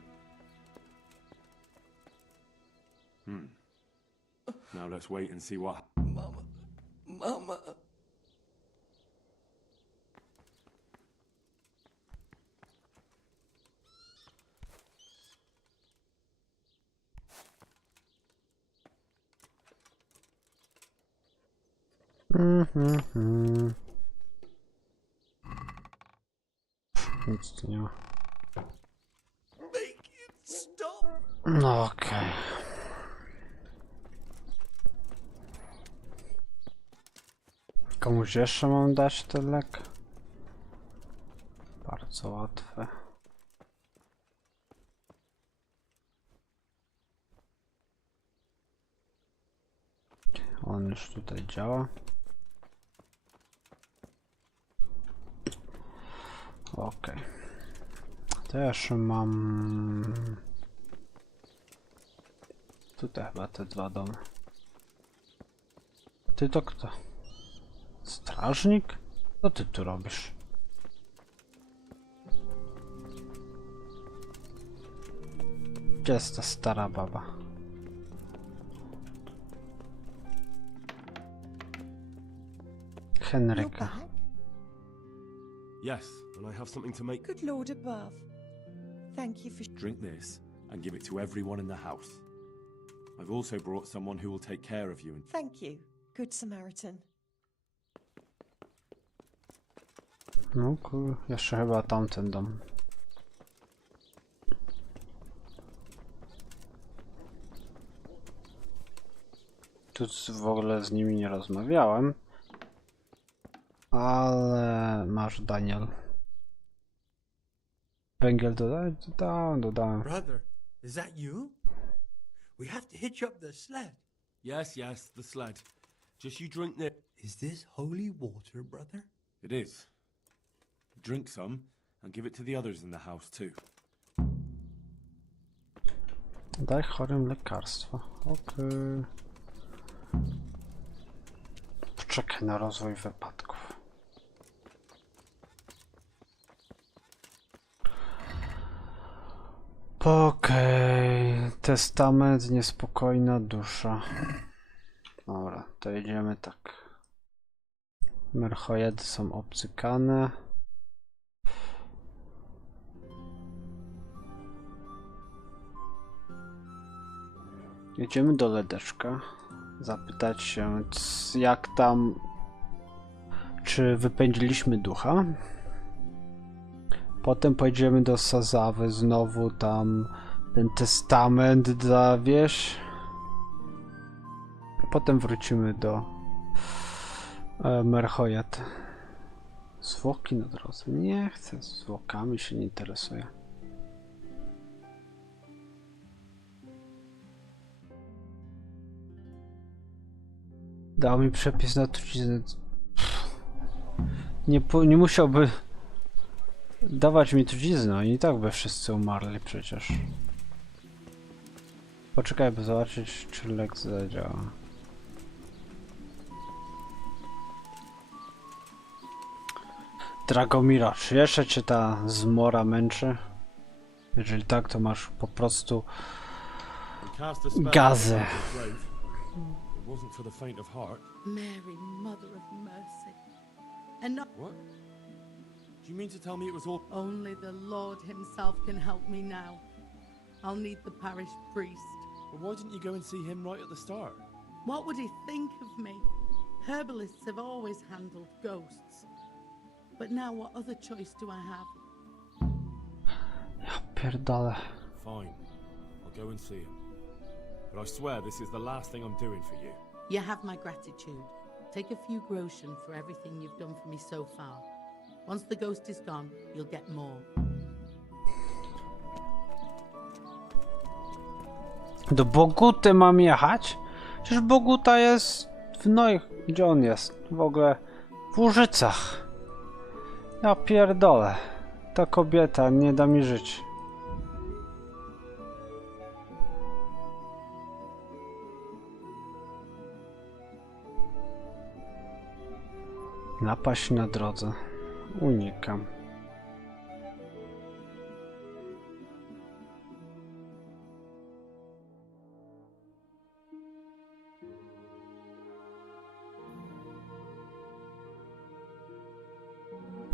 Now let's wait and see what... Mama. Nic tu nie ma. Make it stop. No okej. Komuś jeszcze mam dać ten lek? Bardzo łatwe. On już tutaj działa. Okej. Też mam... Tutaj chyba te dwa domy. Ty to kto? Strażnik? Co ty tu robisz? Gdzie jest ta stara baba? Henryka. Yes, and I have something to make... Good Lord above. Thank you for... Drink this and give it to everyone in the house. I've also brought someone who will take care of you and... Thank you, Good Samaritan. No kur... jeszcze chyba tamten dom. Tu w ogóle z nimi nie rozmawiałem. Ale masz, Daniel. Węgiel dodałem? Dodałem. Brother, is that you? We have to hitch up the sled. Yes, yes, the sled. Just you drink this. Is this holy water, brother? It is. Drink some and give it to the others in the house too. Daj chorym lekarstwo. Okej. Poczekaj na rozwój wypadków. Okej. Testament, niespokojna dusza. Dobra, to jedziemy tak. Merchojedy są obcykane. Jedziemy do Ledeczka. Zapytać się, jak tam... Czy wypędziliśmy ducha? Potem pojedziemy do Sazawy, znowu tam ten testament dla wieś. Potem wrócimy do Merchojed. Zwłoki na drodze. Nie chcę, zwłokami się nie interesuję. Dał mi przepis na truciznę. Nie musiałby dawać mi truciznę, i tak by wszyscy umarli przecież. Poczekaj, by zobaczyć, czy lek zadziała. Dragomiro, czy jeszcze cię ta zmora męczy? Jeżeli tak, to masz po prostu We cast a spell gazy. on the grave. It wasn't for the faint of heart. Mary, Mother of Mercy. And not What? Do you mean to tell me it was all... only the Lord himself can help me now. I'll need the parish priest. But why didn't you go and see him right at the start? What would he think of me? Herbalists have always handled ghosts. But now what other choice do I have? Ja pierdolę. Fine. I'll go and see him. But I swear this is the last thing I'm doing for you. You have my gratitude. Take a few groschen for everything you've done for me so far. Once the ghost is gone, you'll get more. Do Boguty mam jechać? Przecież Boguta jest w gdzie on jest? W ogóle w Łużycach. Ja pierdolę. Ta kobieta nie da mi żyć. Napaść na drodze. Unikam.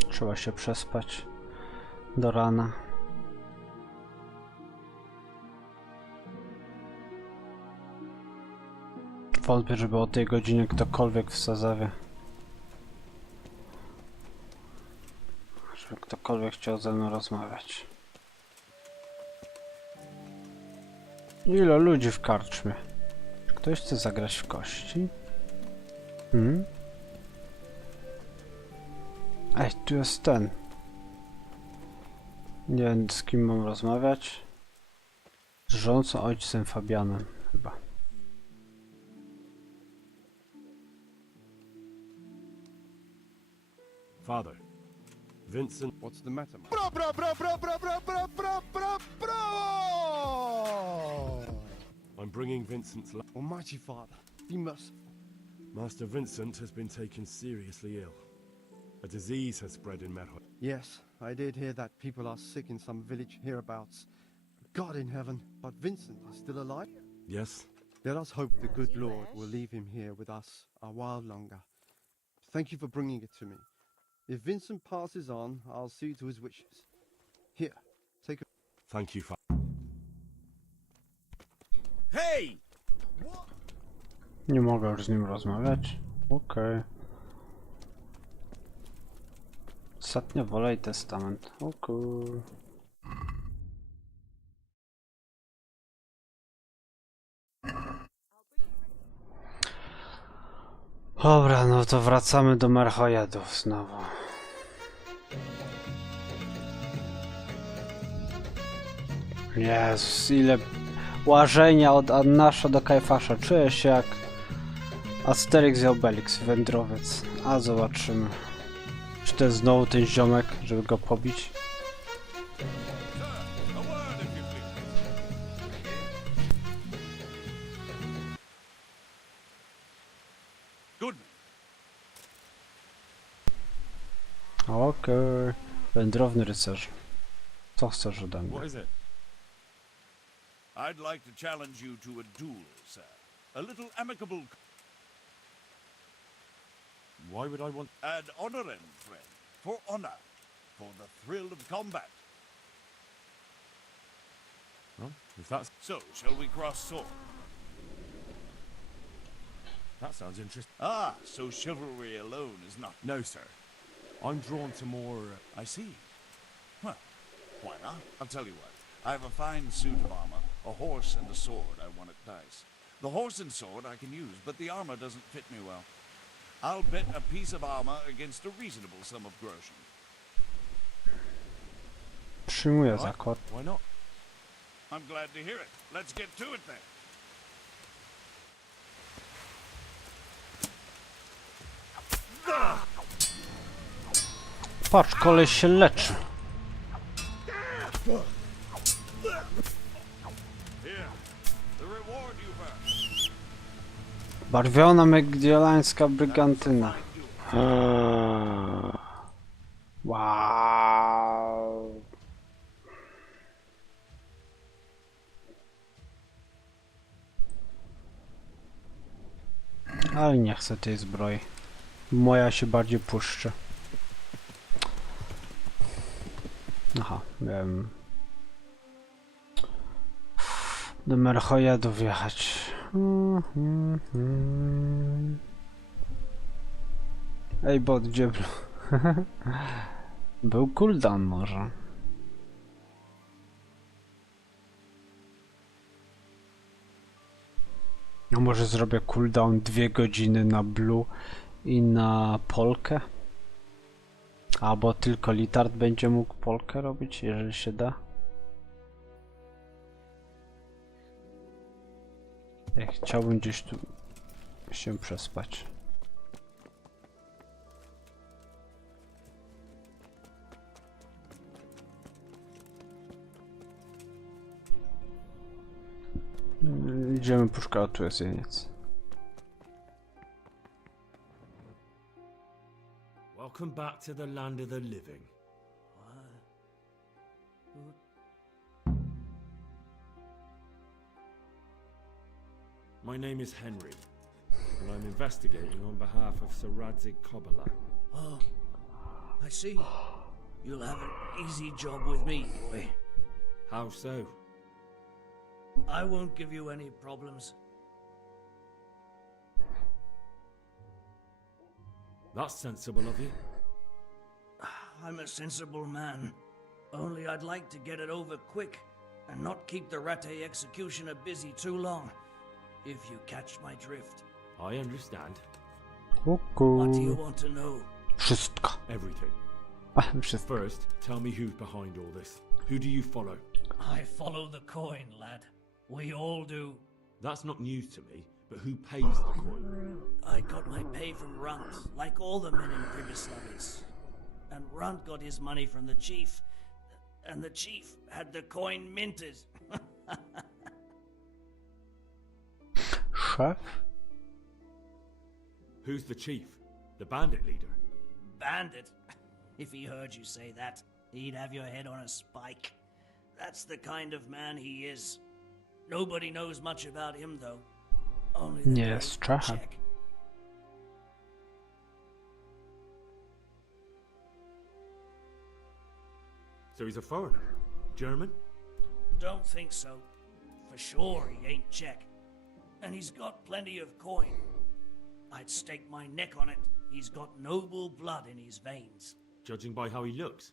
Trzeba się przespać do rana. Wątpię, żeby o tej godzinie ktokolwiek w Sazawie. Żeby ktokolwiek chciał ze mną rozmawiać. Ile ludzi w karczmie? Czy ktoś chce zagrać w kości? Ej, tu jest ten. Nie wiem, z kim mam rozmawiać. Z rządcą ojcem Fabianem, chyba. Father, Vincent... What's the matter, man? I'm bringing Vincent's... Almighty Father, be merciful. Master Vincent has been taken seriously ill. A disease has spread in Merhoy. Yes, I did hear that people are sick in some village hereabouts. God in heaven, but Vincent is still alive? Yes? Let us hope the good Lord will leave him here with us a while longer. Thank you for bringing it to me. If Vincent passes on, I'll see to his wishes. Here, take a... Thank you, Father. Hey! Nie mogę już z nim rozmawiać. Okej. Ostatnia wola i testament. Okej. Dobra, no to wracamy do Merhojedów znowu. Jezus, ile łażenia od Annasza do Kajfasza. Czuję się jak Asterix i Obelix, wędrowiec. A zobaczymy. Czy to jest znowu ten ziomek, żeby go pobić? Okej. Wędrowny rycerz. Co chcesz ode mnie? What is it? I'd like to challenge you to a duel, sir. A little amicable... Why would I want... Ad honorem, friend. For honor. For the thrill of combat. Well, if that's... So, shall we cross swords? That sounds interesting. Ah, so chivalry alone is not... No, sir. I'm drawn to more... I see. Well, why not? I'll tell you what. I have a fine suit of armor, a horse and a sword I won at dice. The horse and sword I can use, but the armor doesn't fit me well. I'll bet a piece of armor against a reasonable sum of groschen. Przyjmuję zakład. Why not? I'm glad to hear it. Let's get to it then. Patrz, koleś się leczy. Barwiona megdiolańska brygantyna. Wow. Ale nie chcę tej zbroi. Moja się bardziej puszczy. Aha, wiem. Do Merchoja wjechać. Ej, bot, gdzie był? Był cooldown może. A może zrobię cooldown 2 godziny na blue i na polkę? Albo tylko Litard będzie mógł polkę robić, jeżeli się da. Ja chciałbym gdzieś tu się przespać. Idziemy puszka, tu jest jeniec. Welcome back to the land of the living. My name is Henry, and I'm investigating on behalf of Sir Radzik Kobala. Oh, I see. You'll have an easy job with me, boy. How so? I won't give you any problems. That's sensible of you. I'm a sensible man. Only I'd like to get it over quick and not keep the Ratte executioner busy too long, if you catch my drift. I understand. What do you want to know? Wszystko. Everything. Wszystko. First, tell me who's behind all this. Who do you follow? I follow the coin, lad. We all do. That's not news to me, but who pays the coin? I got my pay from Runt, like all the men in Pribyslavitz. And Runt got his money from the chief, and the chief had the coin minted. Chef? Who's the chief? The bandit leader? Bandit? If he heard you say that, he'd have your head on a spike. That's the kind of man he is. Nobody knows much about him, though. Only the Yes, try. check. So he's a foreigner? German? Don't think so. For sure he ain't Czech. And he's got plenty of coin. I'd stake my neck on it. He's got noble blood in his veins. Judging by how he looks?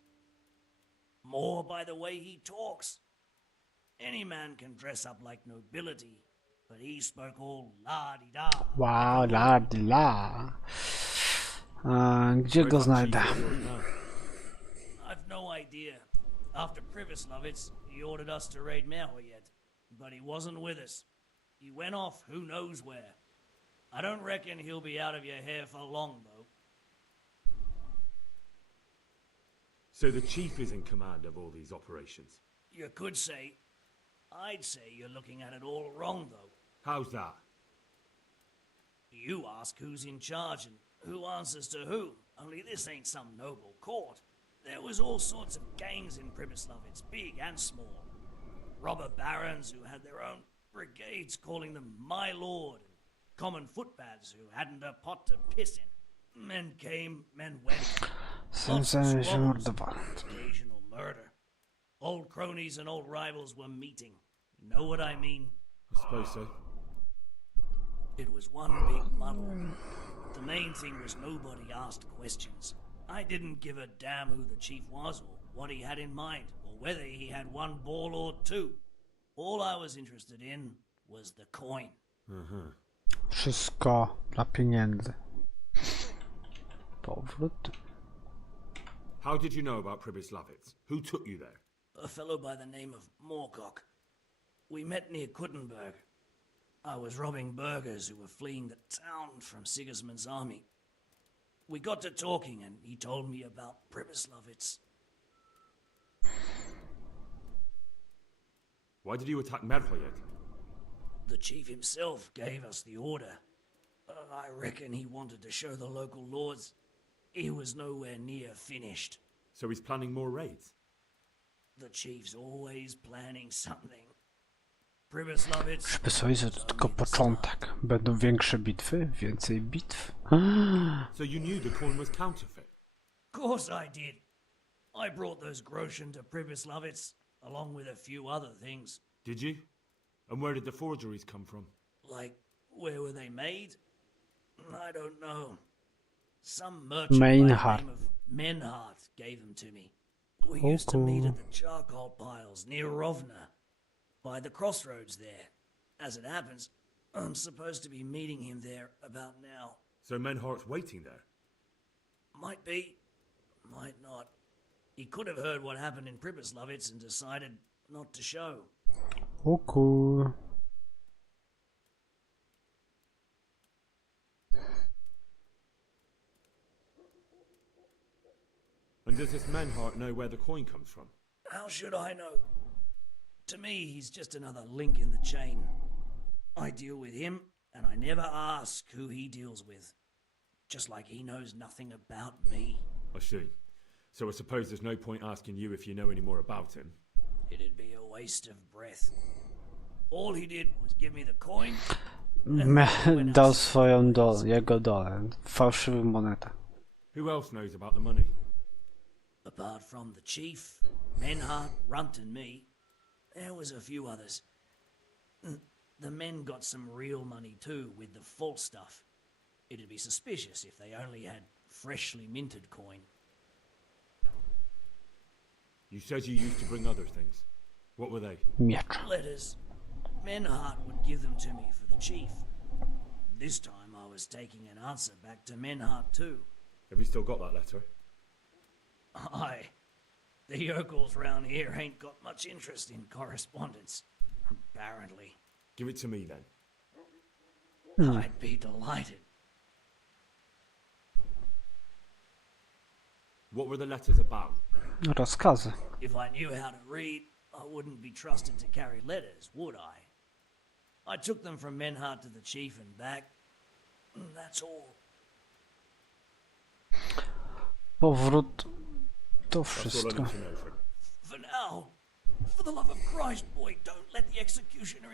More by the way he talks. Any man can dress up like nobility, but he spoke all la-di-da. Wow, la-di-la. Gdzie go znajdę? I've no idea. After Pribyslavitz, he ordered us to raid Merhoyet, but he wasn't with us. He went off who knows where. I don't reckon he'll be out of your hair for long, though. So the chief is in command of all these operations? You could say. I'd say you're looking at it all wrong, though. How's that? You ask who's in charge and who answers to who. Only this ain't some noble court. There was all sorts of gangs in Pribyslavitz, big and small. Robber barons who had their own brigades calling them my lord, and common footpads who hadn't a pot to piss in. Men came, men went. Lots of squabbles, occasional murder. Old cronies and old rivals were meeting. Know what I mean? I suppose so. It was one big muddle. The main thing was nobody asked questions. I didn't give a damn who the chief was or what he had in mind or whether he had one ball or two. All I was interested in was the coin. Wszystko dla pieniędzy. Powrót. How did you know about Pribyslavitz? Who took you there? A fellow by the name of Moorcock. We met near Kuttenberg. I was robbing burghers who were fleeing the town from Sigismund's army. We got to talking and he told me about Pribyslavitz. Why did you attack Merhoyet? The chief himself gave us the order. I reckon he wanted to show the local lords he was nowhere near finished. So he's planning more raids? The chief's always planning something. Przemysłowice to tylko początek. Będą większe bitwy, więcej bitw. So you knew the coin was counterfeit? Of course I did. I brought those groschen to Pribyslavitz, along with a few other things. Did you? And where did the forgeries come from? Like, where were they made? I don't know. Some merchant by the name of Menhart gave them to me. We used to meet at the charcoal piles near Rovna, by the crossroads there. As it happens, I'm supposed to be meeting him there about now. So Menhart's waiting there? Might be, might not. He could have heard what happened in Pribyslavitz and decided not to show. Okay. And does this Menhart know where the coin comes from? How should I know? To me, he's just another link in the chain. I deal with him, and I never ask who he deals with. Just like he knows nothing about me. I see. So I suppose there's no point asking you if you know any more about him. It'd be a waste of breath. All he did was give me the coin. Dał swoją jego dolę. Fałszywy monetę. Who else knows about the money? Apart from the chief, Menhart, Runt and me, there was a few others. The men got some real money too, with the false stuff. It'd be suspicious if they only had freshly minted coin. You said you used to bring other things. What were they? Letters. Menhart would give them to me for the chief. This time I was taking an answer back to Menhart too. Have you still got that letter? Aye. The yokels round here ain't got much interest in correspondence, apparently. Give it to me then. I'd be delighted. What were the letters about? Rozkazy. If I knew how to read, I wouldn't be trusted to carry letters, would I? I took them from Menhart to the chief and back. That's all. Powrót. To wszystko. For now, for the love of Christ, boy, don't let the executioner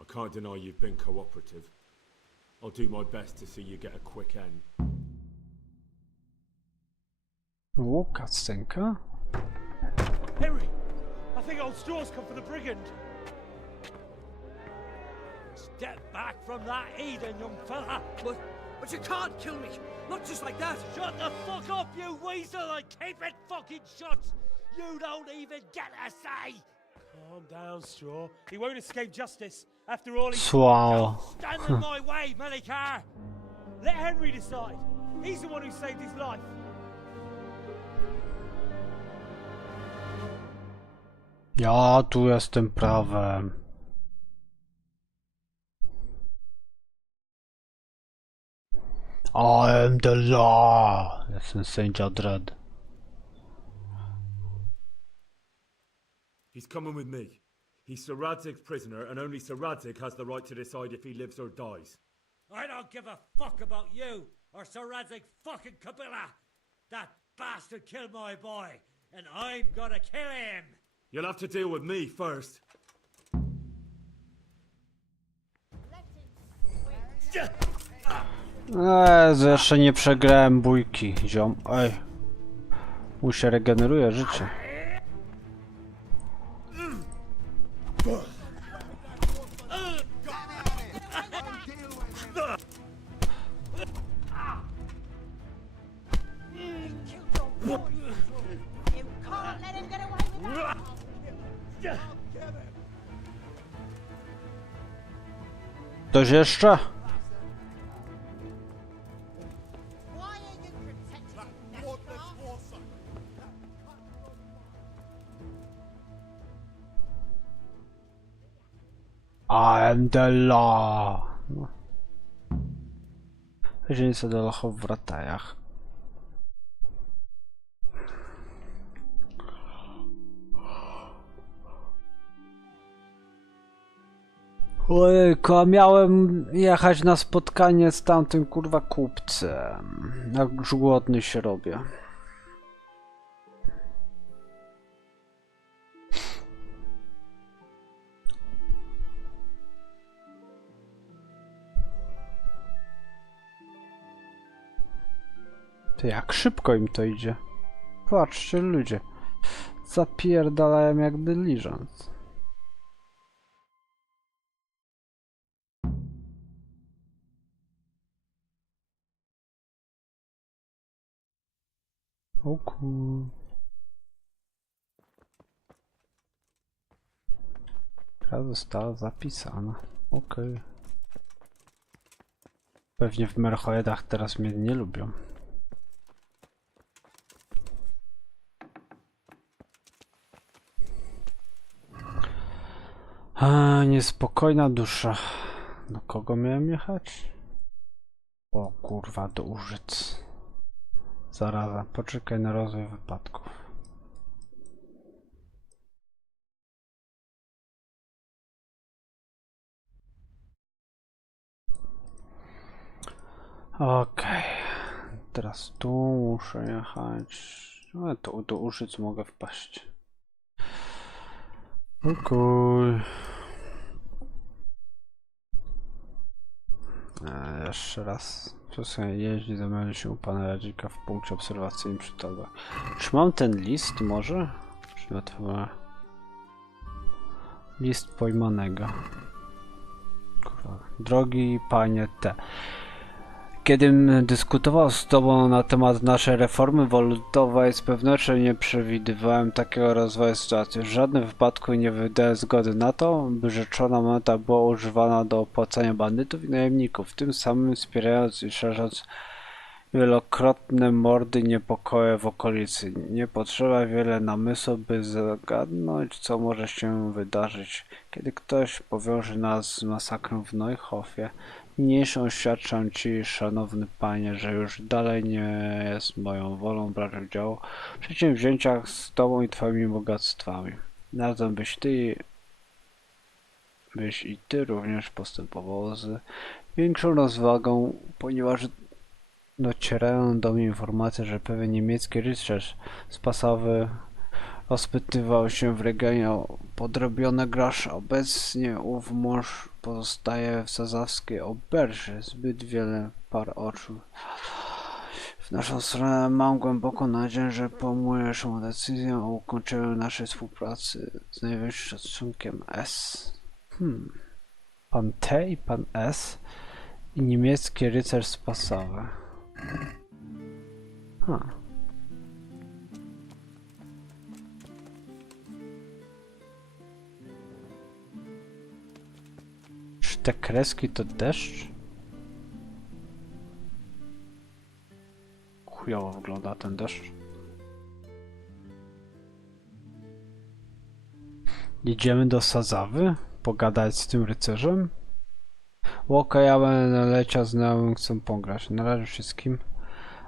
I can't deny you've been cooperative. I'll do my best to see you get a quick end. O, cutscenka. Henry, I think old Straw's come for the brigand. Step back from that heathen, young fella. But you can't kill me. Not just like that. Shut the fuck up, you weasel, and keep it fucking shut. You don't even get a say. Calm down, Straw. He won't escape justice. After all, he's Wow. stand in my way, Melikar. Let Henry decide. He's the one who saved his life. Ja tu jestem prawem. I am the law. Jestem sędzia Dredd. He's coming with me. He's Sir Radzig's prisoner, and only Sir Radzig has the right to decide if he lives or dies. I don't give a fuck about you or Sir Radzig fucking Kabila. That bastard killed my boy, and I'm gonna kill him. You'll have to deal with me first. Jeszcze nie przegrałem bójki, ziom. Ej. Mu się regeneruje życie. Ktoś jeszcze? I am the law. Później sobie do lochów w ratajach. Ojejku, a miałem jechać na spotkanie z tamtym kurwa kupcem. Jak już głodny się robię. To jak szybko im to idzie. Patrzcie ludzie. Zapierdalają jak dyliżans. O kur... Gra została zapisana. Okej. Pewnie w Merchoedach teraz mnie nie lubią. A, niespokojna dusza. Do kogo miałem jechać? O kurwa, do Użyc. Zaraza, poczekaj na rozwój wypadków. Okej. Teraz tu muszę jechać. No to do Użyc mogę wpaść. Okej. Jeszcze raz. Czasem jeździ, zamienia się u pana Radzika w punkcie obserwacyjnym przy tobie. Czy mam ten list może? Przygotowa. List pojmanego. Kurwa. Drogi panie T. Kiedym dyskutował z tobą na temat naszej reformy walutowej, z pewnością nie przewidywałem takiego rozwoju sytuacji. W żadnym wypadku nie wydałem zgody na to, by rzeczona moneta była używana do opłacania bandytów i najemników, tym samym wspierając i szerząc wielokrotne mordy i niepokoje w okolicy. Nie potrzeba wiele namysłu, by zagadnąć, co może się wydarzyć, kiedy ktoś powiąże nas z masakrą w Neuhofie. Niniejszą oświadczam ci, szanowny panie, że już dalej nie jest moją wolą brać udziału w przedsięwzięciach z tobą i twoimi bogactwami. Razem byś i ty również postępował z większą rozwagą, ponieważ docierają do mnie informacje, że pewien niemiecki rycerz spasowy rozpytywał się w regionie o podrobione grosze. Obecnie ów mąż pozostaje w sazawskiej oberży. Zbyt wiele par oczu w naszą stronę. Mam głęboką nadzieję, że pomujesz mu decyzję o ukończeniu naszej współpracy z najwyższym szacunkiem S. Pan T i pan S i niemiecki rycerz spasowy. Czy te kreski to deszcz? Chujowo wygląda ten deszcz. Idziemy do Sazawy? Pogadać z tym rycerzem? Łoka, ja będę leciał, znajomym chcą pograć. Na razie wszystkim.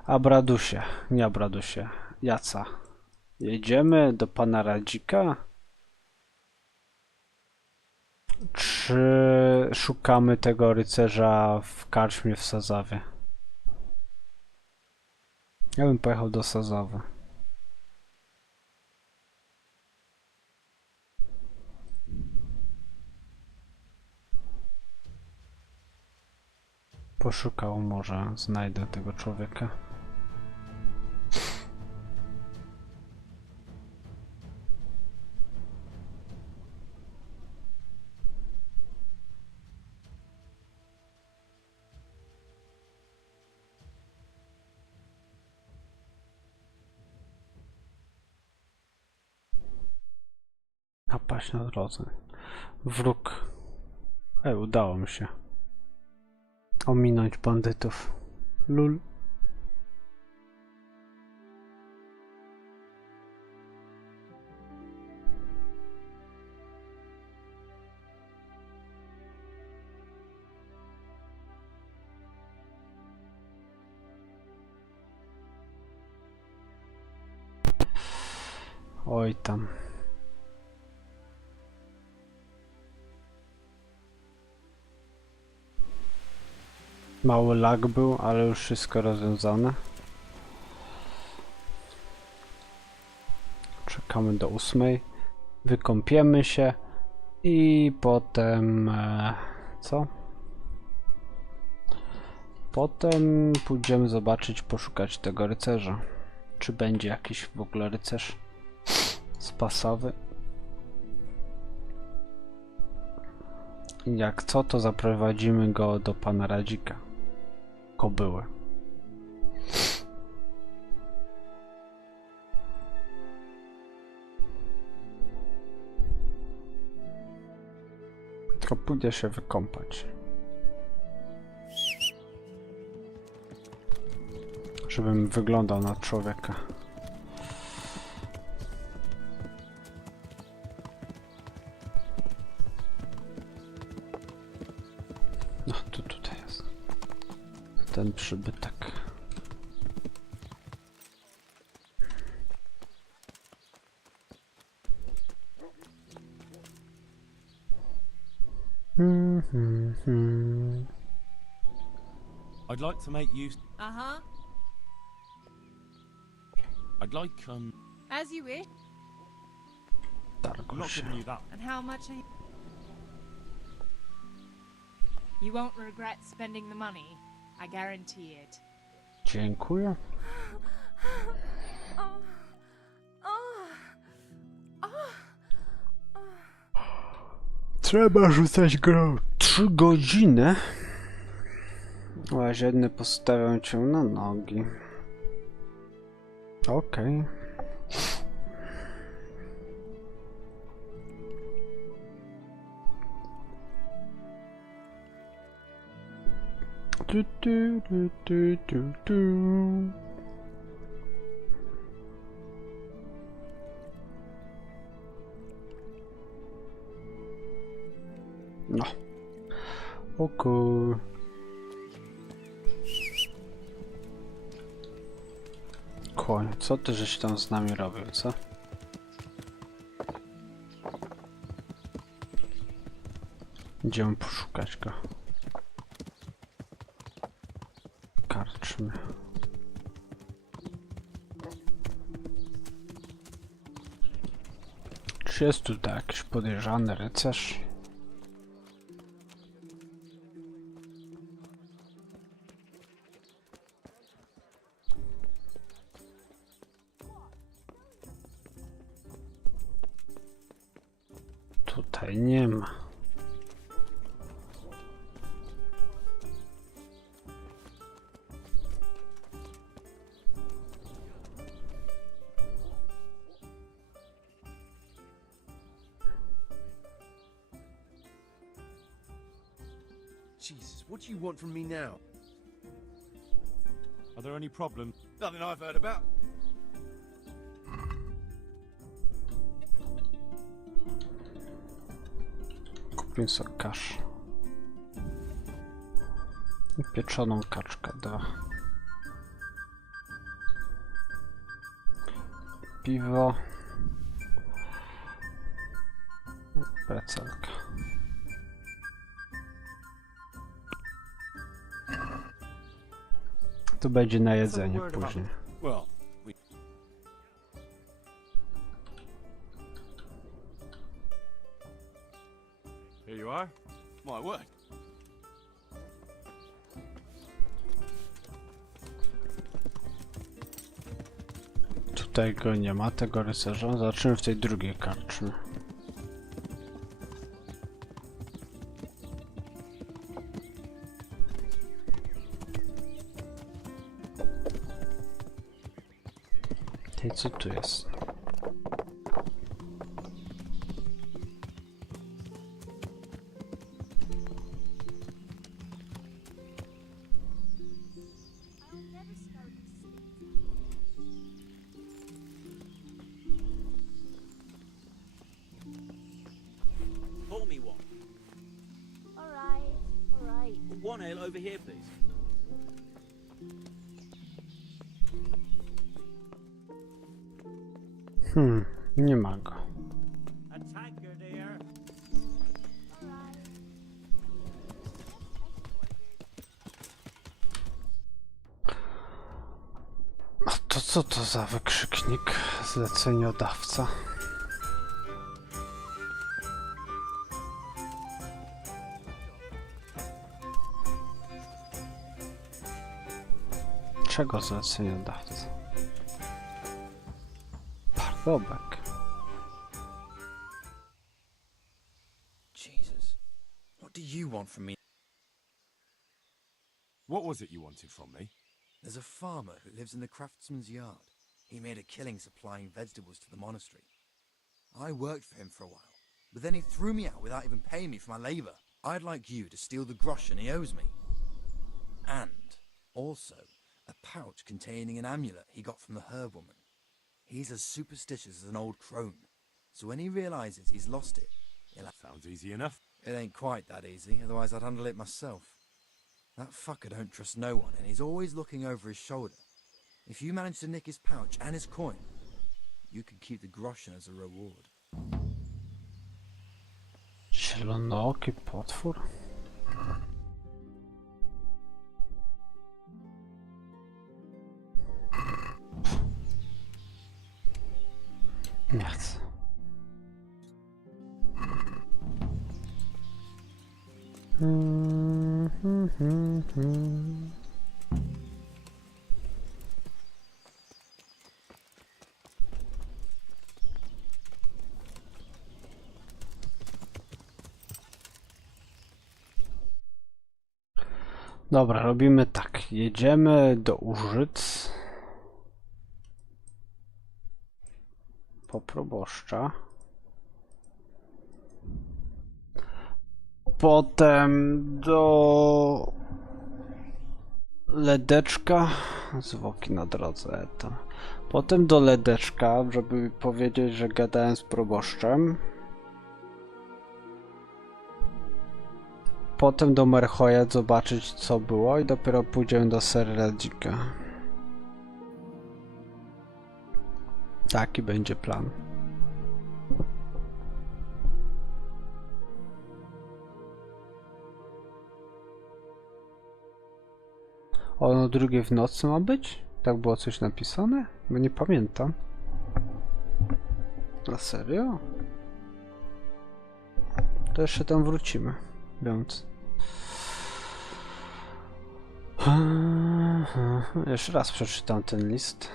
Abradusie, nie Abradusie, Jaca. Jedziemy do pana Radzika? Czy szukamy tego rycerza w karczmie w Sazawie? Ja bym pojechał do Sazawy. Poszukał, może znajdę tego człowieka. Napaść na drodze. Wróg. Udało mi się ominąć bandytów. Lul. Oj tam. Mały lag był, ale już wszystko rozwiązane. Czekamy do 8. Wykąpiemy się i potem co? Potem pójdziemy zobaczyć, poszukać tego rycerza. Czy będzie jakiś w ogóle rycerz spasowy? I jak co, to zaprowadzimy go do pana Radzika. Kobyły. Tylko pójdę się wykąpać. Żebym wyglądał na człowieka. No, tutaj jest. Ten przybytek. I'd like to make use. Uh-huh. I'd like, As you wish. I'm not giving you that. And how much are you... You won't regret spending the money. I guarantee it. Dziękuję. Trzeba rzucać grą 3 godziny. Łazienny postawią cię na nogi. Okej. No. Okej. Koń, co ty żeś tam z nami robił, co? Idziemy poszukać go. Karczmy. Czy jest tutaj jakiś podejrzany rycerz? Tutaj nie ma. Jesus, what do you want from me now? Are there any problems? Nothing I've heard about. Kupię sobie kaszę. I pieczoną kaczkę 2. Piwo. Precelka. To będzie na jedzenie później. Well, here you are. My word. Tutaj go nie ma, tego rycerza. Zaczniemy w tej drugiej karczmie. Tej co tu jest? Pour me one. All right. One ale over here, please. Nie ma go. A tanker, dear. A to co to za wykrzyknik? Zleceniodawca. Czego zleceniodawca? Parobek. Jesus. What do you want from me? What was it you wanted from me? There's a farmer who lives in the craftsman's yard. He made a killing supplying vegetables to the monastery. I worked for him for a while, but then he threw me out without even paying me for my labor. I'd like you to steal the groschen he owes me. And also a pouch containing an amulet he got from the herb woman. He's as superstitious as an old crone, so when he realizes he's lost it, he'll... Sounds easy enough. It ain't quite that easy, otherwise I'd handle it myself. That fucker don't trust no one, and he's always looking over his shoulder. If you manage to nick his pouch and his coin, you can keep the groschen as a reward. Zielonooki potwór? Nie chcę. Dobra, robimy tak. Jedziemy do Użyc. Po proboszcza. Potem do Ledeczka. Zwłoki na drodze tam. Potem do Ledeczka, żeby powiedzieć, że gadałem z proboszczem. Potem do Merchoja zobaczyć co było i dopiero pójdziemy do Serredzika. Taki będzie plan. O drugiej w nocy ma być? Tak było coś napisane? Bo nie pamiętam. Na serio? To jeszcze tam wrócimy. Więc... Jeszcze raz przeczytam ten list.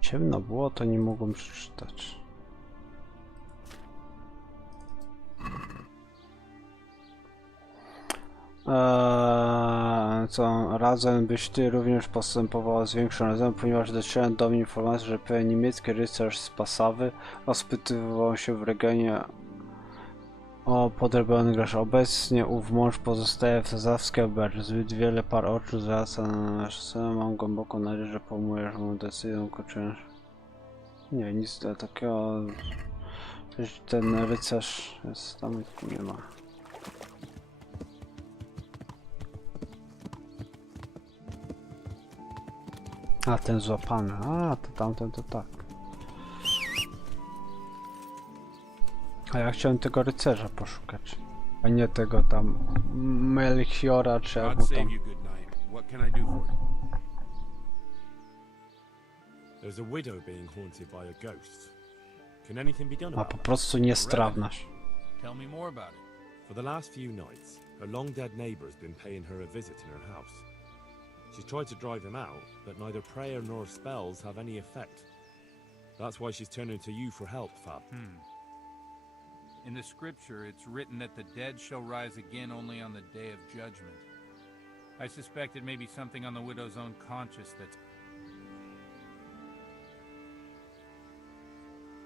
Ciemno było, to nie mogłem przeczytać. Co razem byś ty również postępował z większą razem, ponieważ dotrzymałem do mnie informacji, że pewien niemiecki rycerz z Pasawy rozpytywał się w regionie o podrobiony gracz. Obecnie ów mąż pozostaje w Sazawskiej Oberży. Zbyt wiele par oczu zwraca na nasz syn. Mam głęboką nadzieję, że pomujesz moją decyzję, kończysz. Nie, nic takiego. Ten rycerz jest tam, nie ma. A, ten złapany. A, to tamten to tak. A ja chciałem tego rycerza poszukać, a nie tego tam Melchiora czy jak mu tam. There's a widow being haunted by a ghost. Can anything be done Ma about po prostu niestrawność. Tell me more about it. For the last few nights, her long-dead neighbour's been paying her a visit in her house. She's tried to drive him out, but neither prayer nor spells have any effect. That's why she's turning to you for help, Fab. In the scripture, it's written that the dead shall rise again only on the day of judgment. I suspect it may be something on the widow's own conscience that's...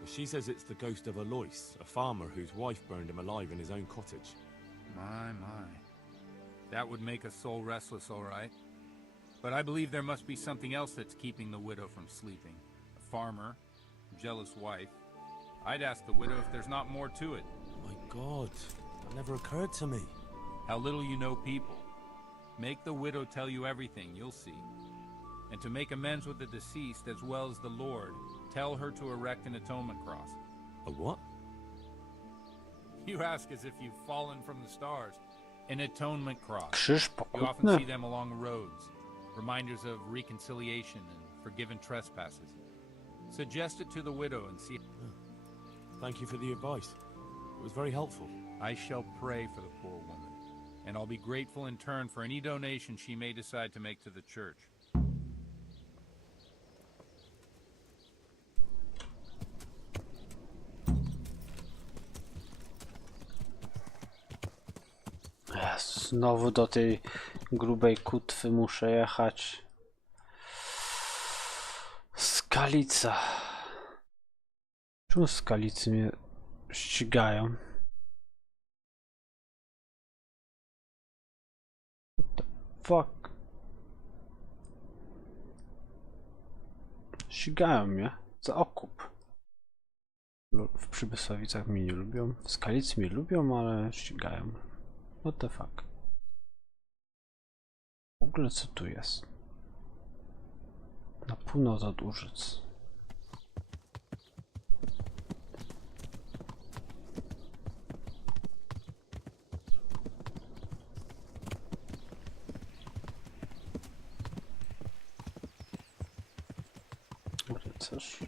She says it's the ghost of Alois, a farmer whose wife burned him alive in his own cottage. My. That would make a soul restless, all right. But I believe there must be something else that's keeping the widow from sleeping. A farmer, a jealous wife. I'd ask the widow if there's not more to it. My God, that never occurred to me. How little you know people. Make the widow tell you everything, you'll see. And to make amends with the deceased as well as the Lord, tell her to erect an atonement cross. A what? You ask as if you've fallen from the stars. An atonement cross. Krzyż You often pokutny. see them along roads. Reminders of reconciliation and forgiven trespasses. Suggest it to the widow and see... Thank you for the advice. It was very helpful. I shall pray for the poor woman, and I'll be grateful in turn for any donation she may decide to make to the church. Znowu do tej grubej kutwy muszę jechać. Skalica. Czemu skalicy mnie ścigają? What the fuck? Ścigają mnie za okup. W Przybysławicach mnie nie lubią. W Skalicy mnie lubią, ale ścigają. What the fuck? W ogóle co tu jest? Na północ od Użyc. Rycerz.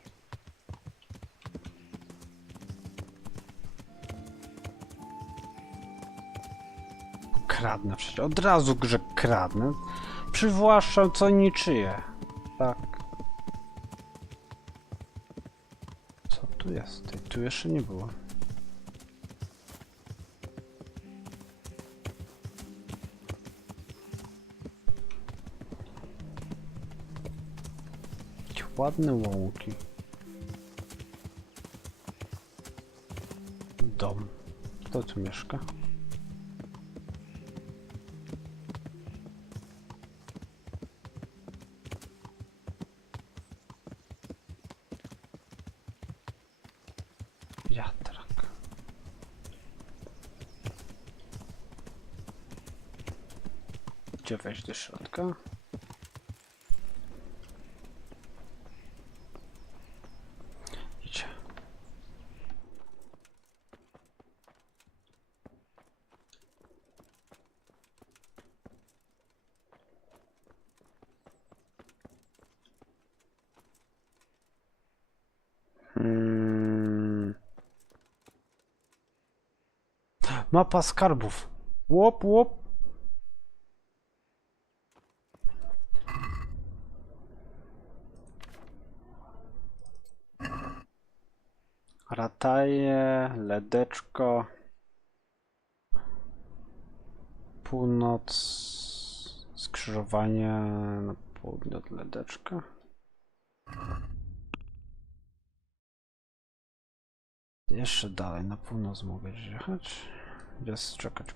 Kradnę przecież. Od razu grze kradnę. Przywłaszczam co niczyje. Tak. Co tu jest? Tu jeszcze nie było. Jakie ładne łąki. Dom. Kto tu mieszka? Wiatrak. Gdzie wejść do środka? Idzie. Mapa skarbów. Łop, łop. Rataje, ledeczko. Północ. Skrzyżowanie na południe od ledeczka. Jeszcze dalej na północ mogę jechać. Jest, czekaj,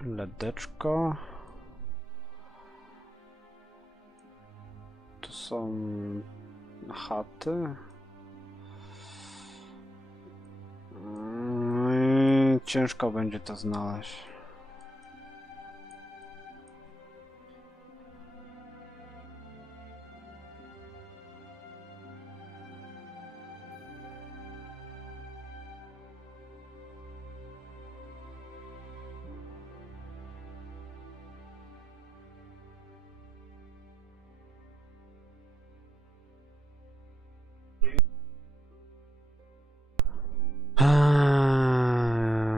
ledeczko. Tu są chaty. Ciężko będzie to znaleźć.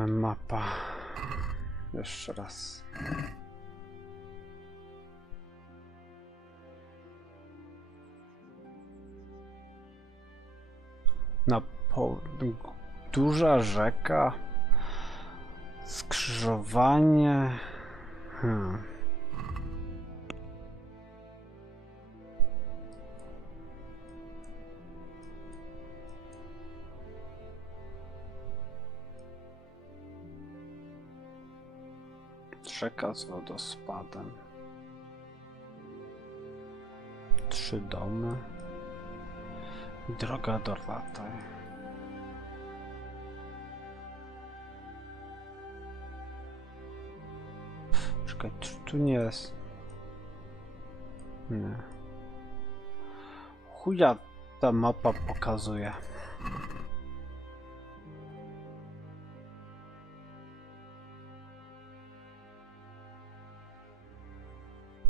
Mapa. Jeszcze raz. Na duża rzeka. Skrzyżowanie. Rzeka z wodospadem. 3 domy. Droga do Rataj. Czekaj, tu nie jest. Nie. Chuja ta mapa pokazuje.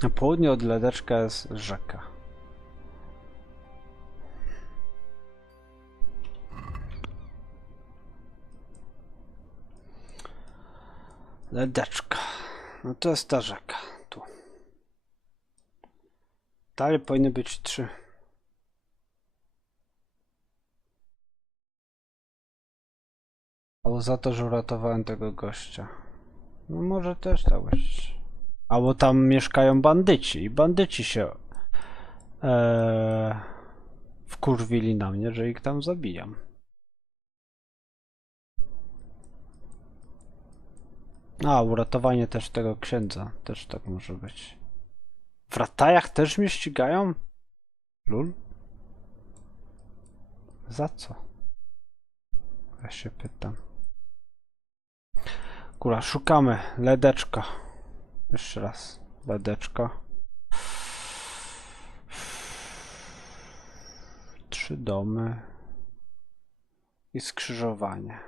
Na południe od ledeczka jest rzeka. Ledeczka. No to jest ta rzeka. Tu. Dalej powinny być 3. Albo za to, że uratowałem tego gościa. No może też tak być. Albo tam mieszkają bandyci i bandyci się wkurwili na mnie, że ich tam zabijam. A, uratowanie też tego księdza. Też tak może być. W Ratajach też mnie ścigają? Lul? Za co? Ja się pytam. Kura, szukamy. Ledeczka. Jeszcze raz. Ledeczka. 3 domy. I skrzyżowanie.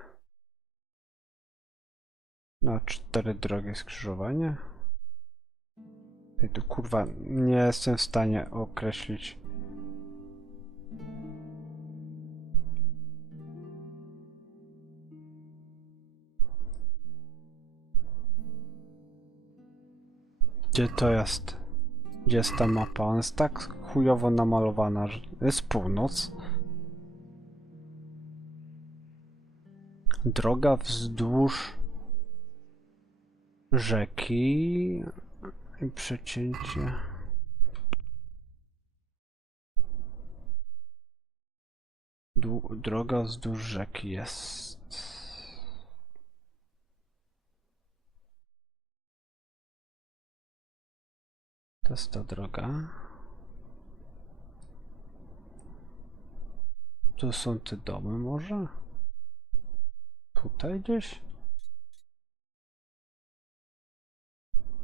No, 4 drogie skrzyżowanie. Tu kurwa nie jestem w stanie określić. Gdzie to jest? Gdzie jest ta mapa? Ona jest tak chujowo namalowana, że jest północ. Droga wzdłuż rzeki i przecięcie. Droga wzdłuż rzeki jest. To jest ta droga. Tu są te domy może? Tutaj gdzieś?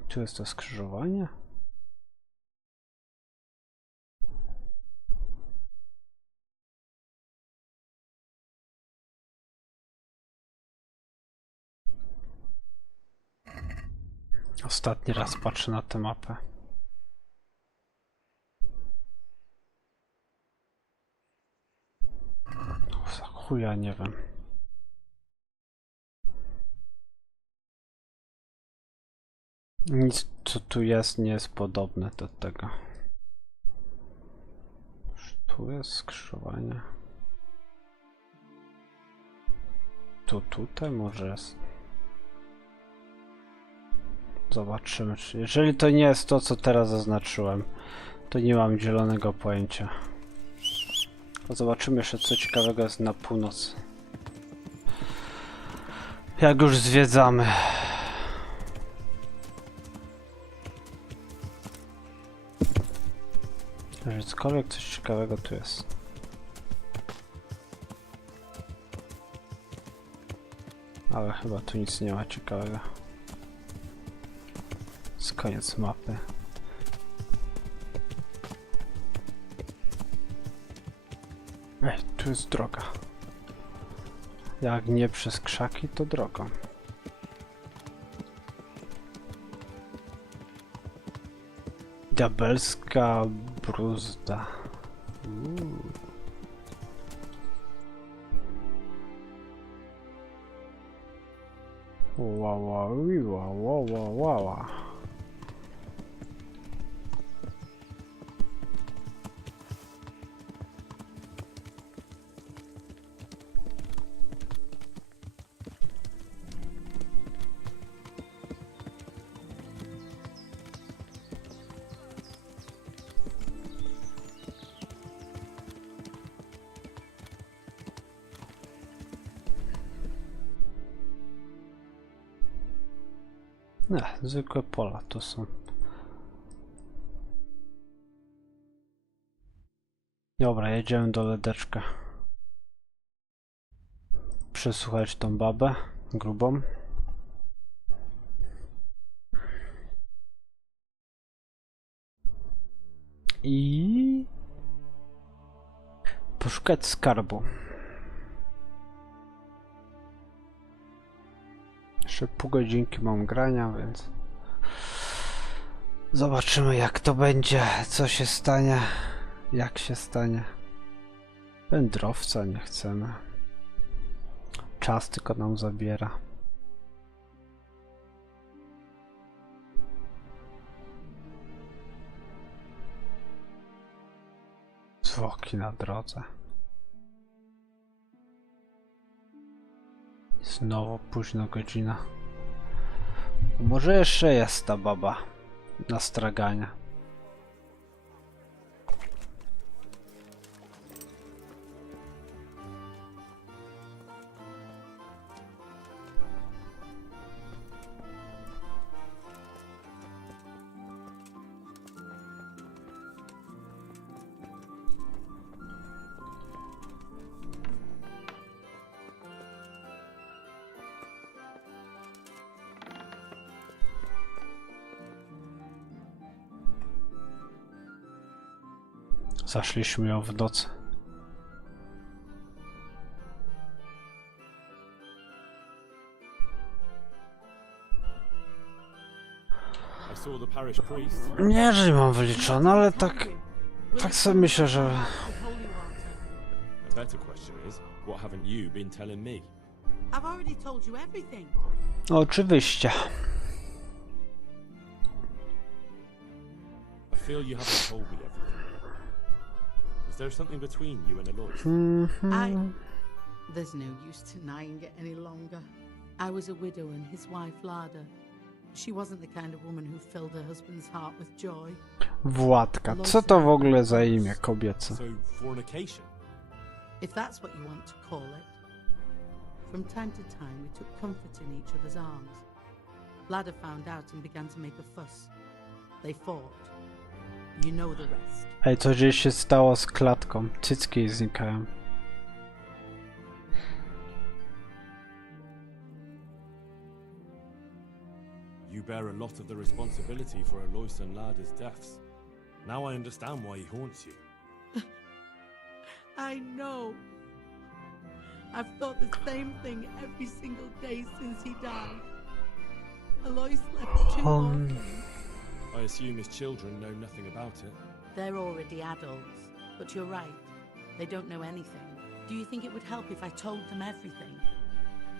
Tu jest to skrzyżowanie? Ostatni raz patrzę na tę mapę. Za chuja nie wiem. Nic co tu jest nie jest podobne do tego. Tu jest skrzyżowanie. Tutaj może jest. Zobaczymy, czy jeżeli to nie jest to, co teraz zaznaczyłem, to nie mam zielonego pojęcia. Zobaczymy jeszcze, co ciekawego jest na północ. Jak już zwiedzamy. Że cokolwiek coś ciekawego tu jest. Ale chyba tu nic nie ma ciekawego. Jest koniec mapy. Ej, tu jest droga. Jak nie przez krzaki, to drogą. Diabelska bruzda. Wow. Nie, zwykłe pola to są. Dobra, jedziemy do Ledeczka. Przesłuchać tą babę grubą. I poszukać skarbu. Jeszcze pół godzinki mam grania, więc zobaczymy, jak to będzie, co się stanie, jak się stanie. Wędrowca nie chcemy. Czas tylko nam zabiera. Zwłoki na drodze. Znowu późno godzina. Może jeszcze jest ta baba na straganie. Zaszliśmy ją w nocy. Nie, że mam wyliczone, ale tak sobie myślę, że... Oczywiście. Is there something between you and Alois? There's no use denying it any longer. I was a widow and his wife Lada. She wasn't the kind of woman who filled her husband's heart with joy. Władka, co to w ogóle za imię kobiece? So, fornication? If that's what you want to call it. From time to time we took comfort in each other's arms. Lada found out and began to make a fuss. They fought. You know the rest. Ej, co gdzieś się stało z klatką. Cycki jej znikają. You bear a lot of the responsibility for Alois and Lada's deaths. Now I understand why he haunts you. I know. I've thought the same thing every single day since he died. Alois left 2 orphans. I assume his children know nothing about it. They're already adults, but you're right. They don't know anything. Do you think it would help if I told them everything?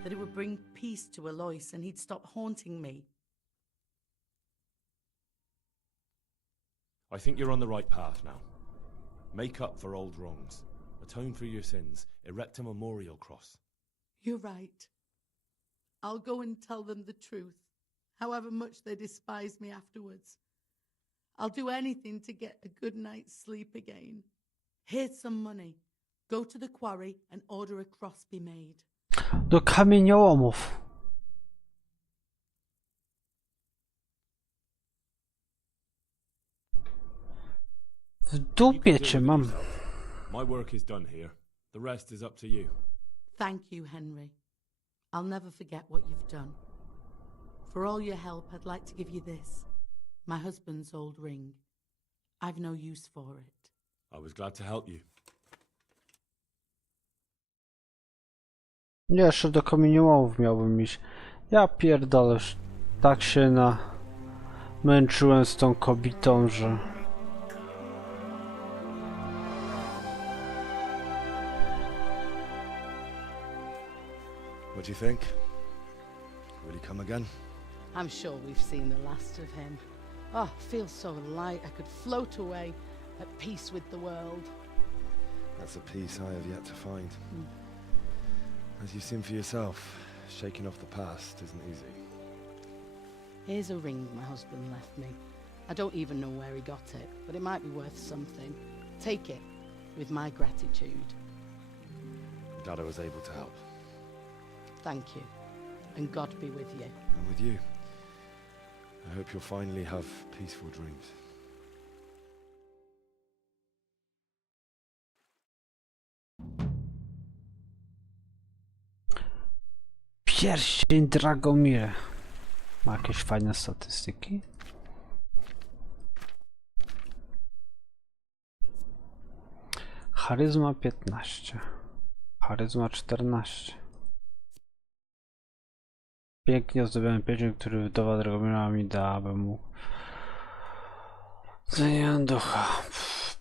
That it would bring peace to Alois and he'd stop haunting me? I think you're on the right path now. Make up for old wrongs. Atone for your sins. Erect a memorial cross. You're right. I'll go and tell them the truth, however much they despise me afterwards. I'll do anything to get a good night's sleep again. Here's some money. Go to the quarry and order a cross be made. Do kamieniołomów. W dupie cię mam. My work is done here. The rest is up to you. Thank you, Henry. I'll never forget what you've done. For all your help, I'd like to give you this. My husband's old ring. I've no use for it. I was glad to help you. Jeszcze do kamieniołomów miałbym iść. Ja pierdolę, tak się męczyłem z tą kobietą, że... What do you think? Will he come again? I'm sure we've seen the last of him. Oh, feels so light. I could float away at peace with the world. That's a peace I have yet to find. As you've seen for yourself, shaking off the past isn't easy. Here's a ring my husband left me. I don't even know where he got it, but it might be worth something. Take it, with my gratitude. Glad I was able to help. Thank you, and God be with you. And with you. I hope you'll finally have peaceful dreams. Pierścień Dragomir. Ma jakieś fajne statystyki? Charyzma 15. Charyzma 14. Pięknie ozdobiony pierścień, który wdowa Dragomira mi da, aby mu... Zmieniam ducha.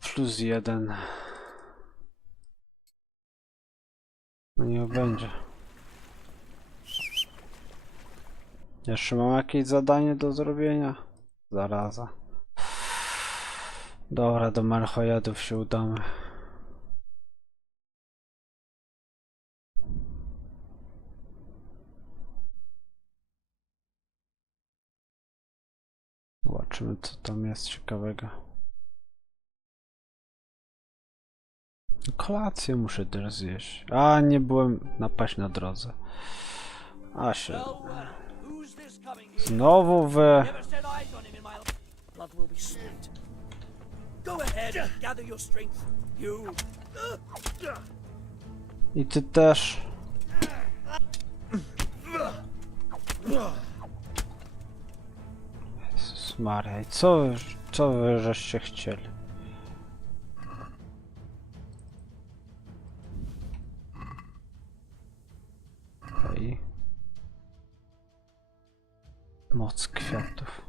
+1. No niech będzie. Jeszcze mam jakieś zadanie do zrobienia? Zaraza. Dobra, do Marchojedów się udamy. Zobaczymy, co tam jest ciekawego. Kolację muszę też zjeść. A, nie byłem napaść na drodze. A się... Znowu wy... I ty też. Jezus Maria, i co wy żeście chcieli? Hej. Moc kwiatów.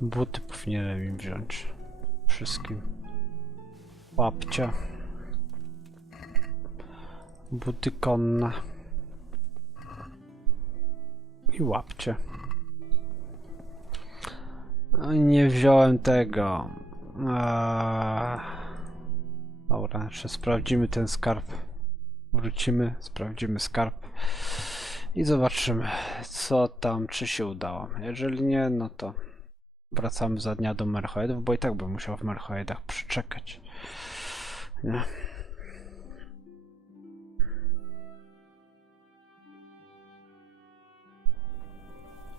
Buty powinienem im wziąć. Wszystkim. Łapcia. Buty konne. I łapcie. No, nie wziąłem tego. Dobra, jeszcze sprawdzimy ten skarb. Wrócimy, sprawdzimy skarb. I zobaczymy, co tam, czy się udało. Jeżeli nie, no to wracamy za dnia do Merchoedów, bo i tak bym musiał w Merchoedach przyczekać. Nie?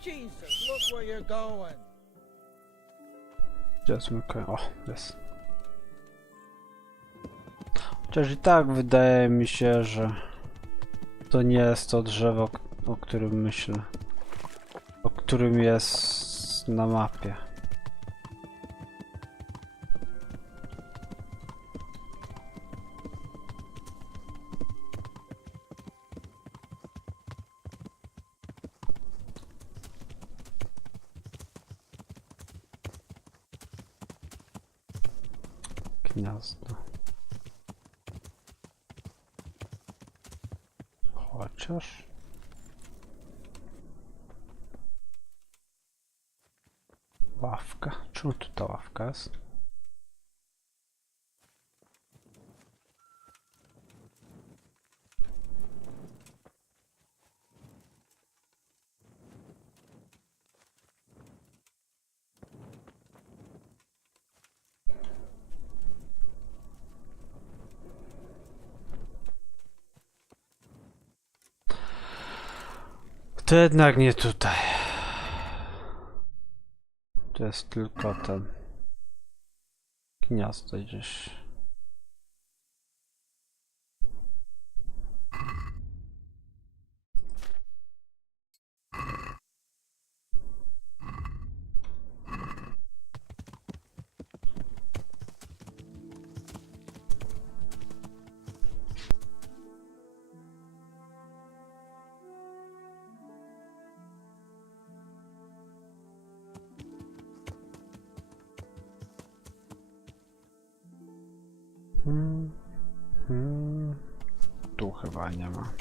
Jesus, look where you're going. Just o, jest. Chociaż i tak wydaje mi się, że to nie jest to drzewo, o którym myślę. O którym jest na mapie. Gniazdo. Chociaż... Ławka. Czemu tu ta ławka jest? To jednak nie tutaj. To jest tylko ten gniazdo gdzieś. Tu chyba nie ma.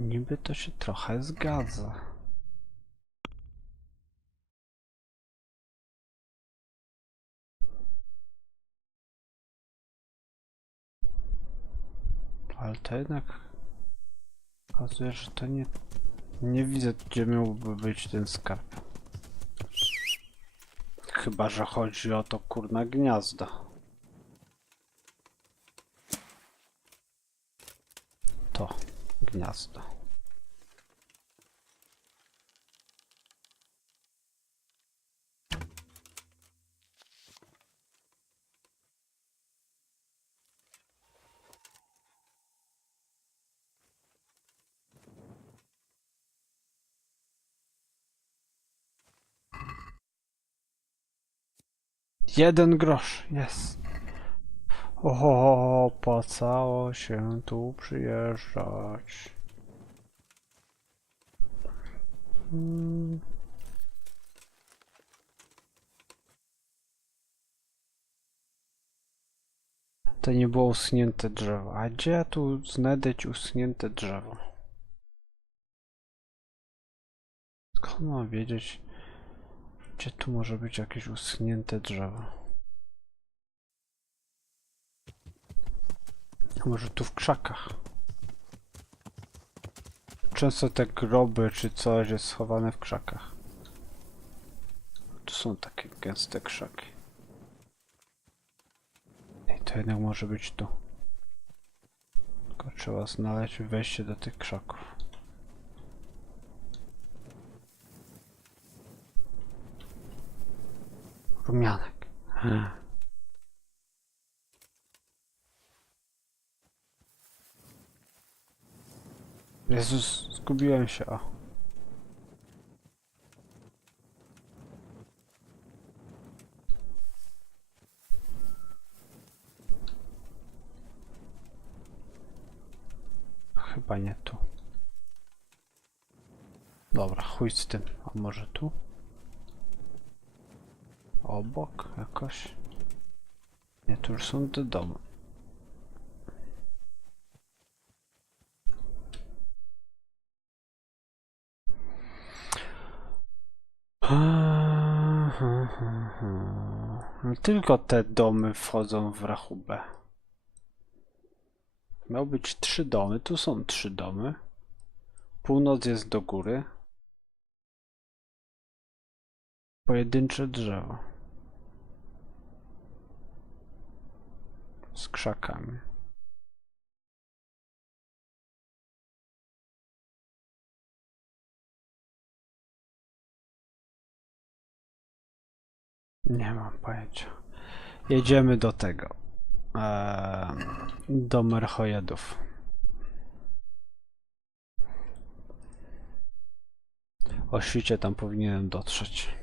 Niby to się trochę zgadza. Ale to jednak okazuje, że to nie widzę, gdzie miałby być ten skarb. Chyba że chodzi o to kurna gniazdo. To gniazdo. 1 grosz, jest. Oho, opłacało się tu przyjeżdżać. To nie było usunięte drzewo. A gdzie ja tu znajdę usunięte drzewo? Skąd mam wiedzieć, gdzie tu może być jakieś usunięte drzewo? A może tu w krzakach? Często te groby czy coś jest schowane w krzakach. Tu są takie gęste krzaki. I to jednak może być tu. Tylko trzeba znaleźć wejście do tych krzaków. Rumianek. Jezus, zgubiłem się, o. Chyba nie tu. Dobra, chuj z tym. A może tu? Obok jakoś? Nie, tu już są te domy. Tylko te domy wchodzą w rachubę. Miał być 3 domy, tu są 3 domy. Północ jest do góry. Pojedyncze drzewo. Z krzakami. Nie mam pojęcia. Jedziemy do tego. Do Merchojedów. O świcie tam powinienem dotrzeć.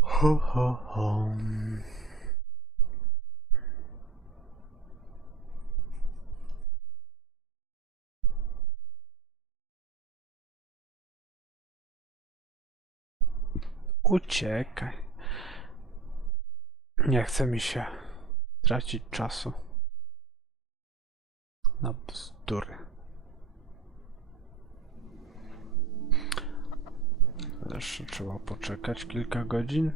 Ho, ho, ho. Uciekaj. Nie chce mi się tracić czasu na bzdury. Jeszcze trzeba poczekać kilka godzin.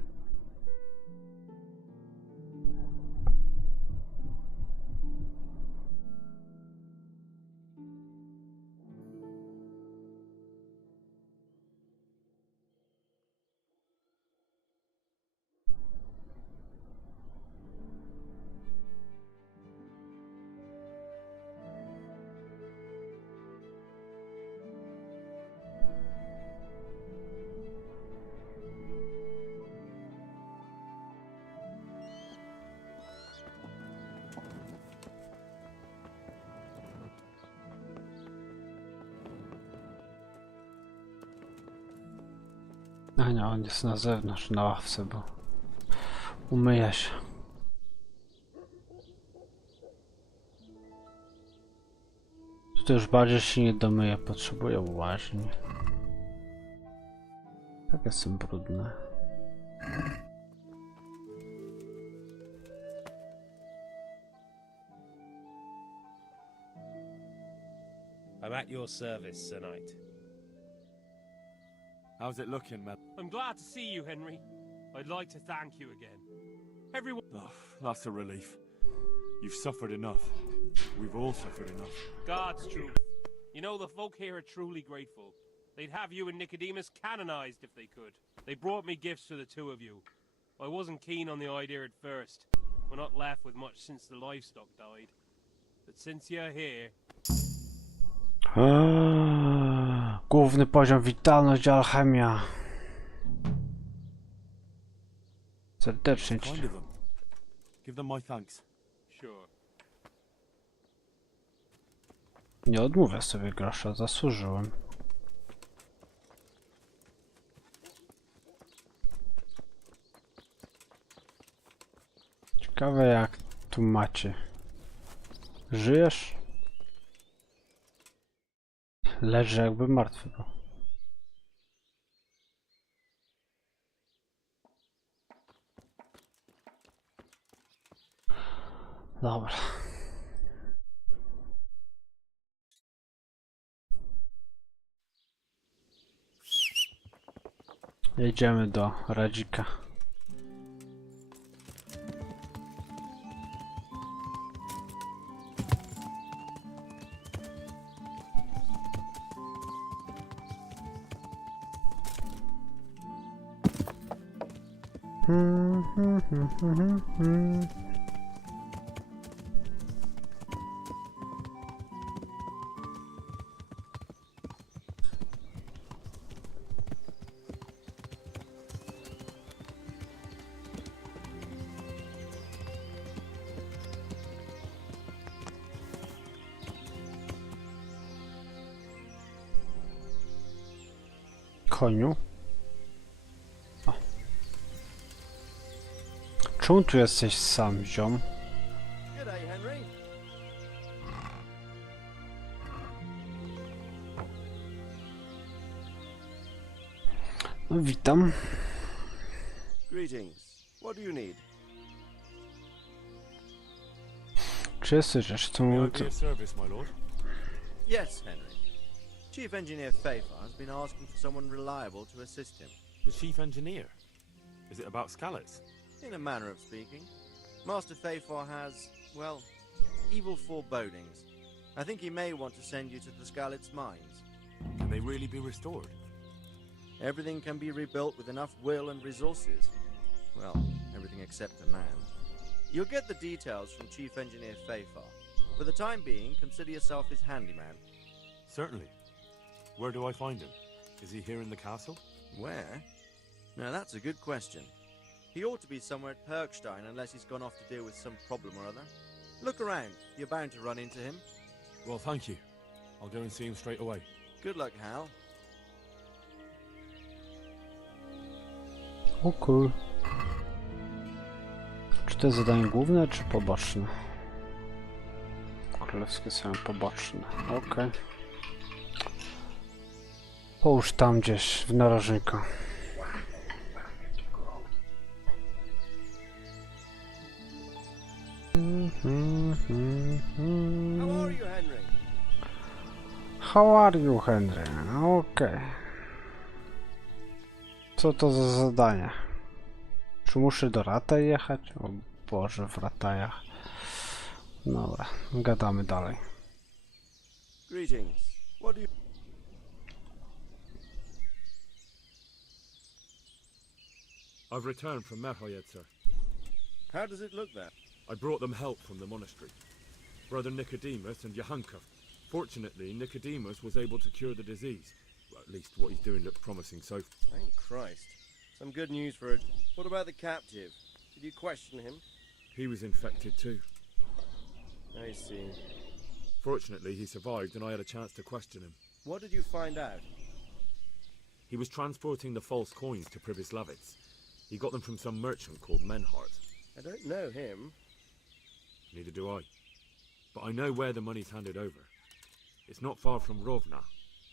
A nie, on jest na zewnątrz, na ławce, bo umyje się. Tu już bardziej się nie domyje, potrzebuję łaźni. Tak jestem brudny. I'm at your service, Sir Knight. How's it looking, man? I'm glad to see you, Henry. I'd like to thank you again. Everyone... Oh, that's a relief. You've suffered enough. We've all suffered enough. God's truth. You know, the folk here are truly grateful. They'd have you and Nicodemus canonized if they could. They brought me gifts for the two of you. I wasn't keen on the idea at first. We're not left with much since the livestock died. But since you're here... Główny poziom, witalność, alchemia. Serdecznie ci. Give them my thanks. Sure. Nie odmówię sobie grosza, zasłużyłem. Ciekawe jak tu macie. Żyjesz? Leży jakby martwy był. Dobra. Jedziemy do Radzika. Koniu. O. Czemu tu jesteś sam, ziom? G'day, Henry. No, witam. Greetings. What do you need? Czy jesteś jeszcze May I be of service, my lord? Yes, Henry. Chief Engineer Pfeiffer has been asking for someone reliable to assist him. The chief engineer? Is it about Skalitz? In a manner of speaking. Master Pfeiffer has, well, evil forebodings. I think he may want to send you to the Skalitz mines. Can they really be restored? Everything can be rebuilt with enough will and resources. Well, everything except a man. You'll get the details from Chief Engineer Pfeiffer. For the time being, consider yourself his handyman. Certainly. Where do I find him? Is he here in the castle? Where? Now that's a good question. He ought to be somewhere at Perkstein unless he's gone off to deal with some problem or other. Look around. You're bound to run into him. Well, thank you. I'll go and see him straight away. Good luck, Hal. O cool. Czy to jest zadanie główne, czy poboczne? Królewskie są poboczne. Okej. Połóż tam gdzieś w narożniku. How are you, Henry? How are you, Henry? Okej. Co to za zadanie? Czy muszę do Rataj jechać? O Boże, w Ratajach. Dobra, gadamy dalej. Greetings. What do you... I've returned from Merhoyed, sir. How does it look there? I brought them help from the monastery. Brother Nicodemus and Johanka. Fortunately, Nicodemus was able to cure the disease. Well, at least what he's doing looks promising so far. Thank Christ. Some good news for it. What about the captive? Did you question him? He was infected too. I see. Fortunately, he survived and I had a chance to question him. What did you find out? He was transporting the false coins to Privislavitz. He got them from some merchant called Menhart. I don't know him. Neither do I. But I know where the money's handed over. It's not far from Rovna,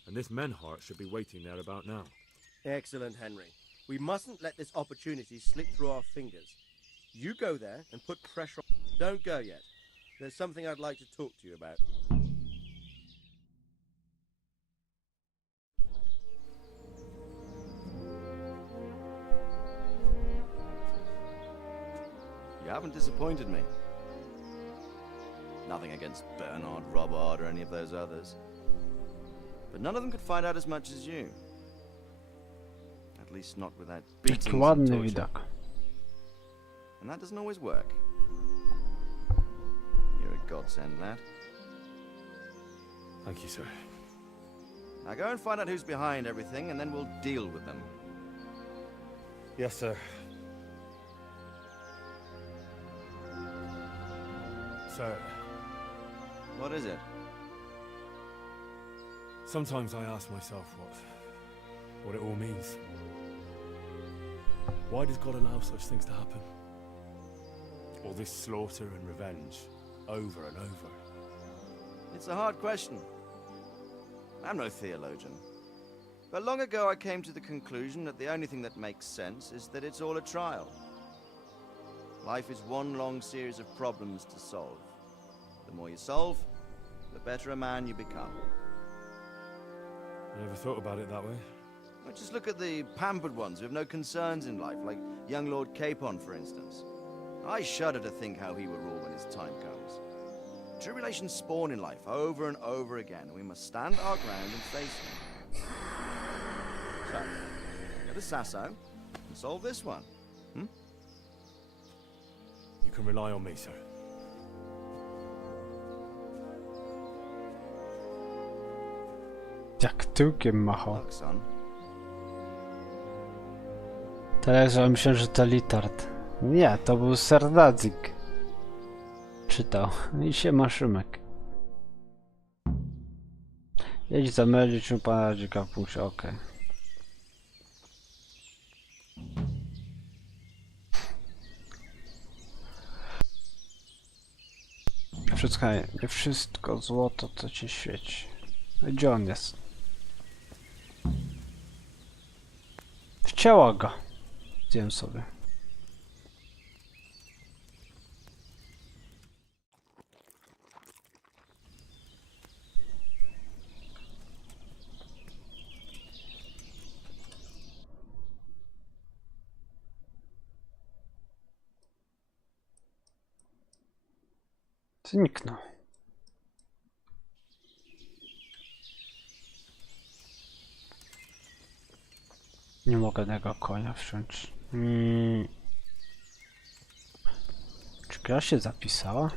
and this Menhart should be waiting there about now. Excellent, Henry. We mustn't let this opportunity slip through our fingers. You go there and put pressure on... Don't go yet. There's something I'd like to talk to you about. You haven't disappointed me. Nothing against Bernard, Robert, or any of those others. But none of them could find out as much as you. At least not without beatings and Ładny torture. widok. And that doesn't always work. You're a godsend, lad. Thank you, sir. Now go and find out who's behind everything, and then we'll deal with them. Yes, sir. Sir. What is it? Sometimes I ask myself what it all means. Why does God allow such things to happen? All this slaughter and revenge, over and over. It's a hard question. I'm no theologian. But long ago I came to the conclusion that the only thing that makes sense is that it's all a trial. Life is one long series of problems to solve. The more you solve, the better a man you become. I never thought about it that way. Well, just look at the pampered ones who have no concerns in life, like young Lord Capon, for instance. I shudder to think how he will rule when his time comes. Tribulations spawn in life over and over again, and we must stand our ground and face them. So, go to Sasso and solve this one. You can rely on me, sir. Jak tyłkiem machał. Look, son. Teraz ja myślę, że to Litard. Nie, to był Serdadzik. Czytał. I się maszymek. Jedź zamęczyć się pana dzika w punkcie, okej. Nie wszystko złoto, co ci świeci. Gdzie on jest? Wcięła go. Zdjąłem sobie. Zniknął. Nie mogę tego konia wsiąść. Czy gra się zapisała?